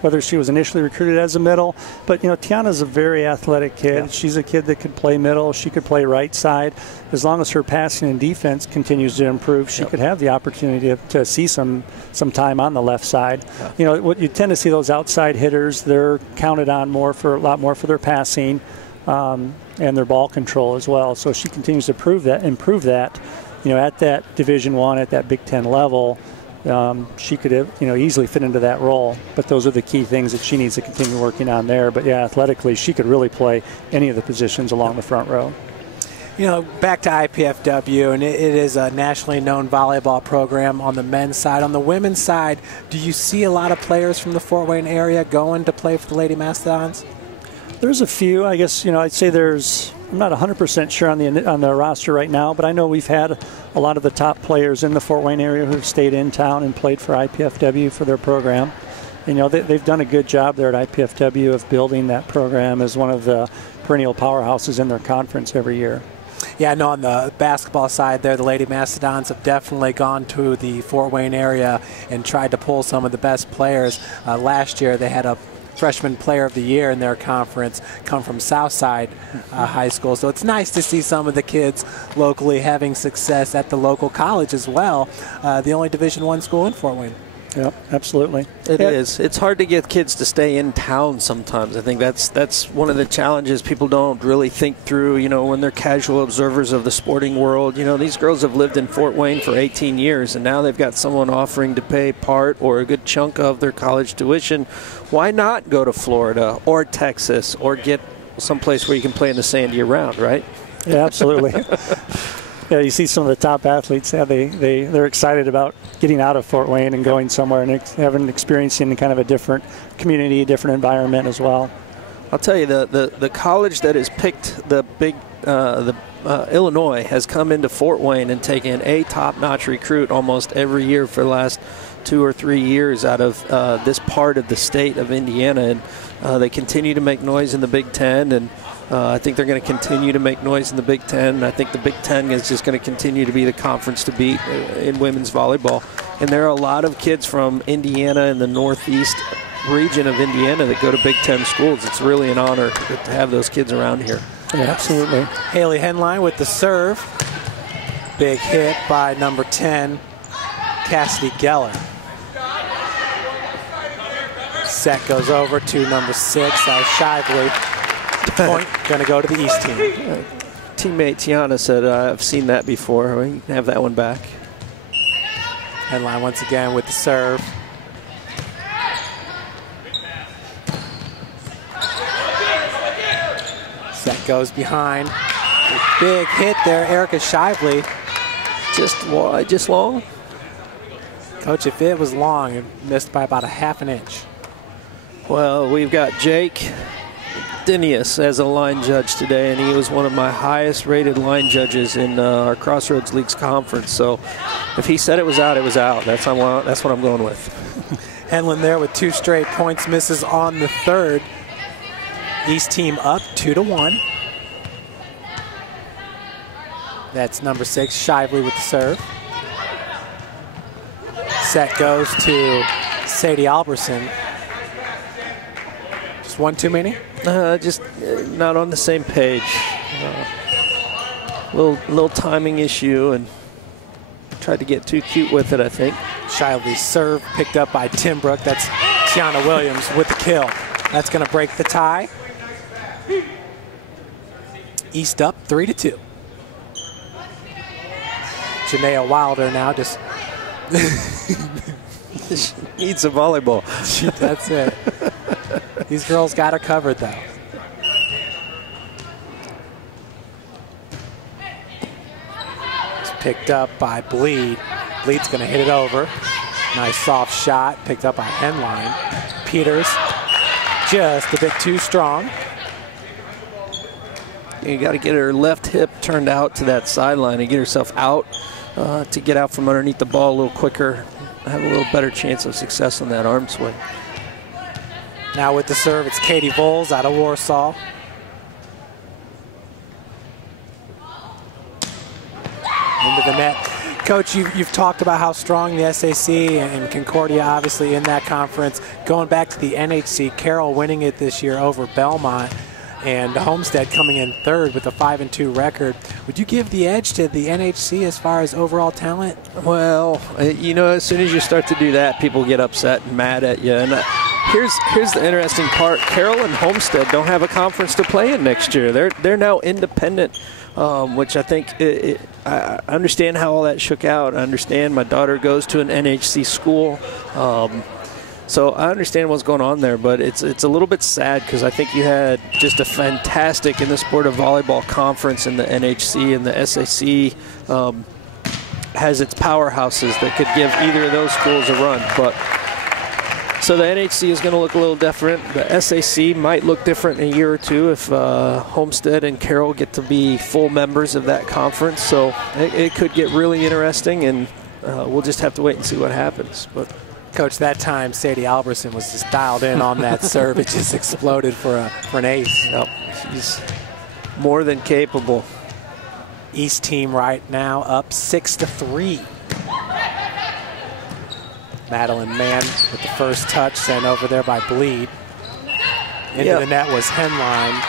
whether she was initially recruited as a middle, but Tiana's a very athletic kid. Yeah. She's a kid that could play middle. She could play right side. As long as her passing and defense continues to improve, she could have the opportunity to see some time on the left side. Yeah. What you tend to see those outside hitters, they're counted on a lot more for their passing. And their ball control as well. So she continues to improve that. At that Division I, at that Big Ten level, she could have, easily fit into that role. But those are the key things that she needs to continue working on there. But yeah, athletically, she could really play any of the positions along the front row. Back to IPFW, and it is a nationally known volleyball program on the men's side. On the women's side, do you see a lot of players from the Fort Wayne area going to play for the Lady Mastodons? There's a few. I guess, I'd say I'm not 100% sure on the roster right now, but I know we've had a lot of the top players in the Fort Wayne area who've stayed in town and played for IPFW for their program. And, they've done a good job there at IPFW of building that program as one of the perennial powerhouses in their conference every year. Yeah, no, on the basketball side there, the Lady Mastodons have definitely gone to the Fort Wayne area and tried to pull some of the best players. Last year they had a freshman player of the year in their conference come from Southside High School. So it's nice to see some of the kids locally having success at the local college as well, the only Division I school in Fort Wayne. Yep, absolutely. It is. It's hard to get kids to stay in town sometimes. I think that's one of the challenges people don't really think through, when they're casual observers of the sporting world. These girls have lived in Fort Wayne for 18 years, and now they've got someone offering to pay part or a good chunk of their college tuition. Why not go to Florida or Texas or get someplace where you can play in the sand year-round, right? Yeah, absolutely. Yeah, you see some of the top athletes. Yeah, they're excited about getting out of Fort Wayne and going somewhere and having experiencing kind of a different community, different environment as well. I'll tell you, the college that has picked the big Illinois has come into Fort Wayne and taken a top-notch recruit almost every year for the last 2 or 3 years out of this part of the state of Indiana, and they continue to make noise in the Big Ten, and I think they're going to continue to make noise in the Big Ten. I think the Big Ten is just going to continue to be the conference to beat in women's volleyball. And there are a lot of kids from Indiana and the northeast region of Indiana that go to Big Ten schools. It's really an honor to have those kids around here. Yeah, absolutely. Haley Henline with the serve. Big hit by number 10, Cassidy Geller. Set goes over to number 6, Shively. Point going to go to the East team. Teammate Tiana said, I've seen that before. We can have that one back. Henline once again with the serve. Set goes behind. Big hit there, Erica Shively. Just wide, just long? Coach, if it was long, it missed by about a half an inch. Well, we've got Jake Dinius as a line judge today, and he was one of my highest rated line judges in our Crossroads Leagues conference. So if he said it was out, it was out. That's what I'm going with. Henlin there with 2 straight points, misses on the third. East team up 2-1. That's number 6, Shively with the serve. Set goes to Sadie Alberson. Just one too many? Just not on the same page. Little timing issue, and tried to get too cute with it, I think. Shively's serve picked up by Timbrook. That's Tiana Williams with the kill. That's going to break the tie. East up 3-2. Janaea Wilder now just needs a volleyball. That's it. These girls got her covered, though. It's picked up by Bleed. Bleed's going to hit it over. Nice soft shot picked up by Henline. Peters just a bit too strong. You got to get her left hip turned out to that sideline and get herself out to get out from underneath the ball a little quicker. Have a little better chance of success on that arm swing. Now with the serve, it's Katie Voles out of Warsaw. Into the net. Coach, you've talked about how strong the SAC and Concordia obviously in that conference. Going back to the NHC, Carroll winning it this year over Belmont, and Homestead coming in third with a 5-2 record. Would you give the edge to the NHC as far as overall talent? Well, as soon as you start to do that, people get upset and mad at you. And here's the interesting part. Carroll and Homestead don't have a conference to play in next year. They're now independent, which I think I understand how all that shook out. I understand my daughter goes to an NHC school. So I understand what's going on there, but it's a little bit sad because I think you had just a fantastic in the sport of volleyball conference in the NHC, and the SAC has its powerhouses that could give either of those schools a run. But so the NHC is going to look a little different. The SAC might look different in a year or two if Homestead and Carroll get to be full members of that conference. So it could get really interesting, and we'll just have to wait and see what happens. But Coach, that time Sadie Alberson was just dialed in on that serve. It just exploded for an ace. Yep. She's more than capable. East team right now up 6-3. Madeline Mann with the first touch sent over there by Bleed. Into the net was Henline.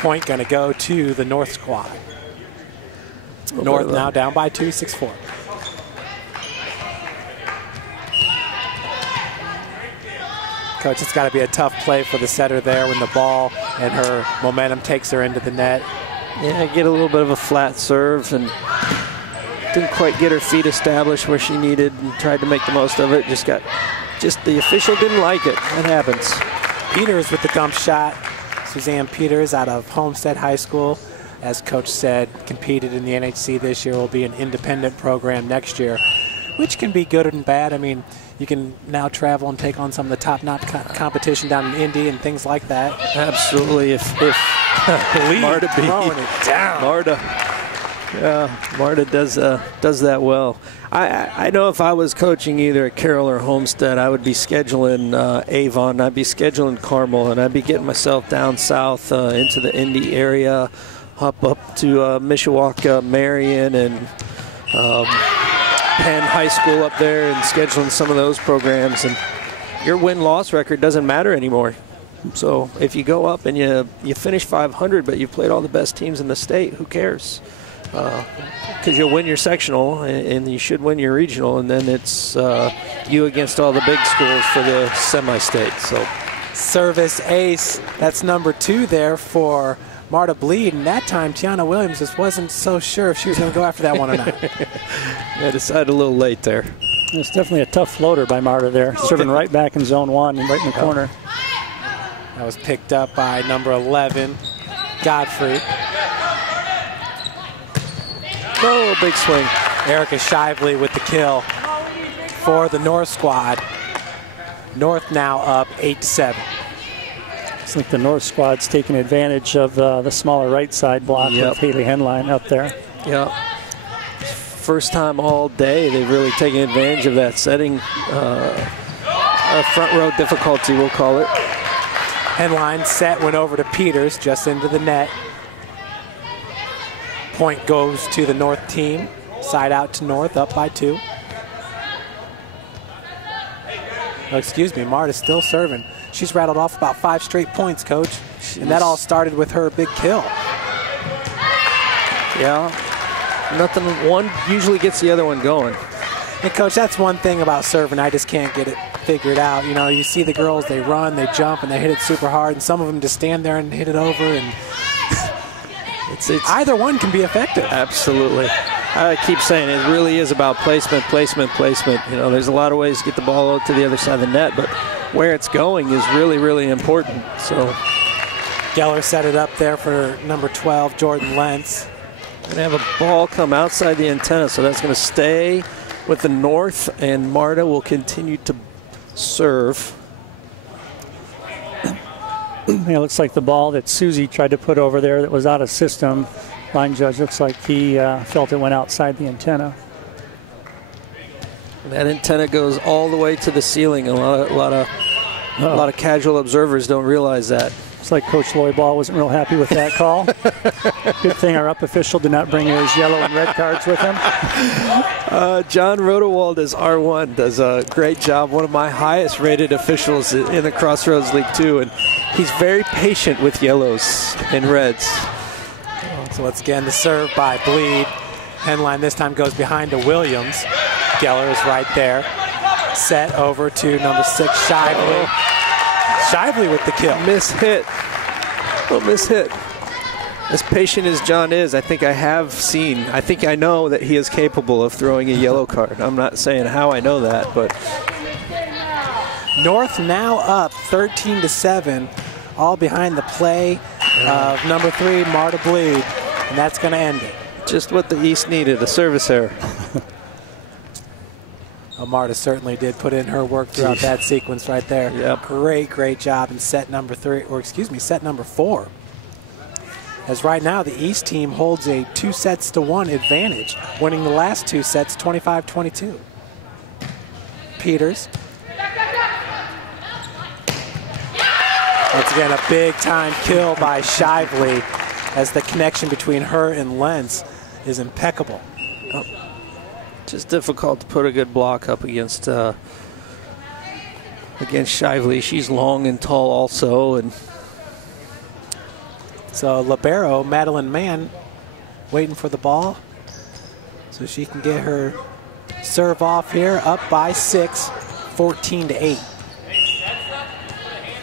Point going to go to the North squad. North now down by 2, 6-4. Coach, it's got to be a tough play for the setter there when the ball and her momentum takes her into the net. Yeah, get a little bit of a flat serve and didn't quite get her feet established where she needed and tried to make the most of it. Just the official didn't like it. That happens. Peters with the dump shot. Suzanne Peters out of Homestead High School. As Coach said, competed in the NHC this year, will be an independent program next year, which can be good and bad. I mean, you can now travel and take on some of the top-notch competition down in Indy and things like that. Absolutely. If Marta throwing it down. Marta does that well. I know if I was coaching either at Carroll or Homestead, I would be scheduling Avon, I'd be scheduling Carmel, and I'd be getting myself down south into the Indy area, up to Mishawaka, Marion, and Penn High School up there, and scheduling some of those programs. And your win-loss record doesn't matter anymore. So if you go up and you finish 500, but you've played all the best teams in the state, who cares? Because you'll win your sectional and you should win your regional, and then it's you against all the big schools for the semi-state. So service ace, that's number 2 there for Marta Bleed, and that time Tiana Williams just wasn't so sure if she was going to go after that one or not. Yeah, decided a little late there. It's definitely a tough floater by Marta there, serving right back in zone 1 and right in the corner. That was picked up by number 11, Godfrey. Oh, big swing. Erica Shively with the kill for the North squad. North now up 8-7. It's like the North squad's taking advantage of the smaller right side block with Haley Henline up there. Yep. First time all day they've really taken advantage of that setting. A front row difficulty, we'll call it. Henline set, went over to Peters, just into the net. Point goes to the North team. Side out to North, up by 2. Oh, excuse me, Marta's still serving. She's rattled off about 5 straight points, Coach. And that all started with her big kill. Yeah. Nothing, one usually gets the other one going. And Coach, that's one thing about serving. I just can't get it figured out. You know, you see the girls, they run, they jump, and they hit it super hard. And some of them just stand there and hit it over. And it's either one can be effective. Absolutely. I keep saying it really is about placement. You know, there's a lot of ways to get the ball out to the other side of the net, but where it's going is really, really important. So Geller set it up there for number 12, Jordan Lentz. Going to have a ball come outside the antenna, so that's going to stay with the North, and Marta will continue to serve. It looks like the ball that Susie tried to put over there that was out of system. Line judge looks like he felt it went outside the antenna. That antenna goes all the way to the ceiling. A lot of casual observers don't realize that. It's like Coach Volleyball wasn't real happy with that call. Good thing our up official did not bring his yellow and red cards with him. John Rodewald as R1 does a great job. One of my highest rated officials in the Crossroads League 2, and he's very patient with yellows and reds. So once again, the serve by Bleed. Henline this time goes behind to Williams. Geller is right there. Set over to number 6, Shively. Shively with the kill. Mishit. As patient as John is, I think I know that he is capable of throwing a yellow card. I'm not saying how I know that, but. North now up 13-7, all behind the play of number 3, Marta Bleed, and that's going to end it. Just what the East needed, a service error. Marta certainly did put in her work throughout that sequence right there. Yep. Great job in set number 4. As right now, the East team holds a 2-1 advantage, winning the last 2 sets 25-22. Peters. Once again, a big-time kill by Shively, as the connection between her and Lentz is impeccable. Just difficult to put a good block up against Shively. She's long and tall also, and so libero Madeline Mann waiting for the ball so she can get her serve off here. Up by 6, 14-8.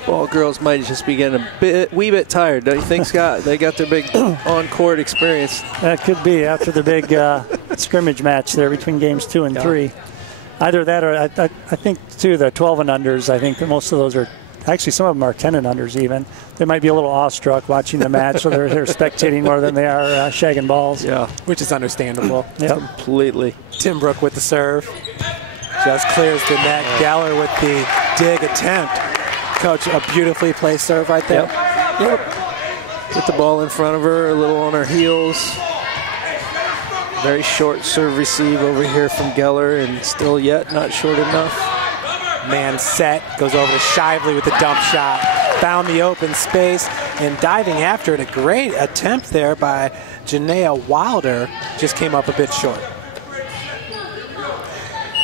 Ball girls might just be getting a wee bit tired, don't you think, Scott? They got their big on-court experience. That could be after the big scrimmage match there between games 2 and 3. Either that or I think, too, the 12 and unders, I think that most of those are, actually some of them are 10 and unders even. They might be a little awestruck watching the match, so they're spectating more than they are shagging balls. Yeah, which is understandable. Yep. Completely. Timbrook with the serve. Just clears the net. Geller with the dig attempt. Coach, a beautifully placed serve right there. Yep. Get the ball in front of her, a little on her heels. Very short serve receive over here from Geller, and still yet not short enough. Man set, goes over to Shively with the dump shot. Found the open space and diving after it. A great attempt there by Janaea Wilder. Just came up a bit short.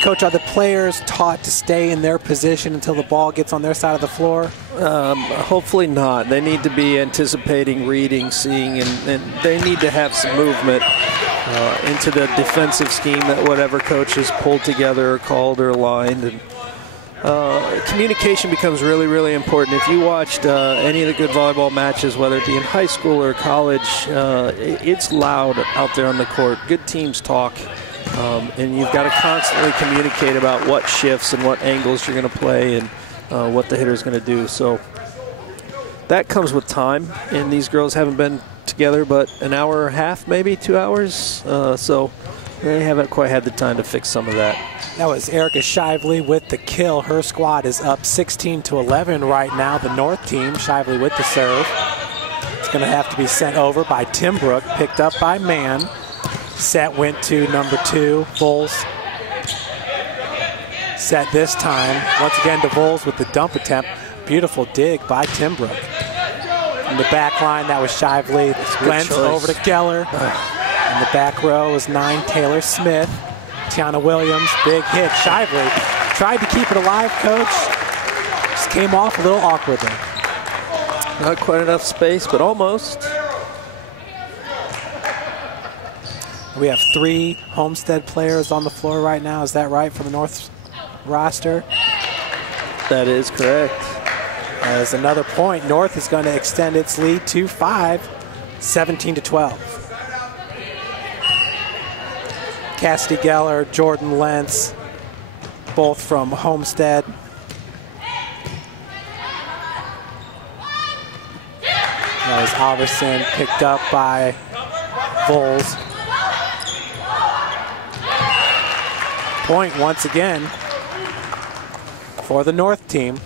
Coach, are the players taught to stay in their position until the ball gets on their side of the floor? Hopefully not. They need to be anticipating, reading, seeing, and they need to have some movement into the defensive scheme that whatever coach has pulled together or called or aligned. And communication becomes really, really important. If you watched any of the good volleyball matches, whether it be in high school or college, it's loud out there on the court. Good teams talk. And you've got to constantly communicate about what shifts and what angles you're going to play and what the hitter's going to do. So that comes with time, and these girls haven't been together but an hour and a half, maybe 2 hours. So they haven't quite had the time to fix some of that. That was Erica Shively with the kill. Her squad is up 16-11 right now. The North team, Shively with the serve. It's going to have to be sent over by Timbrook, picked up by Mann. Set went to number 2, Vols. Set this time. Once again to Vols with the dump attempt. Beautiful dig by Timbrook. In the back line, that was Shively. Lentz over to Geller. In the back row was 9, Taylor Smith. Tiana Williams, big hit. Shively tried to keep it alive, Coach. Just came off a little awkwardly. Not quite enough space, but almost. We have 3 Homestead players on the floor right now. Is that right for the North roster? That is correct. As another point, North is going to extend its lead to 5, 17-12. Cassidy Geller, Jordan Lentz, both from Homestead. That was Alverson, picked up by Vols. Point once again for the North team.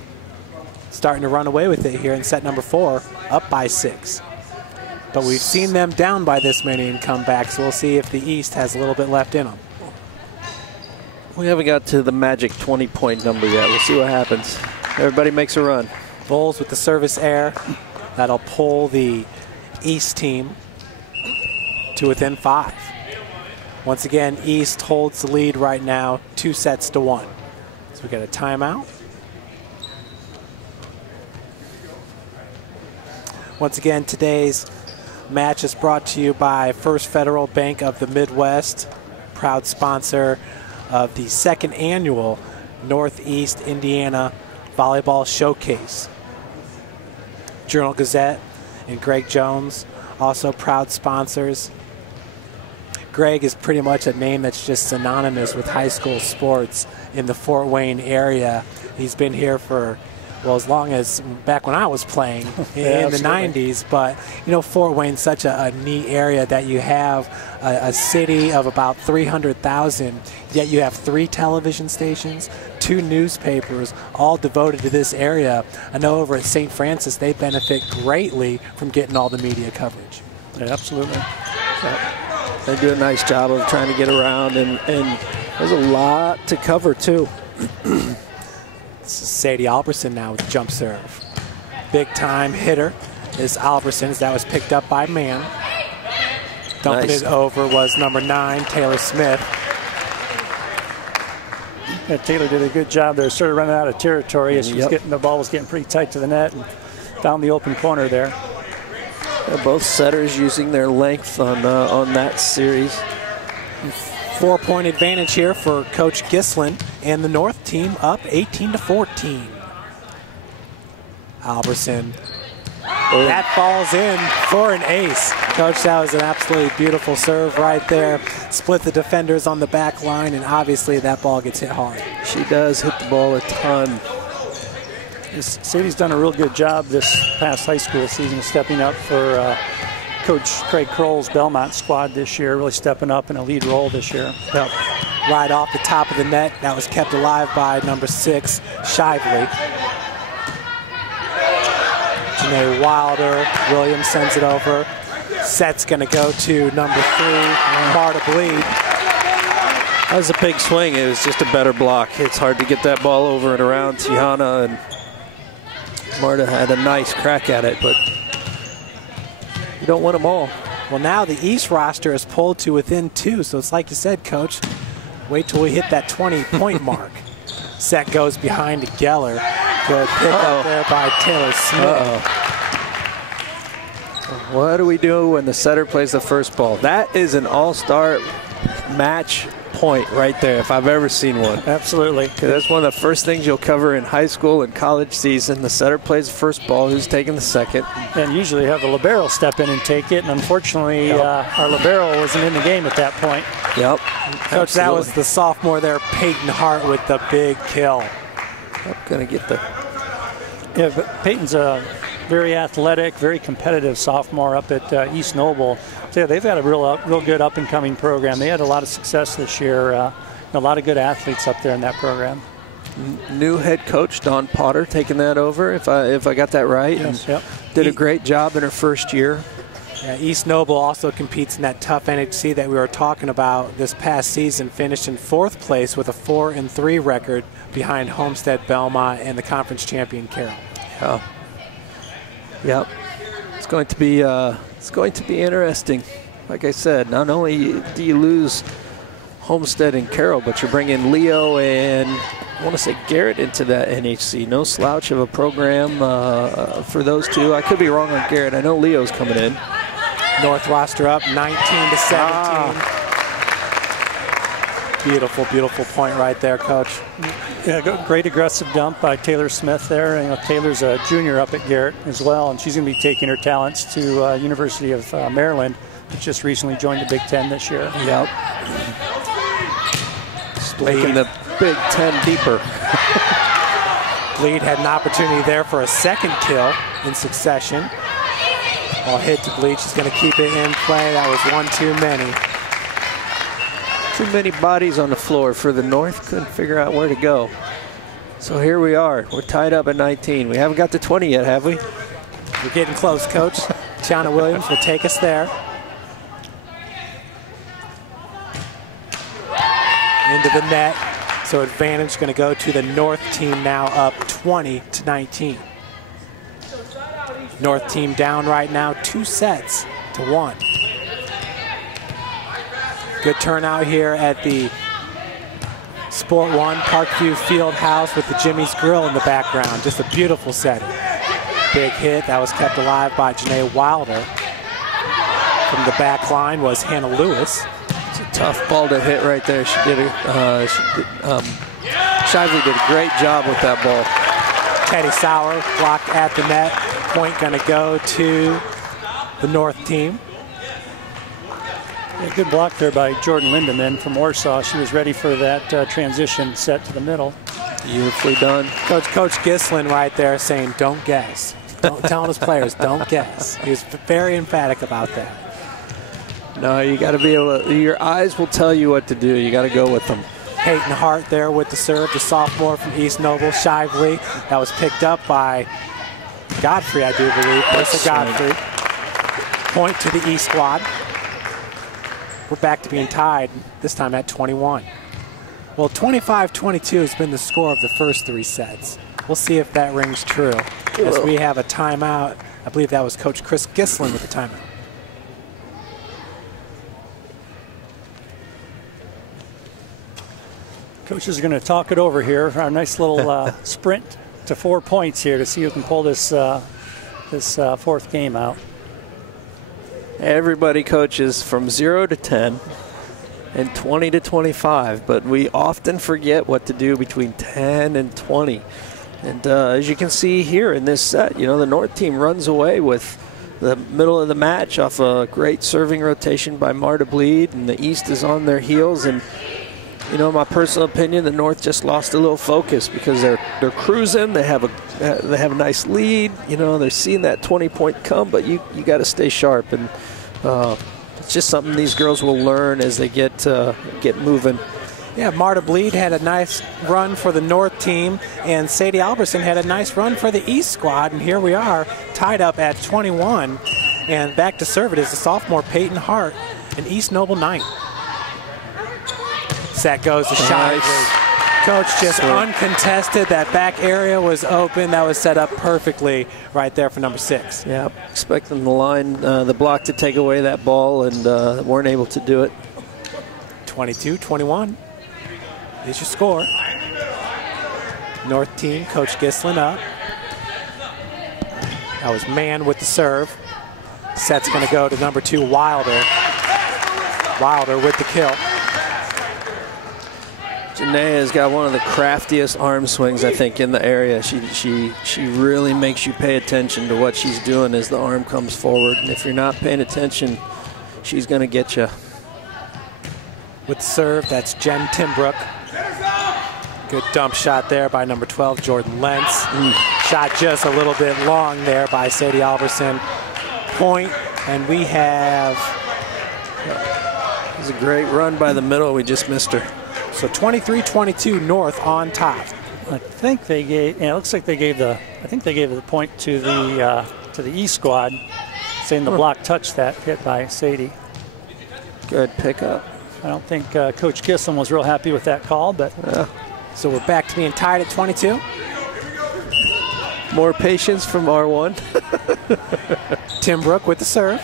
Starting to run away with it here in set number 4, up by 6. But we've seen them down by this many and come back, so we'll see if the East has a little bit left in them. We haven't got to the magic 20-point number yet. We'll see what happens. Everybody makes a run. Vols with the service error. That'll pull the East team to within 5. Once again, East holds the lead right now, 2-1. So we got a timeout. Once again, today's match is brought to you by First Federal Bank of the Midwest, proud sponsor of the 2nd annual Northeast Indiana Volleyball Showcase. Journal-Gazette and Greg Jones, also proud sponsors. Greg is pretty much a name that's just synonymous with high school sports in the Fort Wayne area. He's been here for, well, as long as back when I was playing in the 90s. But, you know, Fort Wayne's such a neat area that you have a city of about 300,000, yet you have 3 television stations, 2 newspapers, all devoted to this area. I know over at St. Francis, they benefit greatly from getting all the media coverage. Yeah, absolutely. Yeah. They do a nice job of trying to get around, and there's a lot to cover, too. This is Sadie Alberson now with jump serve. Big time hitter is Alberson. That was picked up by Mann. Dumping it over was number 9, Taylor Smith. Yeah, Taylor did a good job there, sort of running out of territory as she was getting, the ball was getting pretty tight to the net and found the open corner there. Both setters using their length on that series. 4-point advantage here for Coach Gislin and the North team up 18-14. Alberson. That falls in for an ace. Coach, that was an absolutely beautiful serve right there. Split the defenders on the back line, and obviously that ball gets hit hard. She does hit the ball a ton. This city's done a real good job this past high school season stepping up for Coach Craig Kroll's Belmont squad this year, really stepping up in a lead role this year. Yep. Right off the top of the net, that was kept alive by number 6, Shively. Janae Wilder, Williams sends it over. Set's gonna go to number 3, Marta Bleed. That was a big swing. It was just a better block. It's hard to get that ball over and around Tiana, and Marta had a nice crack at it, but you don't win them all. Well, now the East roster is pulled to within 2, so it's like you said, Coach, wait till we hit that 20-point mark. Set goes behind to Geller. Good pick up there by Taylor Smith. What do we do when the setter plays the first ball? That is an all-star match point right there, if I've ever seen one. Absolutely. That's one of the first things you'll cover in high school and college season. The setter plays the first ball, who's taking the second. And usually have a libero step in and take it, and unfortunately our libero wasn't in the game at that point. Yep. Coach, that was the sophomore there, Peyton Hart, with the big kill. I'm going to get the... Yeah, but Peyton's a very athletic, very competitive sophomore up at East Noble. So yeah, they've got a real good up-and-coming program. They had a lot of success this year. A lot of good athletes up there in that program. New head coach Dawn Potter taking that over, if I got that right. Yes, yep. Did a great job in her first year. Yeah, East Noble also competes in that tough NHC that we were talking about this past season, finished in 4th place with a 4-3 record behind Homestead, Belmont, and the conference champion Carroll. Yeah. Yep. It's going to be interesting. Like I said, not only do you lose Homestead and Carroll, but you're bringing Leo and I want to say Garrett into that NHC. No slouch of a program for those two. I could be wrong on Garrett. I know Leo's coming in. North roster up 19-17. Beautiful, beautiful point right there, Coach. Yeah, great aggressive dump by Taylor Smith there. You know, Taylor's a junior up at Garrett as well, and she's going to be taking her talents to University of Maryland, which just recently joined the Big Ten this year. Yep. Making the Big Ten deeper. Bleed had an opportunity there for a second kill in succession. Ball hit to Bleed. She's going to keep it in play. That was one too many. Too many bodies on the floor for the North. Couldn't figure out where to go. So here we are. We're tied up at 19. We haven't got to 20 yet, have we? We're getting close, Coach. Tiana Williams will take us there. Into the net. So advantage going to go to the North team now, up 20-19. North team down right now 2-1. Good turnout here at the Sport One Parkview Field House with the Jimmy's Grill in the background. Just a beautiful setting. Big hit that was kept alive by Janae Wilder. From the back line was Hannah Lewis. It's a tough ball to hit right there. She did Shively did a great job with that ball. Teddy Sauer blocked at the net. Point going to go to the North team. Yeah, good block there by Jordan Lindemann from Warsaw. She was ready for that transition set to the middle. Beautifully done. Coach Gislin right there saying, don't guess. Telling his players, don't guess. He was very emphatic about that. No, you got to be able to, your eyes will tell you what to do. You got to go with them. Peyton Hart there with the serve, the sophomore from East Noble, Shively. That was picked up by Godfrey, I do believe. Marissa Godfrey. Point to the East squad. We're back to being tied, this time at 21. Well, 25-22 has been the score of the first 3 sets. We'll see if that rings true. As we have a timeout. I believe that was Coach Chris Gislin with the timeout. Coach is going to talk it over here. Our nice little sprint to 4 points here to see who can pull this fourth game out. Everybody coaches from 0 to 10 and 20 to 25, but we often forget what to do between 10 and 20. And as you can see here in this set, you know, the North team runs away with the middle of the match off a great serving rotation by Marta Bleed, and the East is on their heels. And you know, my personal opinion, the North just lost a little focus because they're cruising. They have a nice lead. You know, they're seeing that 20-point come, but you got to stay sharp. And it's just something these girls will learn as they get moving. Yeah, Marta Bleed had a nice run for the North team, and Sadie Alberson had a nice run for the East squad. And here we are, tied up at 21. And back to serve it is the sophomore Peyton Hart, an East Noble Knight. Set goes the shot. Nice. Coach just uncontested. That back area was open. That was set up perfectly right there for number 6. Yeah, expecting the line, the block to take away that ball, and weren't able to do it. 22-21 is your score. North team, Coach Gislin up. That was Mann with the serve. Set's going to go to number 2, Wilder. Wilder with the kill. Janae has got one of the craftiest arm swings, I think, in the area. She really makes you pay attention to what she's doing as the arm comes forward. And if you're not paying attention, she's going to get you. With the serve, that's Jen Timbrook. Good dump shot there by number 12, Jordan Lentz. Shot just a little bit long there by Sadie Alverson. Point, and we have... It was a great run by the middle. We just missed her. So 23-22 North on top. I think they gave. Yeah, it looks like they gave the. I think they gave the point to the East squad, saying the block touched that hit by Sadie. Good pickup. I don't think Coach Gislin was real happy with that call, but. So we're back to being tied at 22. More patience from R1. Timbrook with the serve.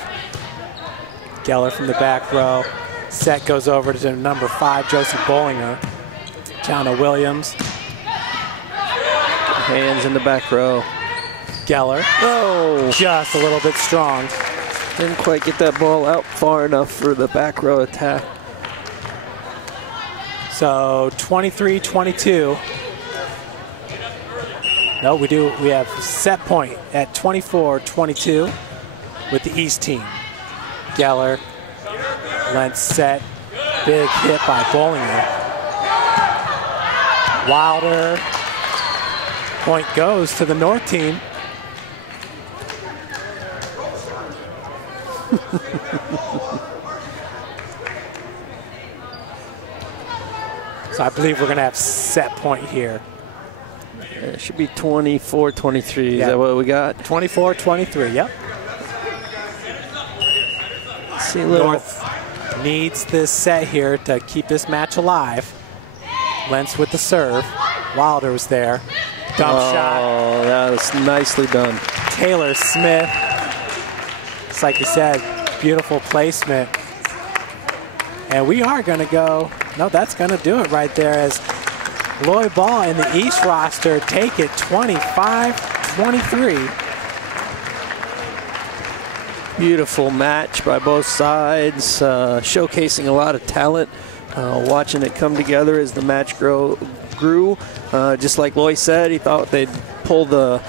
Geller from the back row. Set goes over to number 5, Josie Bollinger. Jana Williams. Hands in the back row. Geller. Oh! Just a little bit strong. Didn't quite get that ball out far enough for the back row attack. So 23-22. No, we do. We have set point at 24-22 with the East team. Geller. Lentz set. Big hit by Bollinger. Wilder. Point goes to the North team. So I believe we're going to have set point here. It should be 24-23. Is that what we got? 24-23, yep. See a little. North needs this set here to keep this match alive. Lentz with the serve. Wilder was there. Dump shot. Oh, that was nicely done. Taylor Smith. It's like you said, beautiful placement. And we are going to go. No, that's going to do it right there as Lloyd Ball and the East roster take it 25-23. Beautiful match by both sides, showcasing a lot of talent. Watching it come together as the match grew. Just like Loy said, he thought they'd pull the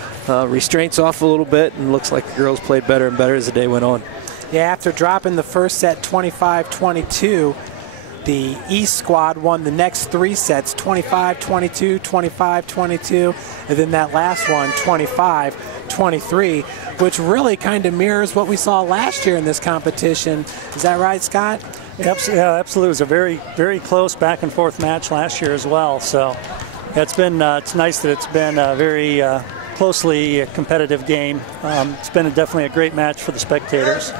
restraints off a little bit, and looks like the girls played better and better as the day went on. Yeah, after dropping the first set 25-22, the East squad won the next 3 sets, 25-22, 25-22, and then that last one, 25-23, which really kind of mirrors what we saw last year in this competition. Is that right, Scott? Yeah, absolutely. It was a very, very close back and forth match last year as well. So it's been it's nice that it's been a very closely competitive game. It's been definitely a great match for the spectators.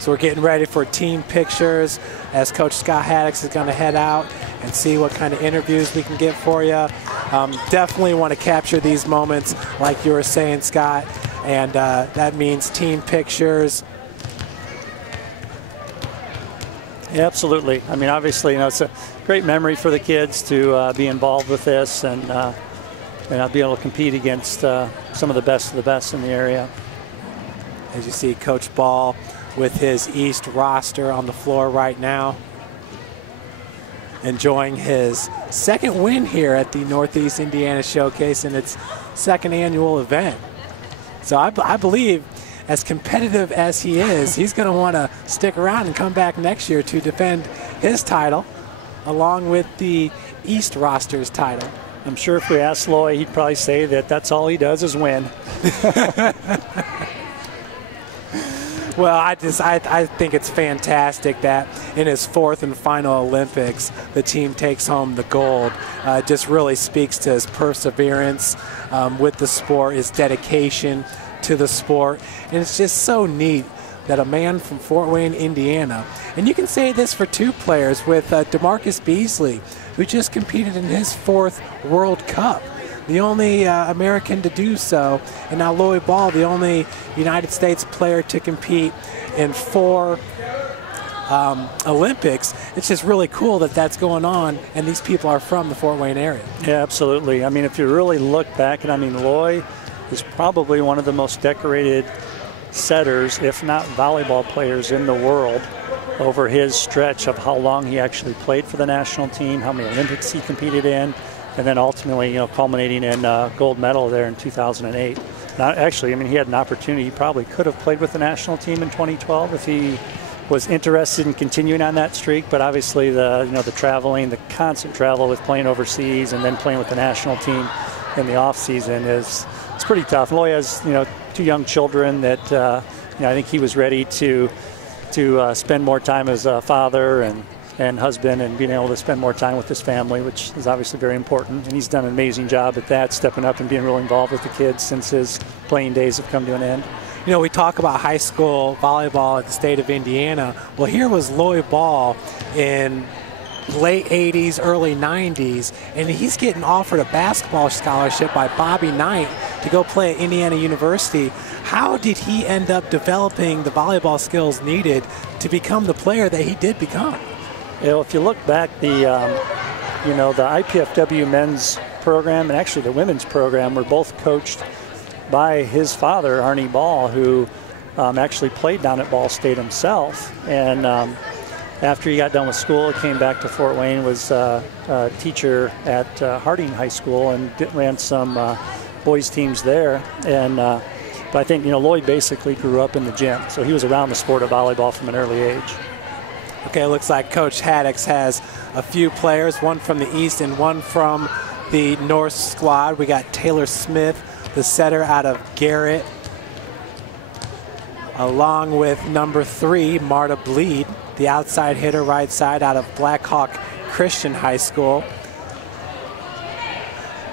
So we're getting ready for team pictures as Coach Scott Haddix is going to head out and see what kind of interviews we can get for you. Definitely want to capture these moments like you were saying, Scott, and that means team pictures. Yeah, absolutely. I mean, obviously, you know, it's a great memory for the kids to be involved with this and be able to compete against some of the best in the area. As you see, Coach Ball with his East roster on the floor right now. enjoying his second win here at the Northeast Indiana Showcase in its second annual event. So I believe, as competitive as he is, he's going to want to stick around and come back next year to defend his title along with the East roster's title. I'm sure if we asked Loy, he'd probably say that that's all he does is win. Well, I think it's fantastic that in his fourth and final Olympics, the team takes home the gold. Just really speaks to his perseverance with the sport, his dedication to the sport. And it's just so neat that a man from Fort Wayne, Indiana, and you can say this for two players with DeMarcus Beasley, who just competed in his fourth World Cup, the only American to do so, and now Lloyd Ball, the only United States player to compete in 4 Olympics. It's just really cool that that's going on, and these people are from the Fort Wayne area. Yeah, absolutely. I mean, if you really look back, and I mean, Loy is probably one of the most decorated setters, if not volleyball players in the world, over his stretch of how long he actually played for the national team, how many Olympics he competed in, and then ultimately, culminating in gold medal there in 2008. Actually, I mean, he had an opportunity. He probably could have played with the national team in 2012 if he was interested in continuing on that streak. But obviously, the traveling, the constant travel with playing overseas and then playing with the national team in the off season it's pretty tough. Loy has 2 young children that I think he was ready to spend more time as a father and husband, and being able to spend more time with his family, which is obviously very important. And he's done an amazing job at that, stepping up and being really involved with the kids since his playing days have come to an end. We talk about high school volleyball at the state of Indiana. Well, here was Lloyd Ball in late 80s, early 90s, and he's getting offered a basketball scholarship by Bobby Knight to go play at Indiana University. How did he end up developing the volleyball skills needed to become the player that he did become? If you look back, the IPFW men's program and actually the women's program were both coached by his father, Arnie Ball, who actually played down at Ball State himself. And after he got done with school, he came back to Fort Wayne, was a teacher at Harding High School, and ran some boys teams there. And but I think Lloyd basically grew up in the gym, so he was around the sport of volleyball from an early age. Okay, it looks like Coach Haddix has a few players, one from the East and one from the North squad. We got Taylor Smith, the setter out of Garrett, along with number 3, Marta Bleed, the outside hitter right side out of Blackhawk Christian High School.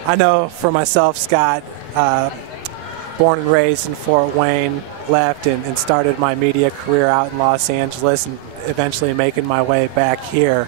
I know for myself, Scott, born and raised in Fort Wayne, left and started my media career out in Los Angeles and eventually making my way back here.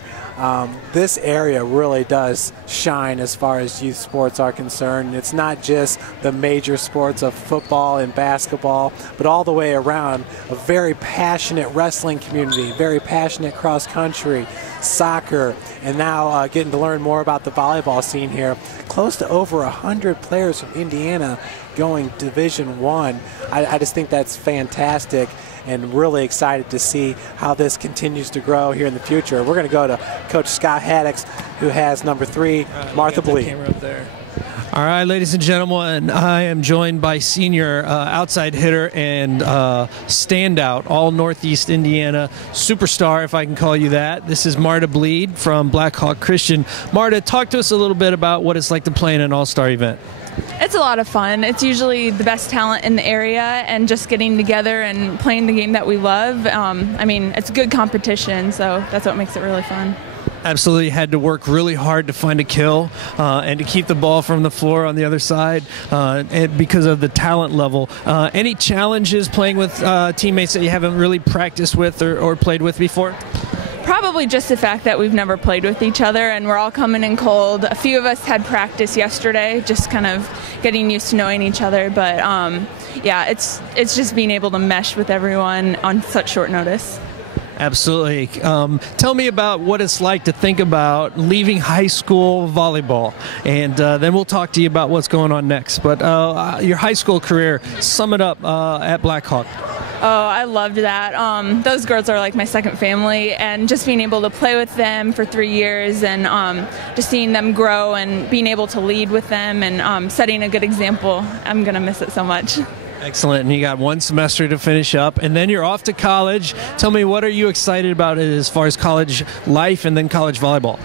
This area really does shine as far as youth sports are concerned. It's not just the major sports of football and basketball, but all the way around. A very passionate wrestling community, very passionate cross country, soccer, and now getting to learn more about the volleyball scene here. Close to over 100 players from Indiana going Division I. I just think that's fantastic, and really excited to see how this continues to grow here in the future. We're going to go to Coach Scott Haddix, who has number 3, Martha Bleed. All right, ladies and gentlemen, I am joined by senior outside hitter and standout, all Northeast Indiana superstar, if I can call you that. This is Marta Bleed from Blackhawk Christian. Marta, talk to us a little bit about what it's like to play in an all-star event. It's a lot of fun. It's usually the best talent in the area, and just getting together and playing the game that we love. It's good competition, so that's what makes it really fun. Absolutely had to work really hard to find a kill and to keep the ball from the floor on the other side and because of the talent level. Any challenges playing with teammates that you haven't really practiced with or played with before? Probably just the fact that we've never played with each other and we're all coming in cold. A few of us had practice yesterday, just kind of getting used to knowing each other. But it's just being able to mesh with everyone on such short notice. Absolutely. Tell me about what it's like to think about leaving high school volleyball, and then we'll talk to you about what's going on next. But your high school career, sum it up at Blackhawk. Oh, I loved that. Those girls are like my second family, and just being able to play with them for 3 years and just seeing them grow and being able to lead with them and setting a good example, I'm going to miss it so much. Excellent. And you got one semester to finish up, and then you're off to college. Tell me, what are you excited about as far as college life and then college volleyball?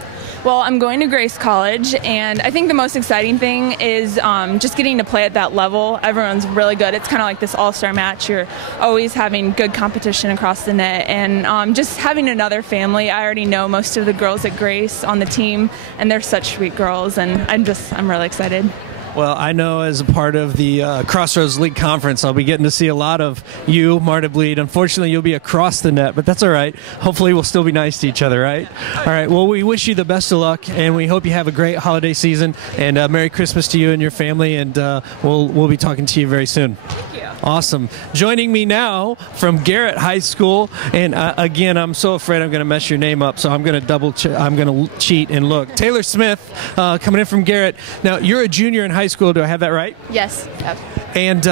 Well, I'm going to Grace College, and I think the most exciting thing is just getting to play at that level. Everyone's really good. It's kind of like this all-star match. You're always having good competition across the net, and just having another family. I already know most of the girls at Grace on the team, and they're such sweet girls, and I'm really excited. Well, I know as a part of the Crossroads League Conference, I'll be getting to see a lot of you, Marta Bleed. Unfortunately, you'll be across the net, but that's all right. Hopefully, we'll still be nice to each other, right? All right. Well, we wish you the best of luck, and we hope you have a great holiday season. And Merry Christmas to you and your family, and we'll be talking to you very soon. Thank you. Awesome. Joining me now from Garrett High School, and again, I'm so afraid I'm going to mess your name up, so I'm going to I'm going to cheat and look. Taylor Smith, coming in from Garrett. Now, you're a junior in high school. Do I have that right? Yes. Yep. And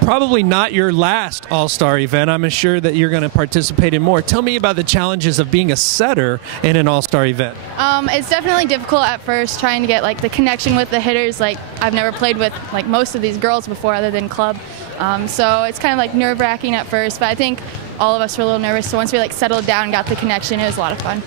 probably not your last All-Star event. I'm sure that you're going to participate in more. Tell me about the challenges of being a setter in an All-Star event. It's definitely difficult at first, trying to get like the connection with the hitters. Like, I've never played with like most of these girls before other than club. So it's kind of like nerve-wracking at first, but I think all of us were a little nervous. So once we like settled down and got the connection, it was a lot of fun.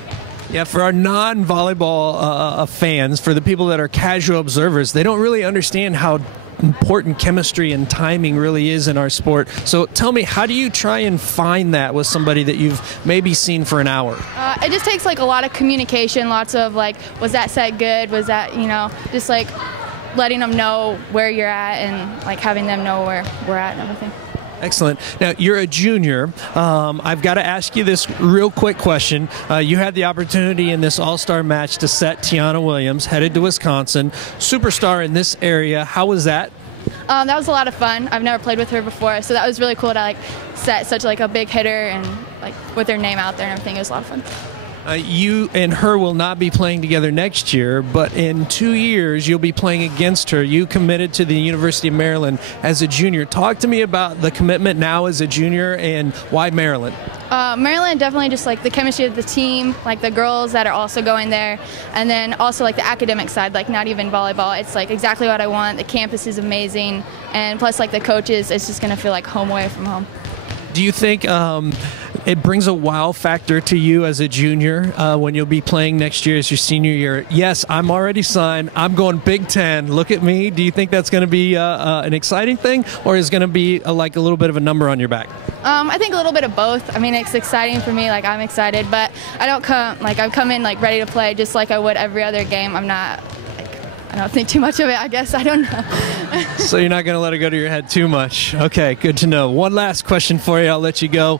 Yeah, for our non-volleyball fans, for the people that are casual observers, they don't really understand how important chemistry and timing really is in our sport. So tell me, how do you try and find that with somebody that you've maybe seen for an hour? It just takes like a lot of communication, lots of like, was that set good? Was that, just like letting them know where you're at and like having them know where we're at and everything. Excellent. Now, you're a junior. I've got to ask you this real quick question. You had the opportunity in this all-star match to set Tiana Williams, headed to Wisconsin, superstar in this area. How was that? That was a lot of fun. I've never played with her before, so that was really cool to like set such like a big hitter and like with her name out there and everything. It was a lot of fun. You and her will not be playing together next year, but in 2 years you'll be playing against her. You committed to the University of Maryland as a junior. Talk to me about the commitment now as a junior and why Maryland. Maryland, definitely just like the chemistry of the team, like the girls that are also going there, and then also like the academic side, like not even volleyball. It's like exactly what I want. The campus is amazing, and plus like the coaches, it's just going to feel like home away from home. Do you think it brings a wow factor to you as a junior when you'll be playing next year as your senior year? Yes, I'm already signed. I'm going Big Ten. Look at me. Do you think that's going to be an exciting thing, or is it going to be like a little bit of a number on your back? I think a little bit of both. I mean, it's exciting for me. Like, I'm excited, but I come in like ready to play just like I would every other game. I don't think too much of it, I guess. I don't know. So you're not going to let it go to your head too much. Okay, good to know. One last question for you. I'll let you go.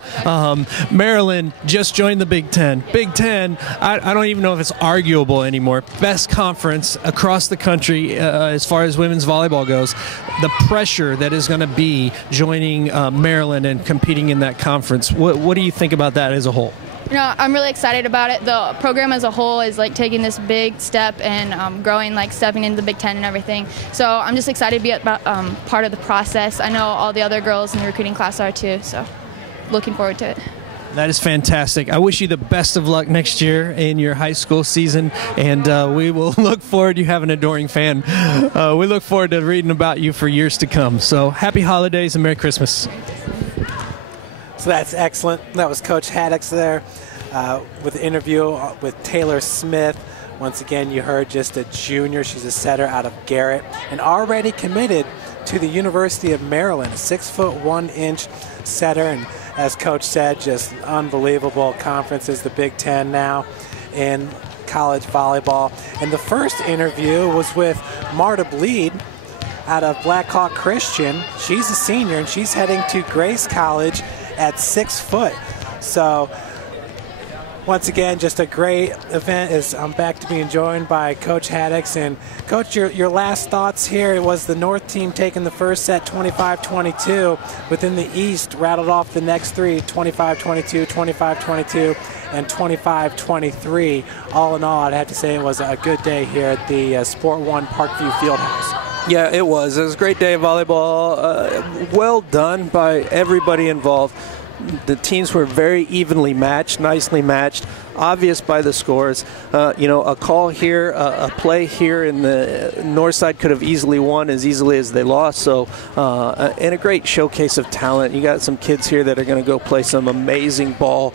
Maryland just joined the Big Ten. Big Ten, I don't even know if it's arguable anymore. Best conference across the country as far as women's volleyball goes. The pressure that is going to be joining Maryland and competing in that conference, what do you think about that as a whole? I'm really excited about it. The program as a whole is like taking this big step and growing, like stepping into the Big Ten and everything. So I'm just excited to be part of the process. I know all the other girls in the recruiting class are too, so looking forward to it. That is fantastic. I wish you the best of luck next year in your high school season, and we will look forward. You have an adoring fan. We look forward to reading about you for years to come. So happy holidays and Merry Christmas. So that's excellent. That was Coach Haddix there with the interview with Taylor Smith. Once again, you heard just a junior. She's a setter out of Garrett and already committed to the University of Maryland, a 6'1" setter. And as Coach said, just unbelievable conferences, the Big Ten now in college volleyball. And the first interview was with Marta Bleed out of Blackhawk Christian. She's a senior and she's heading to Grace College at 6 foot. So once again, just a great event. As I'm back to being joined by Coach Haddix. And Coach, your last thoughts here. It was the North team taking the first set 25-22. Within the East, rattled off the next three, 25-22, 25-22, and 25-23. All in all, I'd have to say it was a good day here at the Sport One Parkview Fieldhouse. Yeah, it was. It was a great day of volleyball. Well done by everybody involved. The teams were very evenly matched, nicely matched, obvious by the scores. A call here, a play here in the north side could have easily won as easily as they lost. So, and a great showcase of talent. You got some kids here that are going to go play some amazing ball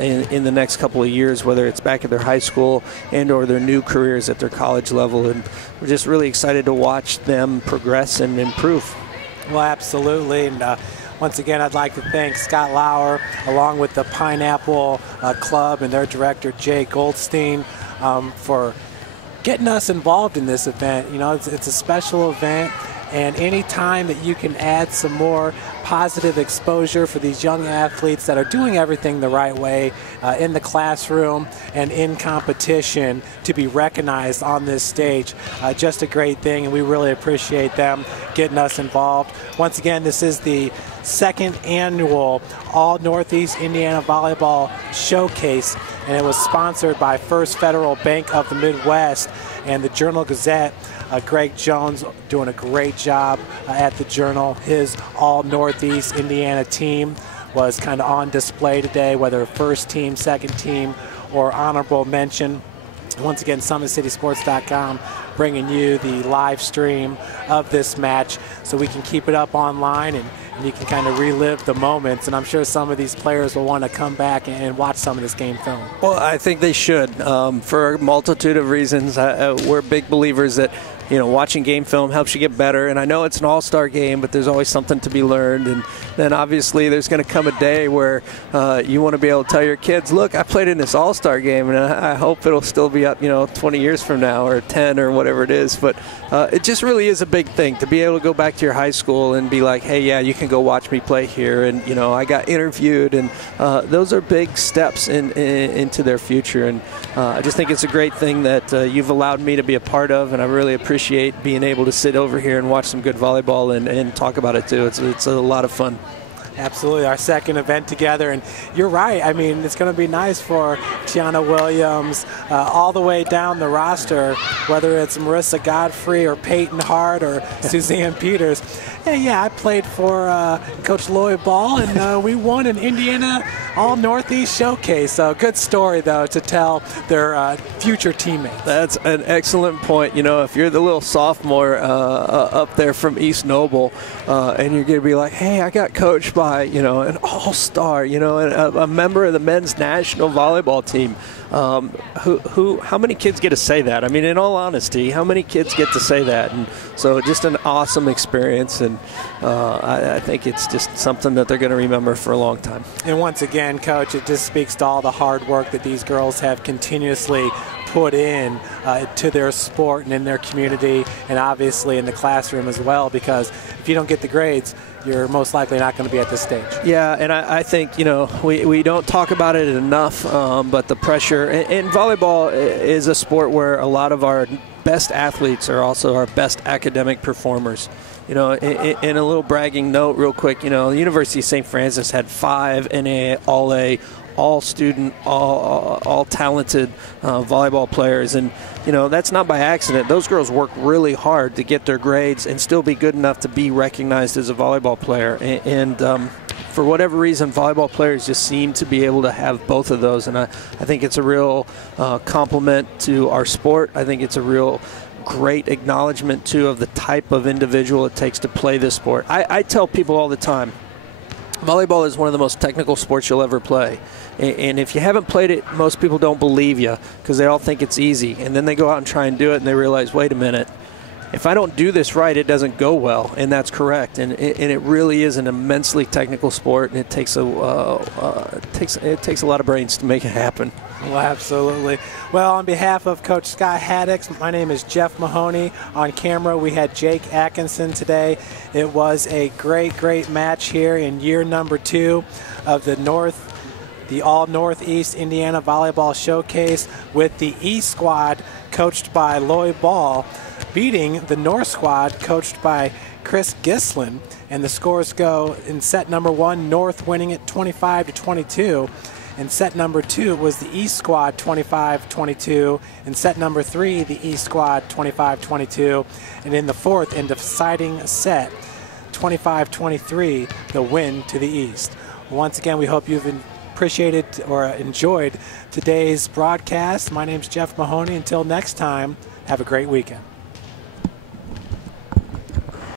in the next couple of years, whether it's back at their high school and or their new careers at their college level. And we're just really excited to watch them progress and improve. Well, absolutely. And once again, I'd like to thank Scott Lauer, along with the Pineapple Club and their director, Jay Goldstein, for getting us involved in this event. You know, it's a special event, and any time that you can add some more positive exposure for these young athletes that are doing everything the right way in the classroom and in competition to be recognized on this stage, just a great thing, and we really appreciate them getting us involved. Once again, this is the second annual All Northeast Indiana Volleyball Showcase, and it was sponsored by First Federal Bank of the Midwest and the Journal-Gazette. Greg Jones doing a great job at the Journal. His All Northeast Indiana team was kind of on display today, whether first team, second team, or honorable mention. Once again, SummitCitySports.com bringing you the live stream of this match so we can keep it up online and you can kind of relive the moments. And I'm sure some of these players will want to come back and watch some of this game film. Well, I think they should for a multitude of reasons. We're big believers that watching game film helps you get better. And I know it's an all-star game, but there's always something to be learned. And then obviously there's going to come a day where you want to be able to tell your kids, look, I played in this all-star game, and I hope it'll still be up, 20 years from now or 10 or whatever it is. But it just really is a big thing to be able to go back to your high school and be like, hey, yeah, you can go watch me play here. And, I got interviewed. And those are big steps into their future. And I just think it's a great thing that you've allowed me to be a part of, and I really appreciate being able to sit over here and watch some good volleyball and talk about it too. It's a lot of fun. Absolutely, our second event together, and you're right. I mean, it's going to be nice for Tiana Williams all the way down the roster, whether it's Marissa Godfrey or Peyton Hart or Suzanne Peters. Hey, yeah, I played for Coach Lloyd Ball, and we won an Indiana All-Northeast Showcase. So good story, though, to tell their future teammates. That's an excellent point. If you're the little sophomore up there from East Noble, and you're going to be like, hey, I got coached by, an all-star, and a member of the men's national volleyball team. How many kids get to say that? I mean, in all honesty, how many kids get to say that? And so just an awesome experience, and I think it's just something that they're going to remember for a long time. And once again, Coach, it just speaks to all the hard work that these girls have continuously put in to their sport and in their community, and obviously in the classroom as well, because if you don't get the grades, you're most likely not going to be at this stage. Yeah, and I think, we don't talk about it enough, but the pressure, and volleyball is a sport where a lot of our best athletes are also our best academic performers. In a little bragging note real quick, the University of St. Francis had 5 NA All-A, all-student, all talented volleyball players. And, that's not by accident. Those girls work really hard to get their grades and still be good enough to be recognized as a volleyball player. And for whatever reason, volleyball players just seem to be able to have both of those. And I think it's a real compliment to our sport. I think it's a real great acknowledgement, too, of the type of individual it takes to play this sport. I tell people all the time, volleyball is one of the most technical sports you'll ever play. And if you haven't played it, most people don't believe you because they all think it's easy. And then they go out and try and do it, and they realize, wait a minute, if I don't do this right, it doesn't go well. And that's correct. And it really is an immensely technical sport, and it takes a lot of brains to make it happen. Well, absolutely. Well, on behalf of Coach Scott Haddix, my name is Jeff Mahoney. On camera, we had Jake Atkinson today. It was a great, great match here in year number 2 of the All Northeast Indiana Volleyball Showcase, with the East squad coached by Lloyd Ball beating the North squad coached by Chris Gislin. And the scores go in set number 1, North winning it 25-22. In set number 2, it was the East squad 25-22. In set number 3, the East squad 25-22. And in the fourth and deciding set, 25-23, the win to the East. Once again, we hope you've appreciated or enjoyed today's broadcast. My name's Jeff Mahoney. Until next time, have a great weekend.